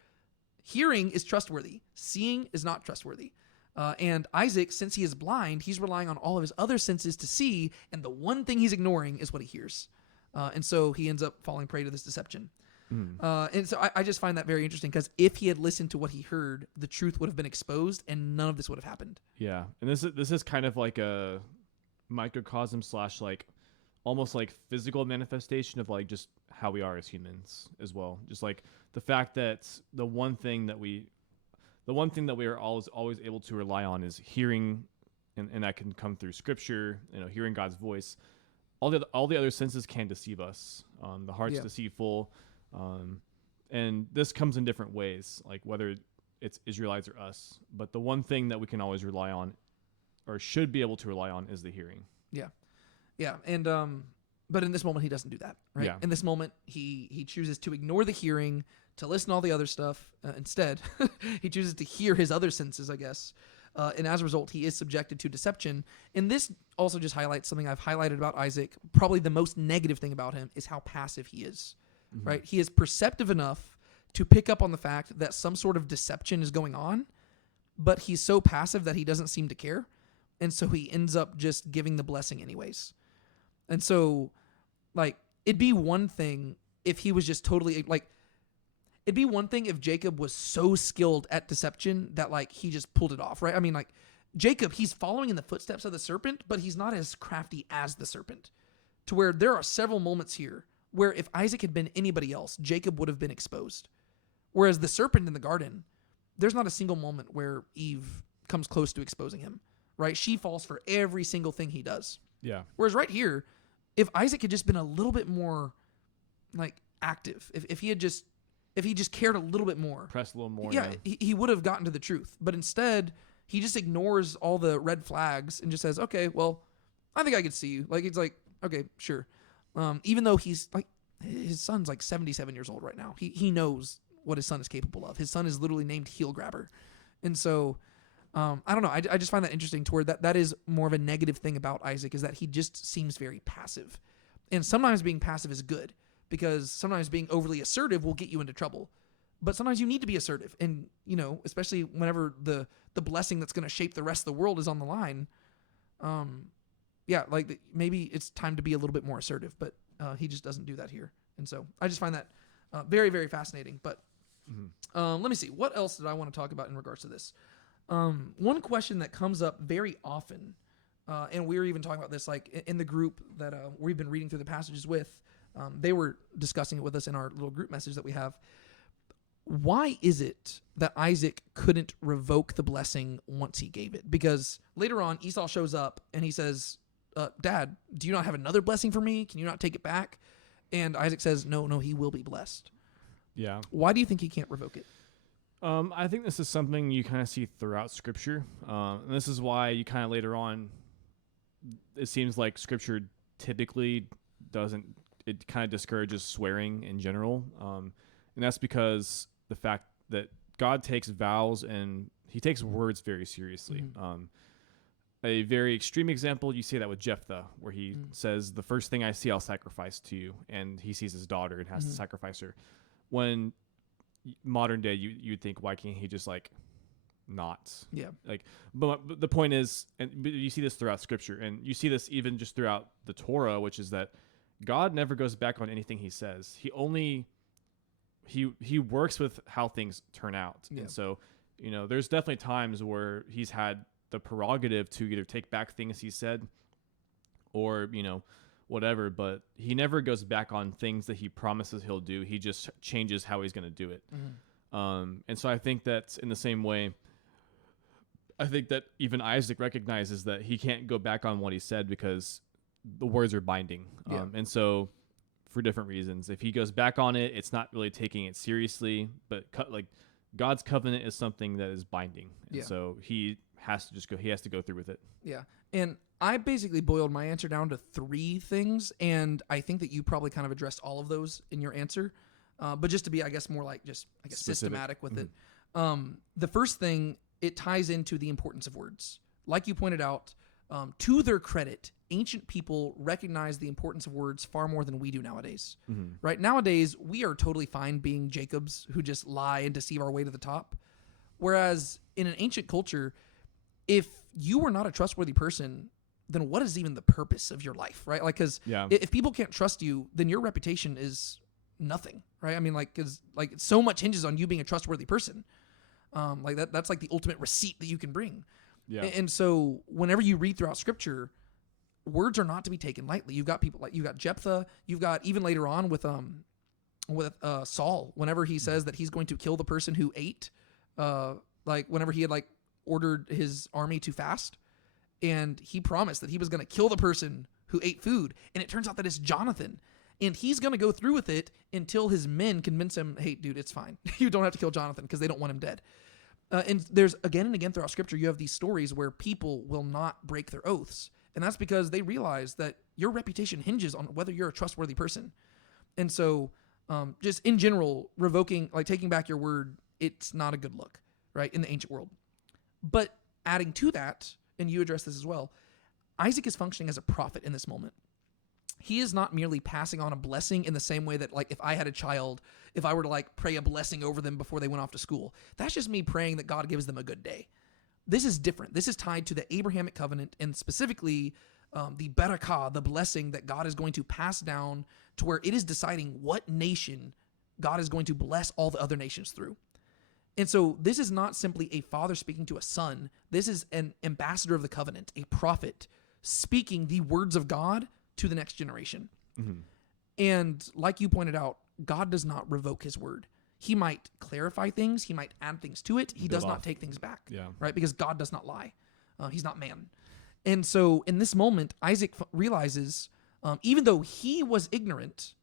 hearing is trustworthy, seeing is not trustworthy. And Isaac, since he is blind, he's relying on all of his other senses to see, and the one thing he's ignoring is what he hears. And so he ends up falling prey to this deception. And so I just find that very interesting, because if he had listened to what he heard, the truth would have been exposed and none of this would have happened. Yeah. And this is kind of like a microcosm / like almost like physical manifestation of like just how we are as humans as well. Just like the fact that the one thing that we are always able to rely on is hearing, and that can come through scripture, hearing God's voice. All the other senses can deceive us. The heart's deceitful. And this comes in different ways, like whether it's Israelites or us. But the one thing that we can always rely on, or should be able to rely on, is the hearing. Yeah. Yeah. And, but in this moment, he doesn't do that, right? Yeah. In this moment, he chooses to ignore the hearing, to listen to all the other stuff. Instead, he chooses to hear his other senses, I guess. And as a result, he is subjected to deception. And this also just highlights something I've highlighted about Isaac. Probably the most negative thing about him is how passive he is, right? He is perceptive enough to pick up on the fact that some sort of deception is going on, but he's so passive that he doesn't seem to care. And so he ends up just giving the blessing anyways. And so, like, it'd be one thing if he was just totally, like, it'd be one thing if Jacob was so skilled at deception that, like, he just pulled it off, right? I mean, like, Jacob, he's following in the footsteps of the serpent, but he's not as crafty as the serpent. To where there are several moments here where if Isaac had been anybody else, Jacob would have been exposed. Whereas the serpent in the garden, there's not a single moment where Eve comes close to exposing him, right? She falls for every single thing he does. Yeah. Whereas right here, if Isaac had just been a little bit more, like, active, if he just cared a little bit more, press a little more, he would have gotten to the truth. But instead, he just ignores all the red flags and just says, "Okay, well, I think I could see you." Like, it's like, okay, sure. Even though he's like, his son's like 77 years old right now. He knows what his son is capable of. His son is literally named Heel Grabber, and so. I don't know. I just find that interesting to where that is more of a negative thing about Isaac, is that he just seems very passive. And sometimes being passive is good, because sometimes being overly assertive will get you into trouble. But sometimes you need to be assertive. And, especially whenever the blessing that's going to shape the rest of the world is on the line. Like maybe it's time to be a little bit more assertive, but he just doesn't do that here. And so I just find that very, very fascinating. But let me see. What else did I want to talk about in regards to this? One question that comes up very often, and we were even talking about this, like in the group that we've been reading through the passages with, they were discussing it with us in our little group message that we have. Why is it that Isaac couldn't revoke the blessing once he gave it? Because later on, Esau shows up and he says, "Dad, do you not have another blessing for me? Can you not take it back?" And Isaac says, no, he will be blessed. Yeah. Why do you think he can't revoke it? I think this is something you kind of see throughout Scripture. And this is why you kind of later on, it seems like Scripture typically it kind of discourages swearing in general. And that's because the fact that God takes vows and he takes words very seriously. A very extreme example, you see that with Jephthah, where he says, "The first thing I see, I'll sacrifice to you." And he sees his daughter and has to sacrifice her. When modern day, you'd think, why can't he just not? Yeah. But the point is, and you see this throughout Scripture, and you see this even just throughout the Torah, which is that God never goes back on anything he says. He only he works with how things turn out. Yeah. And so, there's definitely times where he's had the prerogative to either take back things he said or, whatever, but he never goes back on things that he promises he'll do. He just changes how he's going to do it. And so I think that in the same way, I think that even Isaac recognizes that he can't go back on what he said because the words are binding. Yeah. And so for different reasons, if he goes back on it, it's not really taking it seriously, but God's covenant is something that is binding. And so he has to go through with it. Yeah. And I basically boiled my answer down to 3 things, and I think that you probably kind of addressed all of those in your answer. But just to be, I guess, more systematic with it. The first thing, it ties into the importance of words. Like you pointed out, to their credit, ancient people recognize the importance of words far more than we do nowadays. Right? Nowadays, we are totally fine being Jacobs who just lie and deceive our way to the top. Whereas in an ancient culture, if you were not a trustworthy person, then what is even the purpose of your life, right? Like, because if people can't trust you, then your reputation is nothing, right? I mean, like, because like so much hinges on you being a trustworthy person. Like that's like the ultimate receipt that you can bring. Yeah. And so whenever you read throughout Scripture, words are not to be taken lightly. You've got people like you got Jephthah. You've got even later on with Saul, whenever he says that he's going to kill the person who ate, like whenever he had like ordered his army to fast, and he promised that he was going to kill the person who ate food, and it turns out that it's Jonathan, and he's going to go through with it until his men convince him, hey, dude, it's fine. You don't have to kill Jonathan, because they don't want him dead. And there's again and again throughout Scripture, you have these stories where people will not break their oaths, and that's because they realize that your reputation hinges on whether you're a trustworthy person. And so just in general, revoking, like taking back your word, it's not a good look, right, in the ancient world. But adding to that, and you address this as well, Isaac is functioning as a prophet in this moment. He is not merely passing on a blessing in the same way that, like, if I had a child, if I were to, like, pray a blessing over them before they went off to school, that's just me praying that God gives them a good day. This is different. This is tied to the Abrahamic covenant, and specifically the barakah, the blessing that God is going to pass down to where it is deciding what nation God is going to bless all the other nations through. And so this is not simply a father speaking to a son. This is an ambassador of the covenant, a prophet speaking the words of God to the next generation. Mm-hmm. And like you pointed out, God does not revoke his word. He might clarify things. He might add things to it. He does not take things back, right? Because God does not lie. He's not man. And so in this moment, Isaac realizes, even though he was ignorant,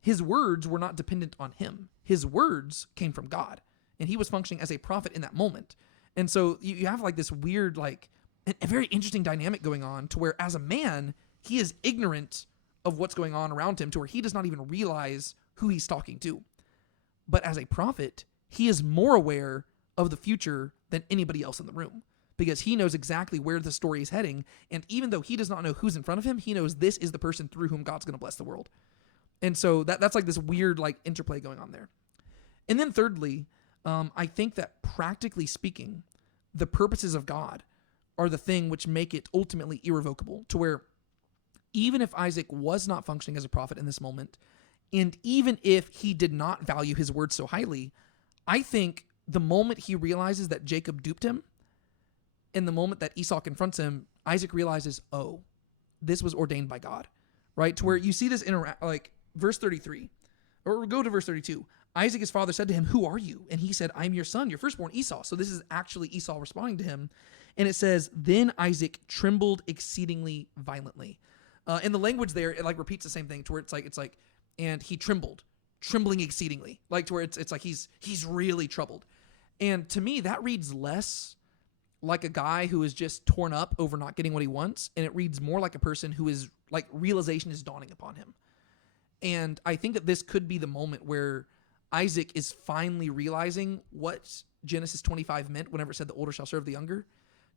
his words were not dependent on him. His words came from God, and he was functioning as a prophet in that moment. And so you have like this weird, like a very interesting dynamic going on to where as a man, he is ignorant of what's going on around him to where he does not even realize who he's talking to. But as a prophet, he is more aware of the future than anybody else in the room because he knows exactly where the story is heading. And even though he does not know who's in front of him, he knows this is the person through whom God's going to bless the world. And so that's like this weird like interplay going on there. And then thirdly, I think that practically speaking, the purposes of God are the thing which make it ultimately irrevocable to where even if Isaac was not functioning as a prophet in this moment, and even if he did not value his word so highly, I think the moment he realizes that Jacob duped him, and the moment that Esau confronts him, Isaac realizes, oh, this was ordained by God, right? To where you see this like verse 33, or go to verse 32. Isaac, his father, said to him, "Who are you?" And he said, "I am your son, your firstborn Esau." So this is actually Esau responding to him. And it says, "Then Isaac trembled exceedingly violently." In the language there, it like repeats the same thing to where it's like, and he trembled, trembling exceedingly, like to where it's like he's really troubled. And to me, that reads less like a guy who is just torn up over not getting what he wants, and it reads more like a person who is like realization is dawning upon him. And I think that this could be the moment where Isaac is finally realizing what Genesis 25 meant whenever it said the older shall serve the younger,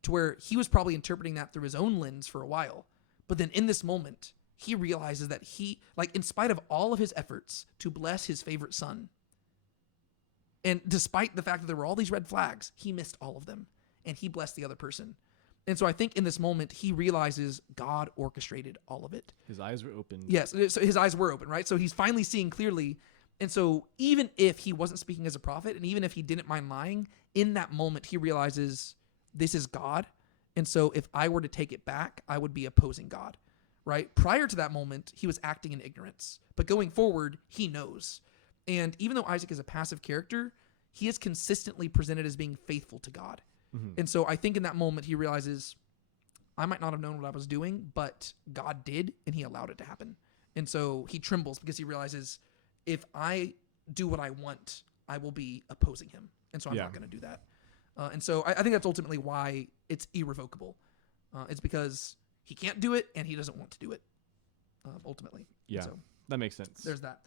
to where he was probably interpreting that through his own lens for a while. But then in this moment, he realizes that he, like in spite of all of his efforts to bless his favorite son, and despite the fact that there were all these red flags, he missed all of them, and he blessed the other person. And so I think in this moment, he realizes God orchestrated all of it. His eyes were open. Yes, so his eyes were open, right? So he's finally seeing clearly. And so even if he wasn't speaking as a prophet, and even if he didn't mind lying, in that moment, he realizes this is God. And so if I were to take it back, I would be opposing God, right? Prior to that moment, he was acting in ignorance. But going forward, he knows. And even though Isaac is a passive character, he is consistently presented as being faithful to God. Mm-hmm. And so I think in that moment, he realizes, I might not have known what I was doing, but God did, and he allowed it to happen. And so he trembles because he realizes, if I do what I want, I will be opposing him. And so I'm not going to do that. And so I think that's ultimately why it's irrevocable. It's because he can't do it and he doesn't want to do it, ultimately. Yeah, so that makes sense. There's that.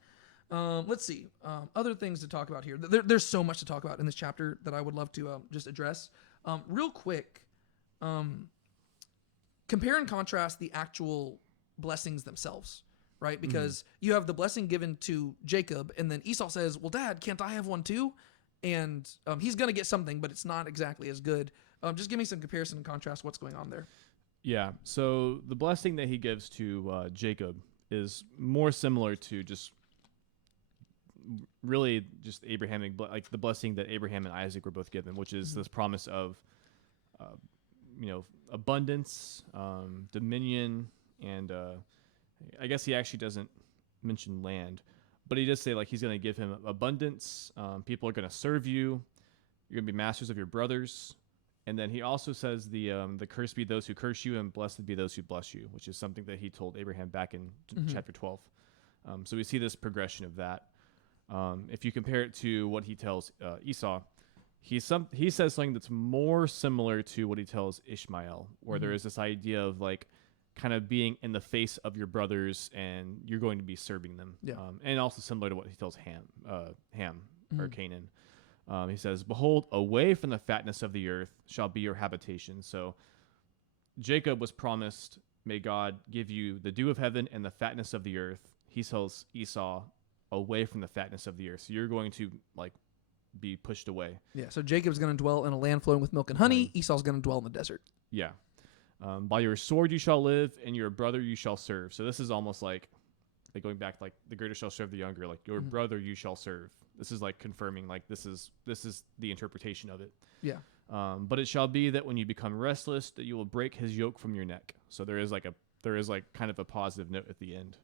Let's see. Other things to talk about here. There's so much to talk about in this chapter that I would love to just address. Real quick, compare and contrast the actual blessings themselves. Right? Because you have the blessing given to Jacob, and then Esau says, well, Dad, can't I have one too? And he's going to get something, but it's not exactly as good. Just give me some comparison and contrast. What's going on there? Yeah. So the blessing that he gives to Jacob is more similar to just really just Abrahamic, like the blessing that Abraham and Isaac were both given, which is this promise of, abundance, dominion, and I guess he actually doesn't mention land, but he does say like he's going to give him abundance. People are going to serve you. You're going to be masters of your brothers. And then he also says the curse be those who curse you and blessed be those who bless you, which is something that he told Abraham back in chapter 12. So we see this progression of that. If you compare it to what he tells Esau, he says something that's more similar to what he tells Ishmael, where there is this idea of like kind of being in the face of your brothers and you're going to be serving them. Yeah. And also similar to what he tells Ham or Canaan. He says, behold, away from the fatness of the earth shall be your habitation. So Jacob was promised, may God give you the dew of heaven and the fatness of the earth. He tells Esau, away from the fatness of the earth. So you're going to like be pushed away. Yeah. So Jacob's going to dwell in a land flowing with milk and honey. Esau's going to dwell in the desert. Yeah. By your sword you shall live, and your brother you shall serve. So this is almost like going back, like the greater shall serve the younger, like your brother you shall serve. This is like confirming, like this is the interpretation of it. Yeah. But it shall be that when you become restless, that you will break his yoke from your neck. So there is kind of a positive note at the end.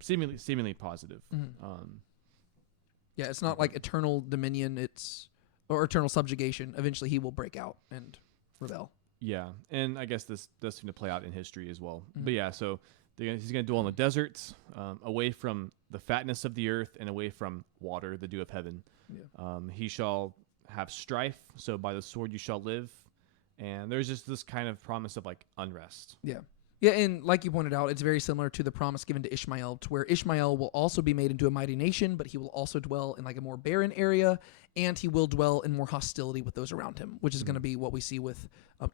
Seemingly positive. Yeah, it's not like eternal dominion, or eternal subjugation. Eventually he will break out and rebel. Yeah, and I guess this does seem to play out in history as well. But yeah, so he's going to dwell in the deserts, away from the fatness of the earth and away from water, the dew of heaven. Yeah. He shall have strife, so by the sword you shall live. And there's just this kind of promise of like unrest. Yeah. Yeah, and like you pointed out, it's very similar to the promise given to Ishmael, to where Ishmael will also be made into a mighty nation, but he will also dwell in like a more barren area, and he will dwell in more hostility with those around him, which is going to be what we see with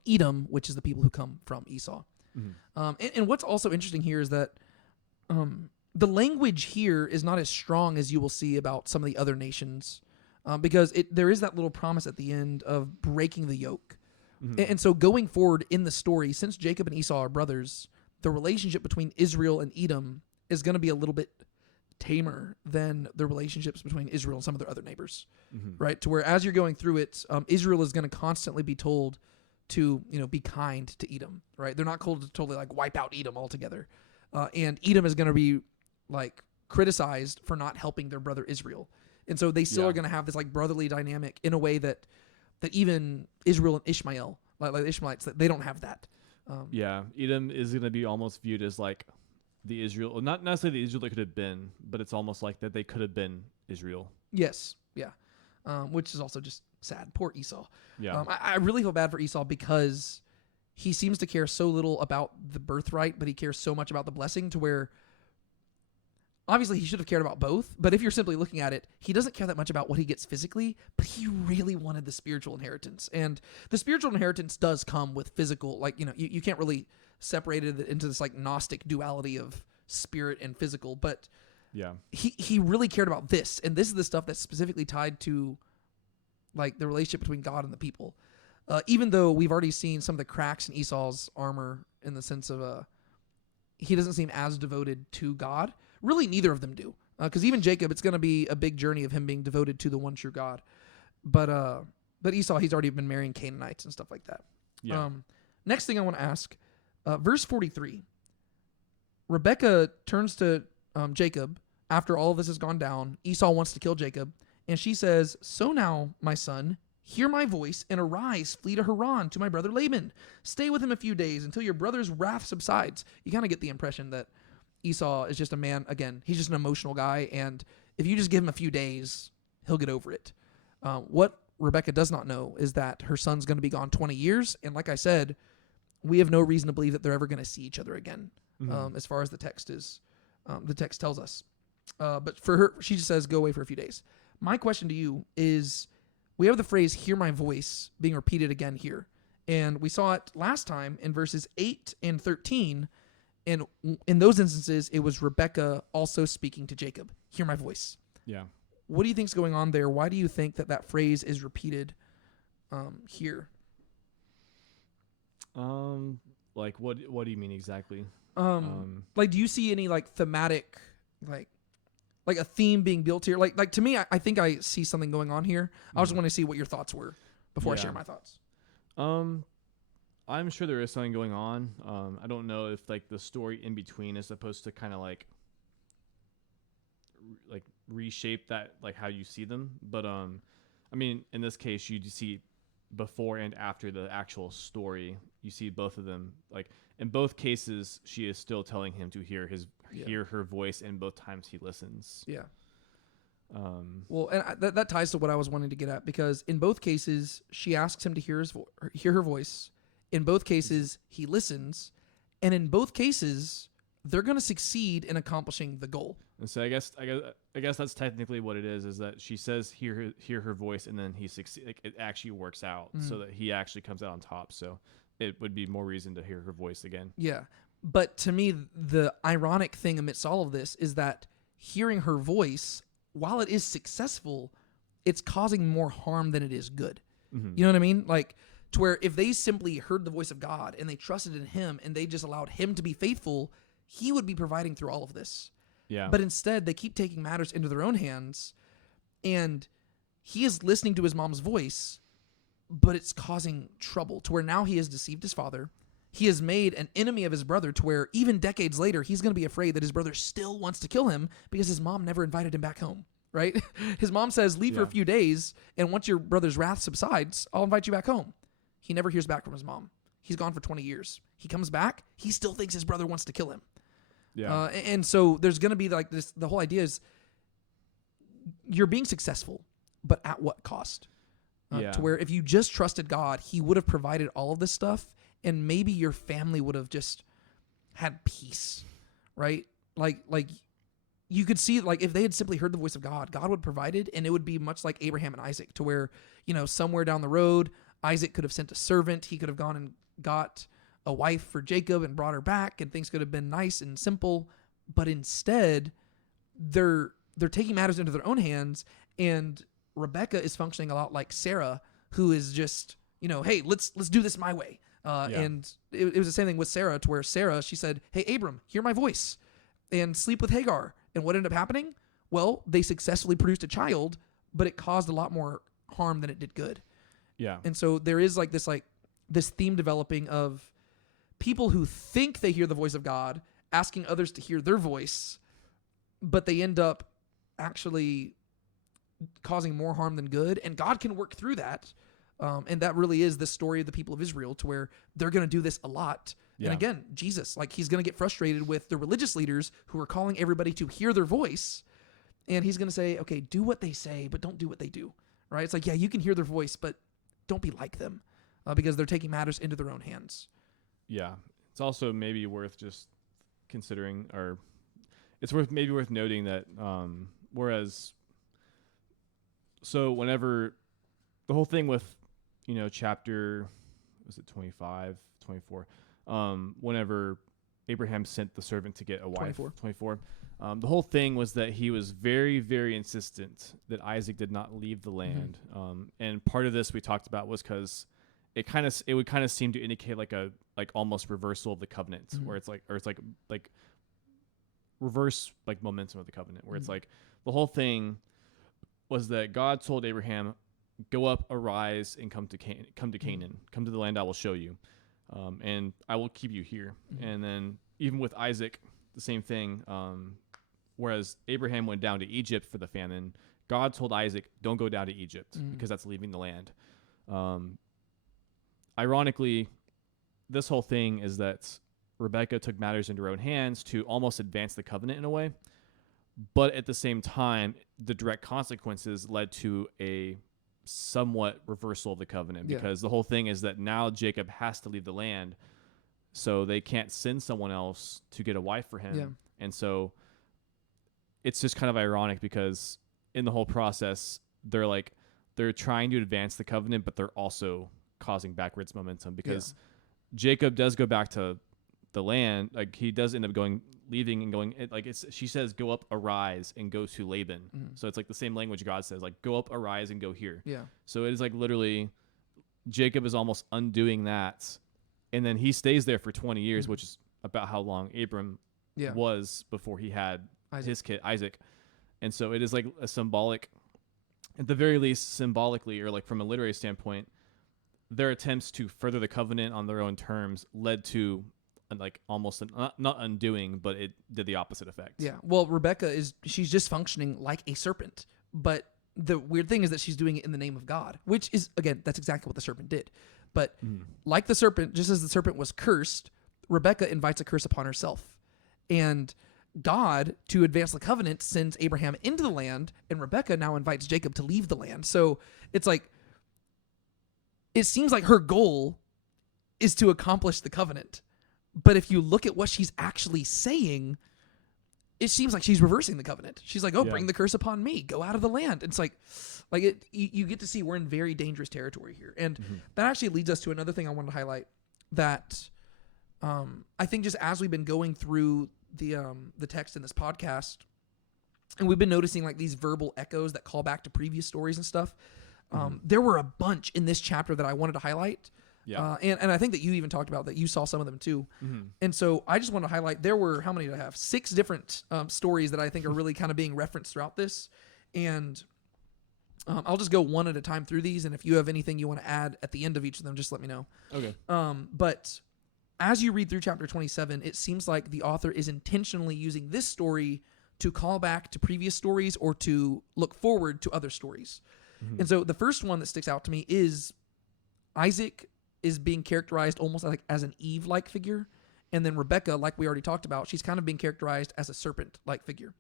Edom, which is the people who come from Esau. And what's also interesting here is that the language here is not as strong as you will see about some of the other nations, because there is that little promise at the end of breaking the yoke. And so going forward in the story, since Jacob and Esau are brothers, the relationship between Israel and Edom is going to be a little bit tamer than the relationships between Israel and some of their other neighbors, right? To where as you're going through it, Israel is going to constantly be told to, be kind to Edom, right? They're not told to totally like wipe out Edom altogether. And Edom is going to be like criticized for not helping their brother Israel. And so they still are going to have this like brotherly dynamic in a way that even Israel and Ishmael, like the Ishmaelites, that they don't have that. Edom is going to be almost viewed as like the Israel, not necessarily the Israel that could have been, but it's almost like that they could have been Israel. Yes, yeah, which is also just sad. Poor Esau. Yeah, I really feel bad for Esau because he seems to care so little about the birthright, but he cares so much about the blessing to where obviously he should have cared about both. But if you're simply looking at it, he doesn't care that much about what he gets physically, but he really wanted the spiritual inheritance. And the spiritual inheritance does come with physical, like, you can't really separate it into this like Gnostic duality of spirit and physical, but yeah, he really cared about this. And this is the stuff that's specifically tied to like the relationship between God and the people. Even though we've already seen some of the cracks in Esau's armor in the sense of he doesn't seem as devoted to God. Really, neither of them do. Because even Jacob, it's going to be a big journey of him being devoted to the one true God. But Esau, he's already been marrying Canaanites and stuff like that. Yeah. Next thing I want to ask, verse 43. Rebekah turns to Jacob after all of this has gone down. Esau wants to kill Jacob. And she says, "So now, my son, hear my voice and arise, flee to Haran to my brother Laban. Stay with him a few days until your brother's wrath subsides." You kind of get the impression that Esau is just a man, again, he's just an emotional guy, and if you just give him a few days, he'll get over it. What Rebekah does not know is that her son's going to be gone 20 years, and like I said, we have no reason to believe that they're ever going to see each other again, as far as the text tells us. But for her, she just says, go away for a few days. My question to you is, we have the phrase, hear my voice, being repeated again here, and we saw it last time in verses 8 and 13, and in those instances, it was Rebekah also speaking to Jacob. Hear my voice. Yeah. What do you think's going on there? Why do you think that phrase is repeated here? Like what do you mean exactly? Like, do you see any like thematic, like a theme being built here? Like to me, I think I see something going on here. I just want to see what your thoughts were before I share my thoughts. I'm sure there is something going on. I don't know if like the story in between is supposed to kind of like reshape that, like how you see them. But I mean, in this case, you see before and after the actual story, you see both of them. Like in both cases, she is still telling him to hear her voice, and both times he listens. Yeah. Well, and that ties to what I was wanting to get at, because in both cases, she asks him to hear her voice. In both cases, he listens, and in both cases, they're going to succeed in accomplishing the goal. And so I guess that's technically what it is that she says hear her voice, and then he succeeds. Like, it actually works out, so that he actually comes out on top. So it would be more reason to hear her voice again. Yeah, but to me, the ironic thing amidst all of this is that hearing her voice, while it is successful, it's causing more harm than it is good. Mm-hmm. You know what I mean? Like, to where if they simply heard the voice of God and they trusted in him and they just allowed him to be faithful, he would be providing through all of this. Yeah. But instead, they keep taking matters into their own hands, and he is listening to his mom's voice, but it's causing trouble to where now he has deceived his father. He has made an enemy of his brother, to where even decades later, he's going to be afraid that his brother still wants to kill him because his mom never invited him back home, right? His mom says, leave for a few days, and once your brother's wrath subsides, I'll invite you back home. He never hears back from his mom. He's gone for 20 years. He comes back. He still thinks his brother wants to kill him. Yeah. And so there's going to be like this, the whole idea is you're being successful, but at what cost? To where if you just trusted God, he would have provided all of this stuff, and maybe your family would have just had peace, right? Like you could see, like, if they had simply heard the voice of God, God would have provided, and it would be much like Abraham and Isaac, to where, somewhere down the road, Isaac could have sent a servant. He could have gone and got a wife for Jacob and brought her back, and things could have been nice and simple. But instead, they're taking matters into their own hands, and Rebecca is functioning a lot like Sarah, who is just, hey, let's do this my way. And it was the same thing with Sarah, to where Sarah, she said, hey, Abram, hear my voice and sleep with Hagar. And what ended up happening? Well, they successfully produced a child, but it caused a lot more harm than it did good. Yeah. And so there is this theme developing of people who think they hear the voice of God, asking others to hear their voice, but they end up actually causing more harm than good. And God can work through that. And that really is the story of the people of Israel, to where they're going to do this a lot. Yeah. And again, Jesus, he's going to get frustrated with the religious leaders who are calling everybody to hear their voice. And he's going to say, okay, do what they say, but don't do what they do. Right? It's like, yeah, you can hear their voice, but don't be like them, because they're taking matters into their own hands. Yeah. It's also maybe worth just considering, or it's worth noting that so whenever the whole thing with, chapter, was it 25, 24, whenever Abraham sent the servant to get a wife, 24, the whole thing was that he was very, very insistent that Isaac did not leave the land. Mm-hmm. And part of this we talked about was because it would kind of seem to indicate like almost reversal of the covenant, mm-hmm. where it's like reverse like momentum of the covenant, where mm-hmm. it's like the whole thing was that God told Abraham, go up, arise, and come to Canaan, mm-hmm. come to the land I will show you, and I will keep you here. Mm-hmm. And then even with Isaac, the same thing. Whereas Abraham went down to Egypt for the famine, God told Isaac, don't go down to Egypt, mm-hmm. because that's leaving the land. Ironically, this whole thing is that Rebecca took matters into her own hands to almost advance the covenant in a way. But at the same time, the direct consequences led to a somewhat reversal of the covenant, because the whole thing is that now Jacob has to leave the land, so they can't send someone else to get a wife for him. Yeah. And so it's just kind of ironic, because in the whole process, they're trying to advance the covenant, but they're also causing backwards momentum, because Jacob does go back to the land. Like, he does end up leaving and going, she says, go up, arise, and go to Laban. Mm-hmm. So it's like the same language God says, like, go up, arise, and go here. Yeah. So it is like literally Jacob is almost undoing that, and then he stays there for 20 years, which is about how long Abram was before he had his kid Isaac. And so it is like a symbolic, at the very least symbolically, or like from a literary standpoint, their attempts to further the covenant on their own terms led to like almost not undoing, but it did the opposite effect. Yeah. Well, Rebecca she's just functioning like a serpent, but the weird thing is that she's doing it in the name of God, which is, again, that's exactly what the serpent did. But like the serpent, just as the serpent was cursed, Rebecca invites a curse upon herself. And God, to advance the covenant, sends Abraham into the land, and Rebecca now invites Jacob to leave the land. So it's like, it seems like her goal is to accomplish the covenant. But if you look at what she's actually saying, it seems like she's reversing the covenant. She's like, bring the curse upon me. Go out of the land. It's like you get to see we're in very dangerous territory here. And that actually leads us to another thing I wanted to highlight that I think just as we've been going through the text in this podcast, and we've been noticing like these verbal echoes that call back to previous stories and stuff, there were a bunch in this chapter that I wanted to highlight. Yeah. And I think that you even talked about that you saw some of them too. And so I just want to highlight, there were, how many did I have? 6 different stories that I think are really kind of being referenced throughout this. And I'll just go one at a time through these. And if you have anything you want to add at the end of each of them, just let me know. Okay. But as you read through chapter 27, it seems like the author is intentionally using this story to call back to previous stories or to look forward to other stories. And so the first one that sticks out to me is Isaac is being characterized almost like as an Eve-like figure. And then Rebecca, like we already talked about, she's kind of being characterized as a serpent-like figure.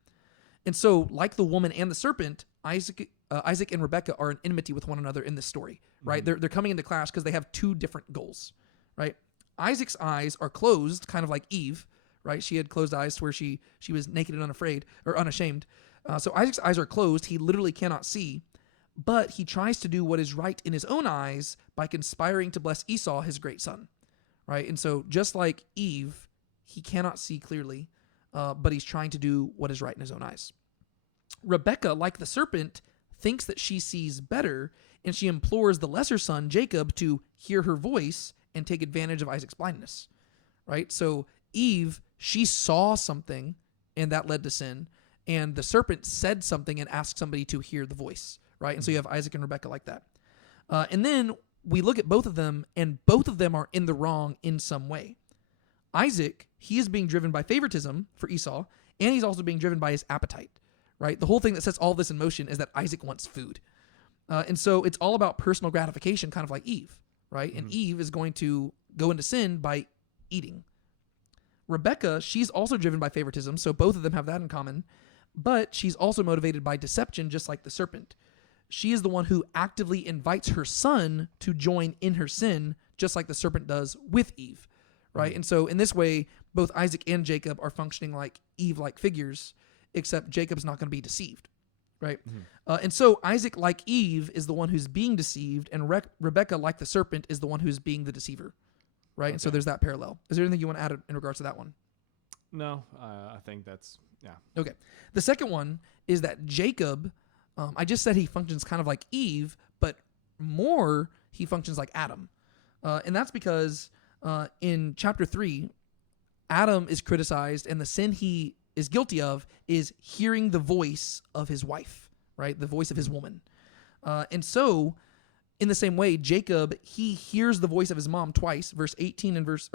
And so, like the woman and the serpent, Isaac and Rebecca are in enmity with one another in this story, right? They're coming into clash because they have 2 different goals, right? Isaac's eyes are closed, kind of like Eve, right? She had closed eyes to where she was naked and unafraid or unashamed. So Isaac's eyes are closed. He literally cannot see. But he tries to do what is right in his own eyes by conspiring to bless Esau, his great son, right? And so just like Eve, he cannot see clearly, but he's trying to do what is right in his own eyes. Rebecca, like the serpent, thinks that she sees better, and she implores the lesser son, Jacob, to hear her voice and take advantage of Isaac's blindness, right? So Eve, she saw something, and that led to sin, and the serpent said something and asked somebody to hear the voice. Right? And so you have Isaac and Rebecca like that. And then we look at both of them, and both of them are in the wrong in some way. Isaac, he is being driven by favoritism for Esau, and he's also being driven by his appetite. Right? The whole thing that sets all this in motion is that Isaac wants food. And so it's all about personal gratification, kind of like Eve. Right? And Eve is going to go into sin by eating. Rebecca, she's also driven by favoritism, so both of them have that in common, but she's also motivated by deception, just like the serpent. She is the one who actively invites her son to join in her sin, just like the serpent does with Eve, right? And so in this way, both Isaac and Jacob are functioning like Eve-like figures, except Jacob's not going to be deceived, right? And so Isaac, like Eve, is the one who's being deceived, and Rebecca, like the serpent, is the one who's being the deceiver, right? And so there's that parallel. Is there anything you want to add in regards to that one? No, I think that's, yeah. Okay. The second one is that Jacob... I just said he functions kind of like Eve, but more he functions like Adam. And that's because in chapter 3, Adam is criticized, and the sin he is guilty of is hearing the voice of his wife, right? The voice of his woman. And so, in the same way, Jacob, he hears the voice of his mom twice, verse 8 and verse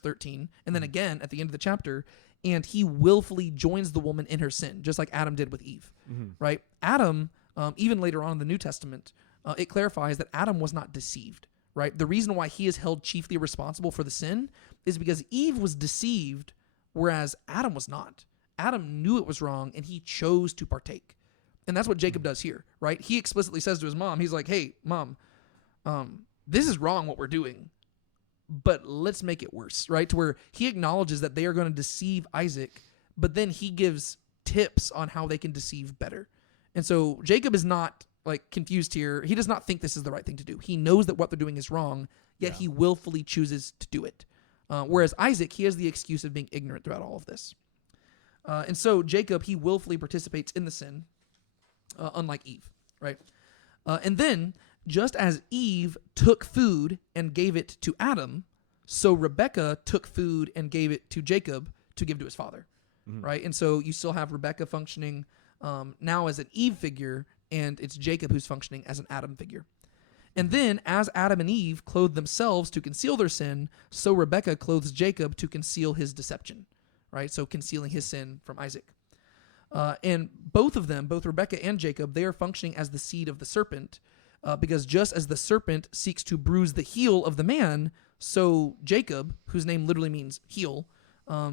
13, and then again at the end of the chapter, and he willfully joins the woman in her sin, just like Adam did with Eve, right? Adam, even later on in the New Testament, it clarifies that Adam was not deceived, right? The reason why he is held chiefly responsible for the sin is because Eve was deceived, whereas Adam was not. Adam knew it was wrong, and he chose to partake. And that's what Jacob does here, right? He explicitly says to his mom, he's like, hey, mom, this is wrong what we're doing, but let's make it worse, right? To where he acknowledges that they are going to deceive Isaac, but then he gives tips on how they can deceive better. And so Jacob is not like confused here. He does not think this is the right thing to do. He knows that what they're doing is wrong, yet he willfully chooses to do it. Whereas Isaac, he has the excuse of being ignorant throughout all of this. And so Jacob, he willfully participates in the sin, unlike Eve, right? And then, just as Eve took food and gave it to Adam, so Rebekah took food and gave it to Jacob to give to his father, right? And so you still have Rebekah functioning now as an Eve figure, and it's Jacob who's functioning as an Adam figure. And then, as Adam and Eve clothed themselves to conceal their sin, so Rebekah clothes Jacob to conceal his deception, right? So concealing his sin from Isaac. And both of them, both Rebekah and Jacob, they are functioning as the seed of the serpent, because just as the serpent seeks to bruise the heel of the man, so Jacob, whose name literally means heel,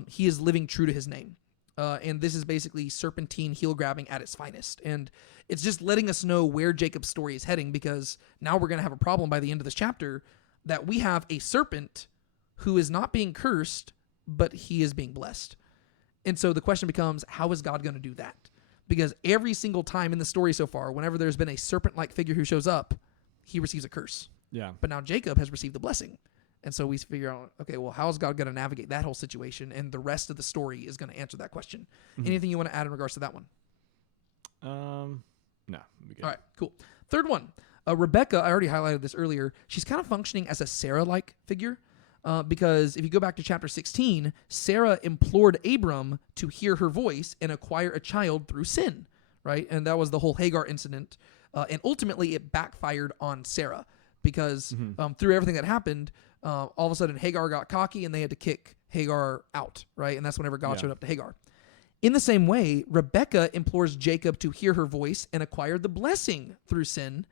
he is living true to his name. And this is basically serpentine heel grabbing at its finest. And it's just letting us know where Jacob's story is heading, because now we're going to have a problem by the end of this chapter that we have a serpent who is not being cursed, but he is being blessed. And so the question becomes, how is God going to do that? Because every single time in the story so far, whenever there's been a serpent-like figure who shows up, he receives a curse. Yeah. But now Jacob has received a blessing. And so we figure out, okay, well, how is God going to navigate that whole situation? And the rest of the story is going to answer that question. Anything you want to add in regards to that one? No. We All right, cool. Third one, Rebekah, I already highlighted this earlier. She's kind of functioning as a Sarah-like figure, because if you go back to chapter 16, Sarah implored Abram to hear her voice and acquire a child through sin, right? And that was the whole Hagar incident. And ultimately, it backfired on Sarah, because through everything that happened, all of a sudden Hagar got cocky and they had to kick Hagar out, right? And that's whenever God showed up to Hagar. In the same way, Rebekah implores Jacob to hear her voice and acquire the blessing through sin,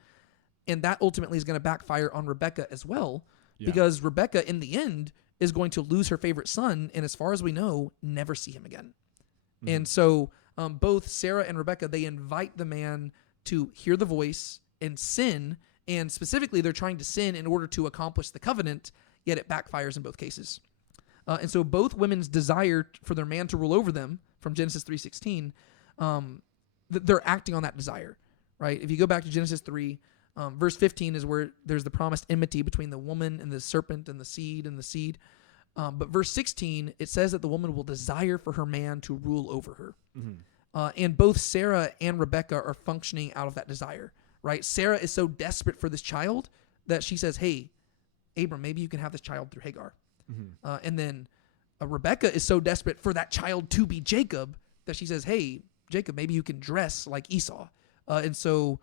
and that ultimately is going to backfire on Rebekah as well, because Rebekah, in the end, is going to lose her favorite son, and as far as we know, never see him again. And so both Sarah and Rebekah, they invite the man to hear the voice and sin, and specifically they're trying to sin in order to accomplish the covenant, yet it backfires in both cases. And so both women's desire for their man to rule over them, from Genesis 3:16, they're acting on that desire, right? If you go back to Genesis 3, verse 15 is where there's the promised enmity between the woman and the serpent and the seed and the seed. But verse 16, it says that the woman will desire for her man to rule over her. And both Sarah and Rebekah are functioning out of that desire, right? Sarah is so desperate for this child that she says, hey, Abram, maybe you can have this child through Hagar. And then Rebekah is so desperate for that child to be Jacob that she says, hey, Jacob, maybe you can dress like Esau. And so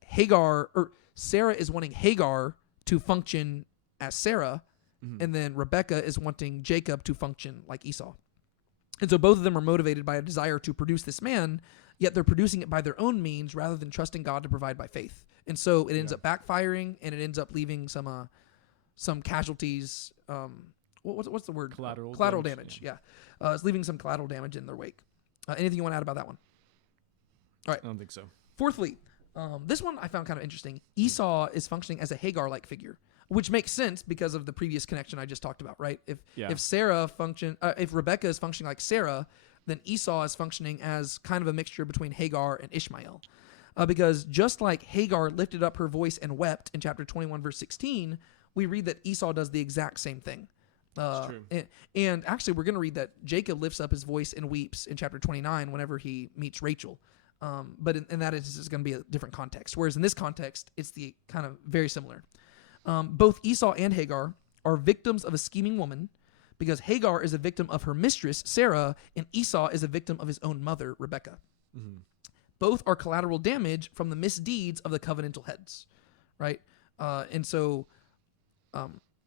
Hagar, or Sarah is wanting Hagar to function as Sarah, and then Rebekah is wanting Jacob to function like Esau. And so both of them are motivated by a desire to produce this man, yet they're producing it by their own means rather than trusting God to provide by faith. And so it ends up backfiring, and it ends up leaving some casualties. What's the word? Collateral damage. Yeah. It's leaving some collateral damage in their wake. Anything you want to add about that one? All right. I don't think so. Fourthly, this one I found kind of interesting. Esau is functioning as a Hagar-like figure, which makes sense because of the previous connection I just talked about, right? If Rebekah is functioning like Sarah, then Esau is functioning as kind of a mixture between Hagar and Ishmael. Because just like Hagar lifted up her voice and wept in chapter 21, verse 16, we read that Esau does the exact same thing. That's true. And actually, we're going to read that Jacob lifts up his voice and weeps in chapter 29 whenever he meets Rachel. But in that is going to be a different context. Whereas in this context, it's the kind of very similar. Both Esau and Hagar are victims of a scheming woman, because Hagar is a victim of her mistress, Sarah, and Esau is a victim of his own mother, Rebekah. Both are collateral damage from the misdeeds of the covenantal heads, right? And so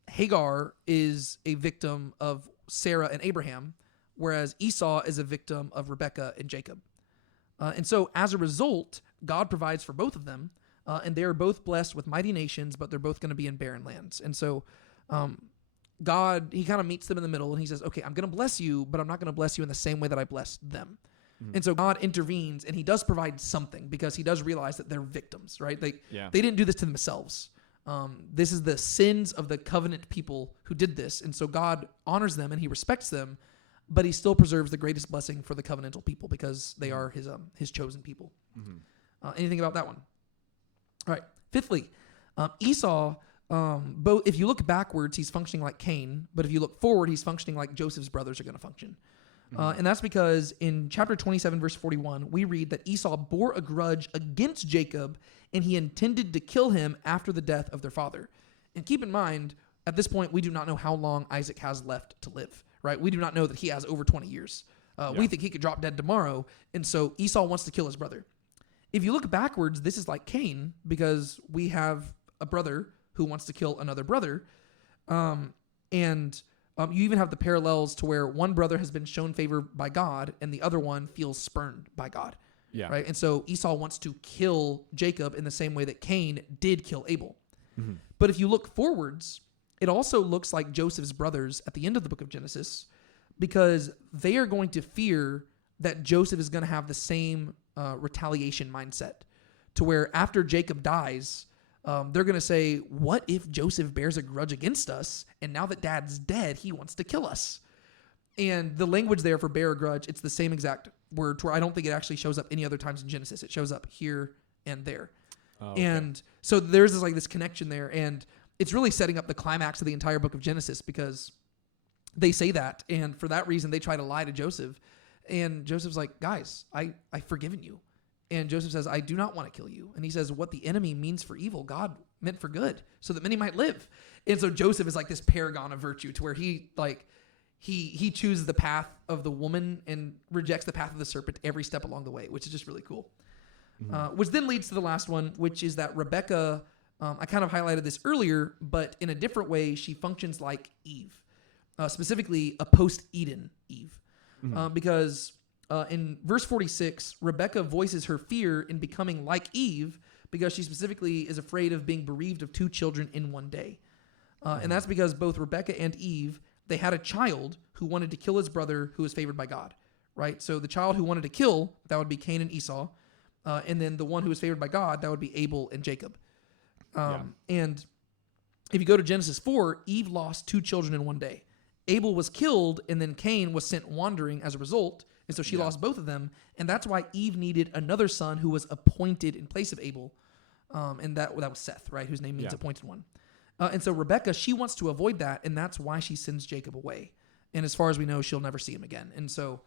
Hagar is a victim of Sarah and Abraham, whereas Esau is a victim of Rebekah and Jacob. And so as a result, God provides for both of them, and they are both blessed with mighty nations, but they're both going to be in barren lands. And so God, he kind of meets them in the middle, and he says, okay, I'm going to bless you, but I'm not going to bless you in the same way that I blessed them. And so God intervenes, and he does provide something, because he does realize that they're victims, right? They didn't do this to themselves. This is the sins of the covenant people who did this. And so God honors them and he respects them, but he still preserves the greatest blessing for the covenantal people, because they are his chosen people. Anything about that one? All right. Fifthly, Esau, if you look backwards, he's functioning like Cain, but if you look forward, he's functioning like Joseph's brothers are going to function. And that's because in chapter 27, verse 41, we read that Esau bore a grudge against Jacob, and he intended to kill him after the death of their father. And keep in mind, at this point, we do not know how long Isaac has left to live, right? We do not know that he has over 20 years. We think he could drop dead tomorrow, and so Esau wants to kill his brother. If you look backwards, this is like Cain, because we have a brother who wants to kill another brother, you even have the parallels to where one brother has been shown favor by God and the other one feels spurned by God. Yeah. Right. And so Esau wants to kill Jacob in the same way that Cain did kill Abel. Mm-hmm. But if you look forwards, it also looks like Joseph's brothers at the end of the book of Genesis, because they are going to fear that Joseph is going to have the same retaliation mindset, to where after Jacob dies, they're going to say, what if Joseph bears a grudge against us, and now that dad's dead, he wants to kill us? And the language there for bear a grudge, it's the same exact word, to where I don't think it actually shows up any other times in Genesis. It shows up here and there. Oh, okay. And so there's this connection there, and it's really setting up the climax of the entire book of Genesis, because they say that, and for that reason, they try to lie to Joseph. And Joseph's like, guys, I've forgiven you. And Joseph says, I do not want to kill you. And he says, what the enemy means for evil, God meant for good, so that many might live. And so Joseph is like this paragon of virtue, to where he chooses the path of the woman and rejects the path of the serpent every step along the way, which is just really cool. Mm-hmm. Which then leads to the last one, which is that Rebecca, I kind of highlighted this earlier, but in a different way, she functions like Eve, specifically a post-Eden Eve. Mm-hmm. Because in verse 46, Rebecca voices her fear in becoming like Eve, because she specifically is afraid of being bereaved of two children in one day. And that's because both Rebecca and Eve, they had a child who wanted to kill his brother who was favored by God, right? So the child who wanted to kill, that would be Cain and Esau. And then the one who was favored by God, that would be Abel and Jacob. And if you go to Genesis 4, Eve lost two children in one day. Abel was killed, and then Cain was sent wandering as a result. And so she lost both of them. And that's why Eve needed another son who was appointed in place of Abel. And that was Seth, right? Whose name means appointed one. And so Rebecca, she wants to avoid that. And that's why she sends Jacob away. And as far as we know, she'll never see him again. And so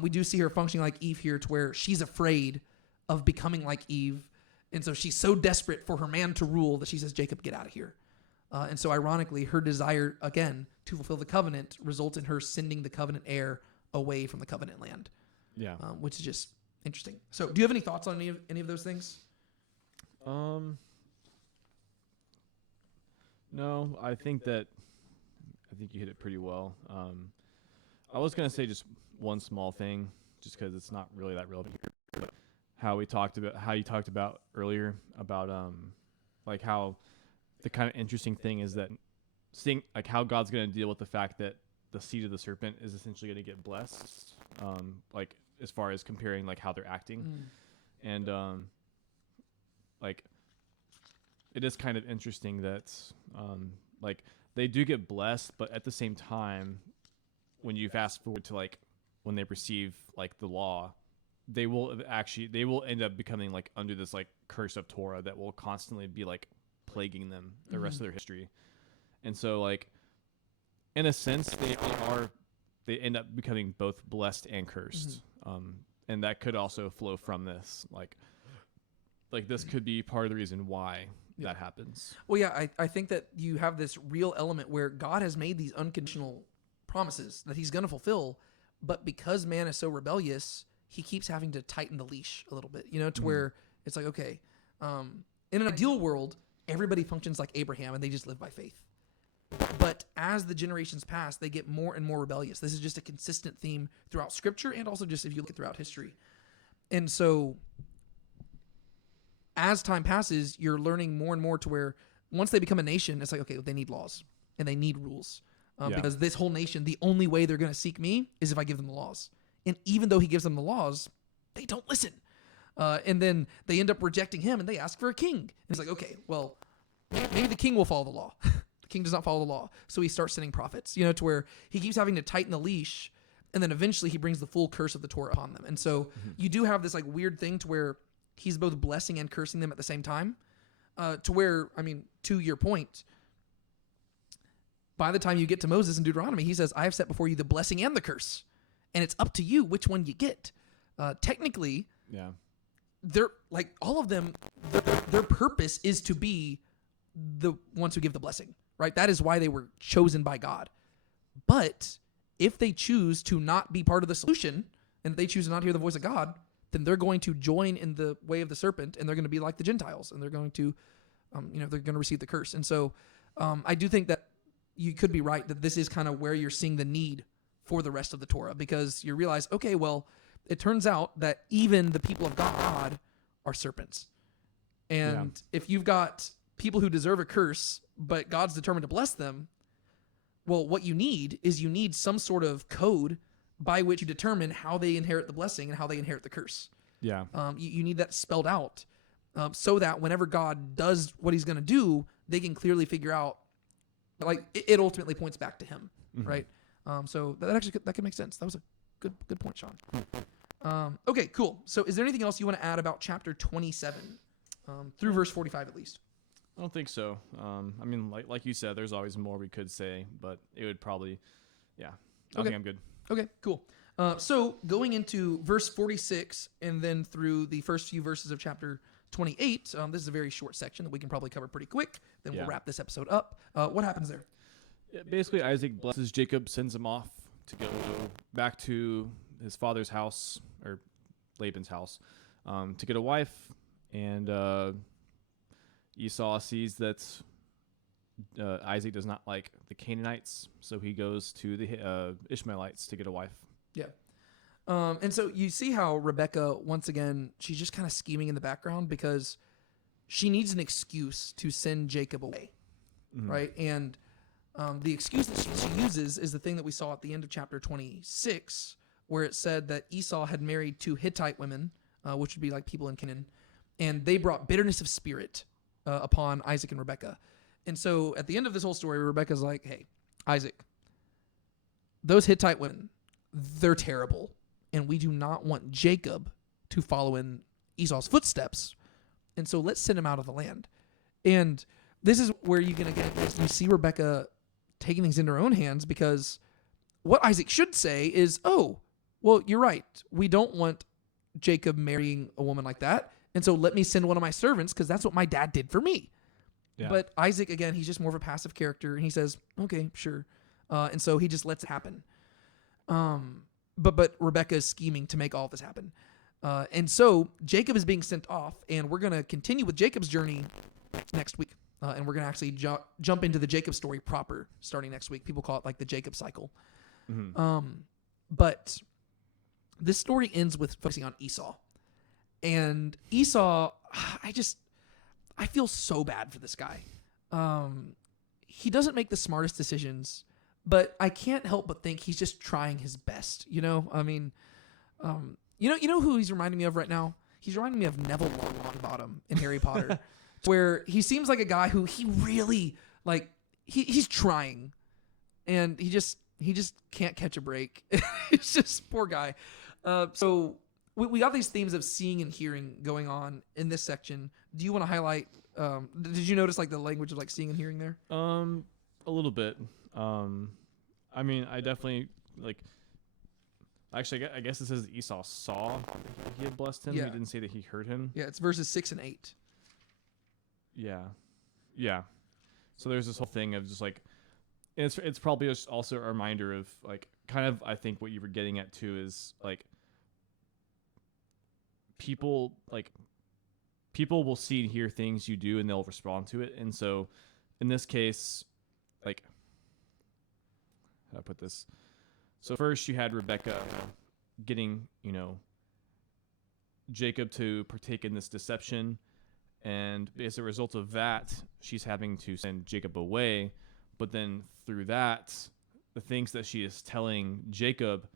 we do see her functioning like Eve here, to where she's afraid of becoming like Eve. And so she's so desperate for her man to rule that she says, Jacob, get out of here. And so ironically, her desire, again, to fulfill the covenant results in her sending the covenant heir away from the covenant land. Yeah. Which is just interesting. So do you have any thoughts on any of those things? No, I think you hit it pretty well. I was going to say just one small thing, just because it's not really that relevant here. But how you talked about earlier about like how the kind of interesting thing is that seeing like how God's going to deal with the fact that the seed of the serpent is essentially going to get blessed, like as far as comparing like how they're acting. And like it is kind of interesting that like they do get blessed, but at the same time, when you fast forward to like when they receive like the law, they will end up becoming like under this like curse of Torah that will constantly be like plaguing them the rest of their history. And so like in a sense they end up becoming both blessed and cursed. And that could also flow from this, like this could be part of the reason why that happens. Well, yeah, I think that you have this real element where God has made these unconditional promises that he's going to fulfill, but because man is so rebellious, he keeps having to tighten the leash a little bit, to where it's like, okay, in an ideal world, everybody functions like Abraham and they just live by faith. But as the generations pass, they get more and more rebellious. This is just a consistent theme throughout Scripture, and also just if you look at throughout history. And so as time passes, you're learning more and more to where once they become a nation, it's like, okay, they need laws and they need rules. Because this whole nation, the only way they're going to seek me is if I give them the laws. And even though he gives them the laws, they don't listen. And then they end up rejecting him and they ask for a king. And he's like, okay, well, maybe the king will follow the law. The king does not follow the law. So he starts sending prophets, to where he keeps having to tighten the leash. And then eventually he brings the full curse of the Torah upon them. And so you do have this like weird thing to where he's both blessing and cursing them at the same time. To where, I mean, to your point, by the time you get to Moses in Deuteronomy, he says, I have set before you the blessing and the curse. and it's up to you which one you get. Technically, Yeah. they're like all of them. Their purpose is to be the ones who give the blessing, right? That is why they were chosen by God. But if they choose to not be part of the solution, and if they choose to not hear the voice of God, then they're going to join in the way of the serpent, and they're going to be like the Gentiles, and they're going to, they're going to receive the curse. And so, I do think that you could be right that this is kind of where you're seeing the need for the rest of the Torah, because you realize, okay, well, it turns out that even the people of God are serpents. And if you've got people who deserve a curse, but God's determined to bless them, well, what you need is some sort of code by which you determine how they inherit the blessing and how they inherit the curse. Yeah. You need that spelled out so that whenever God does what he's going to do, they can clearly figure out, like, it ultimately points back to him, right? So that could make sense. That was a good point, Sean. Okay, cool. So is there anything else you want to add about chapter 27 through verse 45 at least? I don't think so. I mean, like you said, there's always more we could say, but it would probably, I think I'm good. Okay, cool. So going into verse 46 and then through the first few verses of chapter 28, this is a very short section that we can probably cover pretty quick. Then we'll wrap this episode up. What happens there? Yeah, basically, Isaac blesses Jacob, sends him off to go back to his father's house, or Laban's house, to get a wife. And Esau sees that Isaac does not like the Canaanites, so he goes to the Ishmaelites to get a wife. Yeah. And so you see how Rebecca, once again, she's just kind of scheming in the background because she needs an excuse to send Jacob away, right? And the excuse that she uses is the thing that we saw at the end of chapter 26, where it said that Esau had married 2 Hittite women, which would be like people in Canaan, and they brought bitterness of spirit upon Isaac and Rebekah. And so at the end of this whole story, Rebekah's like, hey, Isaac, those Hittite women, they're terrible, and we do not want Jacob to follow in Esau's footsteps, and so let's send him out of the land. And this is where you see Rebekah taking things into her own hands, because what Isaac should say is, oh, well, you're right. We don't want Jacob marrying a woman like that, and so let me send one of my servants, because that's what my dad did for me. Yeah. But Isaac, again, he's just more of a passive character, and he says, okay, sure. And so he just lets it happen. But Rebecca is scheming to make all of this happen. And so Jacob is being sent off, and we're going to continue with Jacob's journey next week. And we're going to actually jump into the Jacob story proper starting next week. People call it like the Jacob cycle. But this story ends with focusing on Esau. And Esau, I feel so bad for this guy. He doesn't make the smartest decisions, but I can't help but think he's just trying his best. I mean, you know who he's reminding me of right now? He's reminding me of Neville Longbottom in Harry Potter, where he seems like a guy who he really he's trying, and he just can't catch a break. It's just poor guy. So we got these themes of seeing and hearing going on in this section. Do you want to highlight? Did you notice the language of seeing and hearing there? A little bit. I mean, I definitely Actually, I guess it says Esau saw that he had blessed him. Yeah. He didn't say that he heard him. Yeah, it's verses 6 and 8. Yeah. So there's this whole thing of just it's probably just also a reminder of kind of, I think what you were getting at too is people will see and hear things you do and they'll respond to it. And so in this case, how do I put this? So first you had Rebecca getting, Jacob to partake in this deception. And as a result of that, she's having to send Jacob away. But then through that, the things that she is telling Jacob,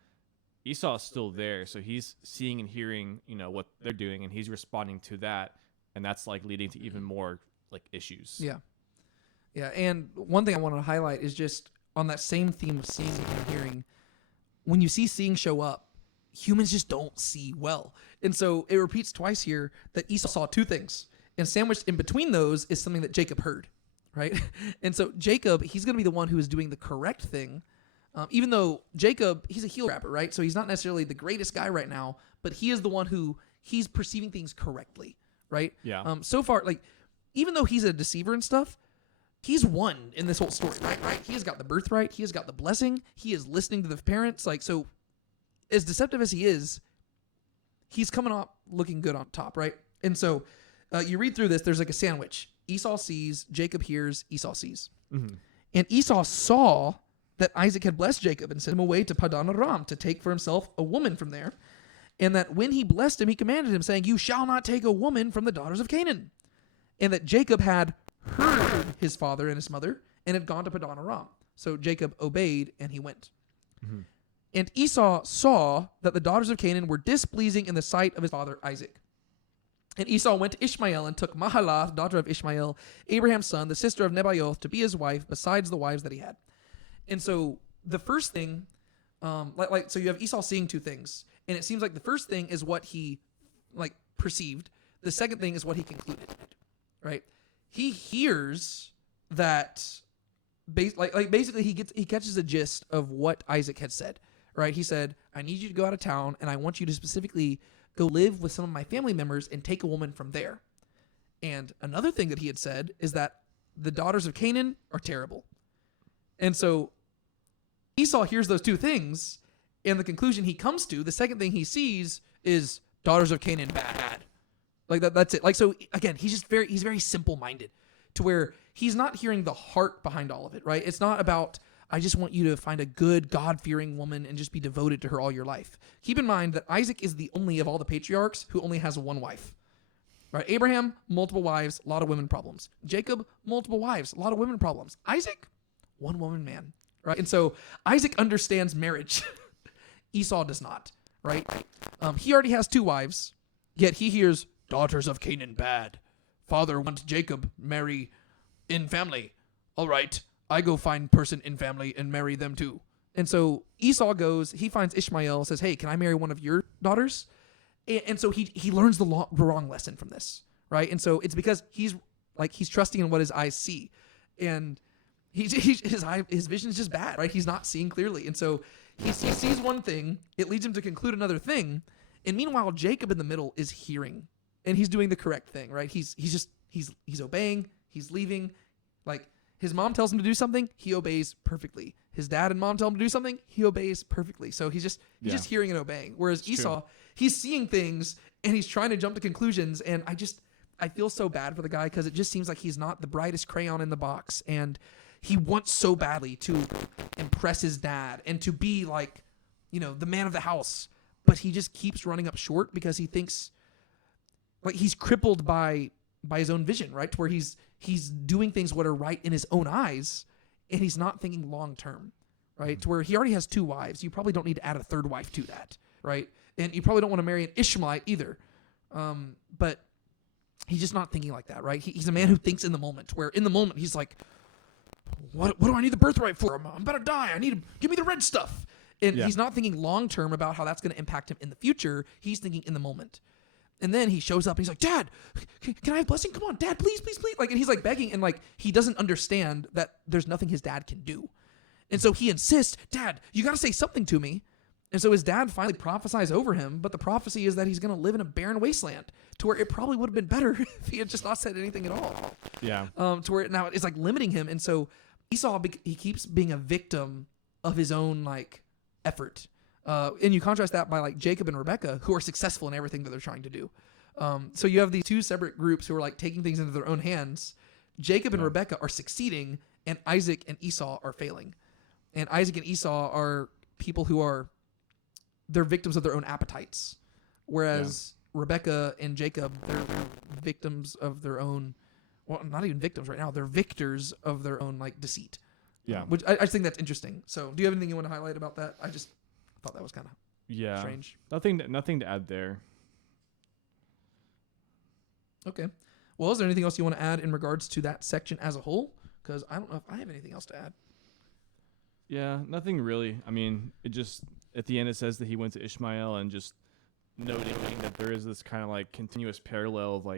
Esau is still there. So he's seeing and hearing, what they're doing, and he's responding to that. And that's leading to even more issues. Yeah. Yeah. And one thing I wanted to highlight is just on that same theme of seeing and hearing, when you see seeing show up, humans just don't see well. And so it repeats twice here that Esau saw 2 things. And sandwiched in between those is something that Jacob heard, right? And so Jacob, he's going to be the one who is doing the correct thing. Even though Jacob, he's a heel grabber, right? So he's not necessarily the greatest guy right now, but he is the one who he's perceiving things correctly, right? Yeah. So far, like, even though he's a deceiver and stuff, he's won in this whole story, right? He has got the birthright. He has got the blessing. He is listening to the parents. Like, so as deceptive as he is, he's coming off looking good on top, right? And so you read through this, there's like a sandwich. Esau sees, Jacob hears, Esau sees. Mm-hmm. And Esau saw that Isaac had blessed Jacob and sent him away to Padan Aram to take for himself a woman from there. And that when he blessed him, he commanded him, saying, "You shall not take a woman from the daughters of Canaan." And that Jacob had heard his father and his mother and had gone to Padan Aram. So Jacob obeyed and he went. Mm-hmm. And Esau saw that the daughters of Canaan were displeasing in the sight of his father Isaac. And Esau went to Ishmael and took Mahalath, daughter of Ishmael, Abraham's son, the sister of Nebaioth, to be his wife, besides the wives that he had. And so the first thing, so you have Esau seeing two things. And it seems like the first thing is what he perceived. The second thing is what he concluded, right? He hears that basically he catches a gist of what Isaac had said, right? He said, "I need you to go out of town and I want you to specifically go live with some of my family members and take a woman from there." And another thing that he had said is that the daughters of Canaan are terrible. And so Esau hears those two things, and the conclusion he comes to, the second thing he sees is daughters of Canaan bad. Like that's it. Like, so again, he's very simple-minded to where he's not hearing the heart behind all of it, right? It's not about, I just want you to find a good, God-fearing woman and just be devoted to her all your life. Keep in mind that Isaac is the only of all the patriarchs who only has one wife, right? Abraham, multiple wives, a lot of women problems. Jacob, multiple wives, a lot of women problems. Isaac, one woman man, right? And so Isaac understands marriage. Esau does not, right? He already has two wives, yet he hears daughters of Canaan bad. Father wants Jacob marry in family. All right, I go find person in family and marry them too. And so Esau goes, he finds Ishmael, says, "Hey, can I marry one of your daughters?" And so he learns the wrong lesson from this, right? And so it's because he's trusting in what his eyes see, and his vision is just bad, right? He's not seeing clearly, and so he sees one thing, it leads him to conclude another thing, and meanwhile Jacob in the middle is hearing, and he's doing the correct thing, right? He's obeying, he's leaving. Like, his mom tells him to do something, he obeys perfectly. His dad and mom tell him to do something, he obeys perfectly. So he's just hearing and obeying. Whereas Esau, he's seeing things and he's trying to jump to conclusions, and I feel so bad for the guy because it just seems like he's not the brightest crayon in the box, and he wants so badly to impress his dad and to be like, the man of the house, but he just keeps running up short because he thinks like he's crippled by his own vision, right? To where he's doing things what are right in his own eyes, and he's not thinking long term, right? Mm-hmm. To where he already has two wives. You probably don't need to add a third wife to that, right? And you probably don't want to marry an Ishmaelite either. But he's just not thinking like that, right? He's a man who thinks in the moment, where in the moment he's like, what do I need the birthright for? I'm about to die. Give me the red stuff. And he's not thinking long term about how that's going to impact him in the future. He's thinking in the moment. And then he shows up and he's like, "Dad, can I have blessing? Come on, Dad, please, please, please." And he's like begging, and he doesn't understand that there's nothing his dad can do. And so he insists, "Dad, you got to say something to me." And so his dad finally prophesies over him, but the prophecy is that he's going to live in a barren wasteland, to where it probably would have been better if he had just not said anything at all. Yeah. To where now it's limiting him. And so Esau, he keeps being a victim of his own effort. And you contrast that by Jacob and Rebekah, who are successful in everything that they're trying to do. So you have these two separate groups who are taking things into their own hands. Jacob and Rebekah are succeeding, and Isaac and Esau are failing. And Isaac and Esau are people who they're victims of their own appetites. Whereas Rebekah and Jacob, they're victims of their own, well, not even victims right now. They're victors of their own deceit. Yeah. Which I just think that's interesting. So do you have anything you want to highlight about that? I just thought that was kind of strange. Nothing to add there. Okay. Well, is there anything else you want to add in regards to that section as a whole? Because I don't know if I have anything else to add. Yeah, nothing really. I mean, it just, at the end it says that he went to Ishmael, and just noting that there is this kind of continuous parallel of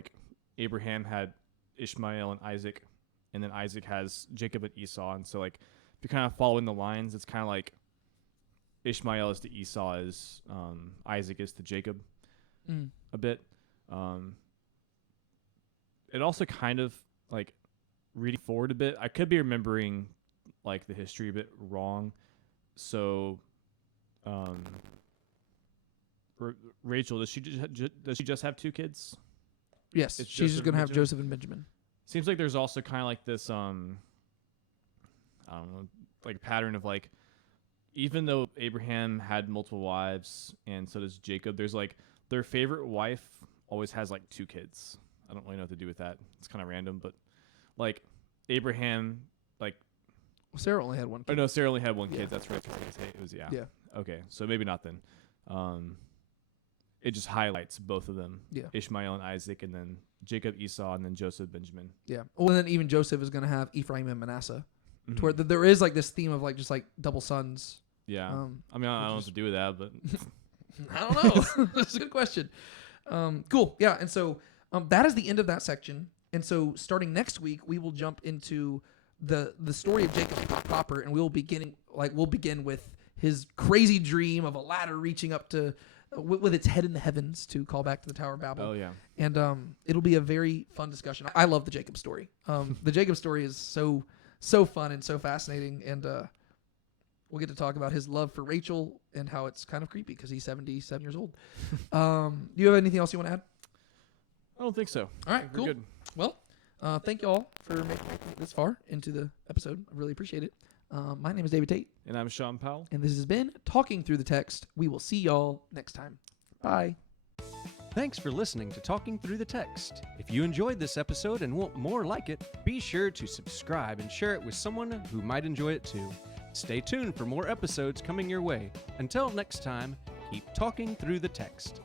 Abraham had Ishmael and Isaac, and then Isaac has Jacob and Esau. And so if you're kind of following the lines, it's kind of Ishmael is to Esau as Isaac is to Jacob a bit. It also kind of like reading forward a bit. I could be remembering like the history a bit wrong. So, Rachel, does she just have 2 kids? Yes, It's she's just Joseph going to and have Benjamin? Joseph and Benjamin. Seems like there's also kind of like this I don't know, like pattern of like, even though Abraham had multiple wives and so does Jacob, there's like their favorite wife always has like 2 kids. I don't really know what to do with that. It's kind of random, but like Abraham, like, Sarah only had 1 kid. oh no, Sarah only had 1 Yeah. kid. That's right. It was Yeah. Okay, so maybe not then. It just highlights both of them. Yeah. Ishmael and Isaac, and then Jacob, Esau, and then Joseph, Benjamin. Yeah. Well, and then even Joseph is going to have Ephraim and Manasseh. Mhm. To where there is like this theme of like just like double sons. Yeah. I which mean, I don't know what is- to do with that, but I don't know. That's a good question. Cool. Yeah. And so that is the end of that section. And so starting next week, we will jump into the story of Jacob proper, and we'll begin with his crazy dream of a ladder reaching up to with its head in the heavens, to call back to the Tower of Babel. oh yeah. And it'll be a very fun discussion. I love the Jacob story. The Jacob story is so fun and so fascinating, and we'll get to talk about his love for Rachel and how it's kind of creepy because he's 77 years old. Do you have anything else you want to add? I don't think so. All right, We're cool. good. Well, thank you all for making it this far into the episode. I really appreciate it. My name is David Tate, And I'm Sean Powell. and this has been Talking Through the Text. We will see y'all next time. Bye. Thanks for listening to Talking Through the Text. If you enjoyed this episode and want more like it, be sure to subscribe and share it with someone who might enjoy it too. Stay tuned for more episodes coming your way. Until next time, keep talking through the text.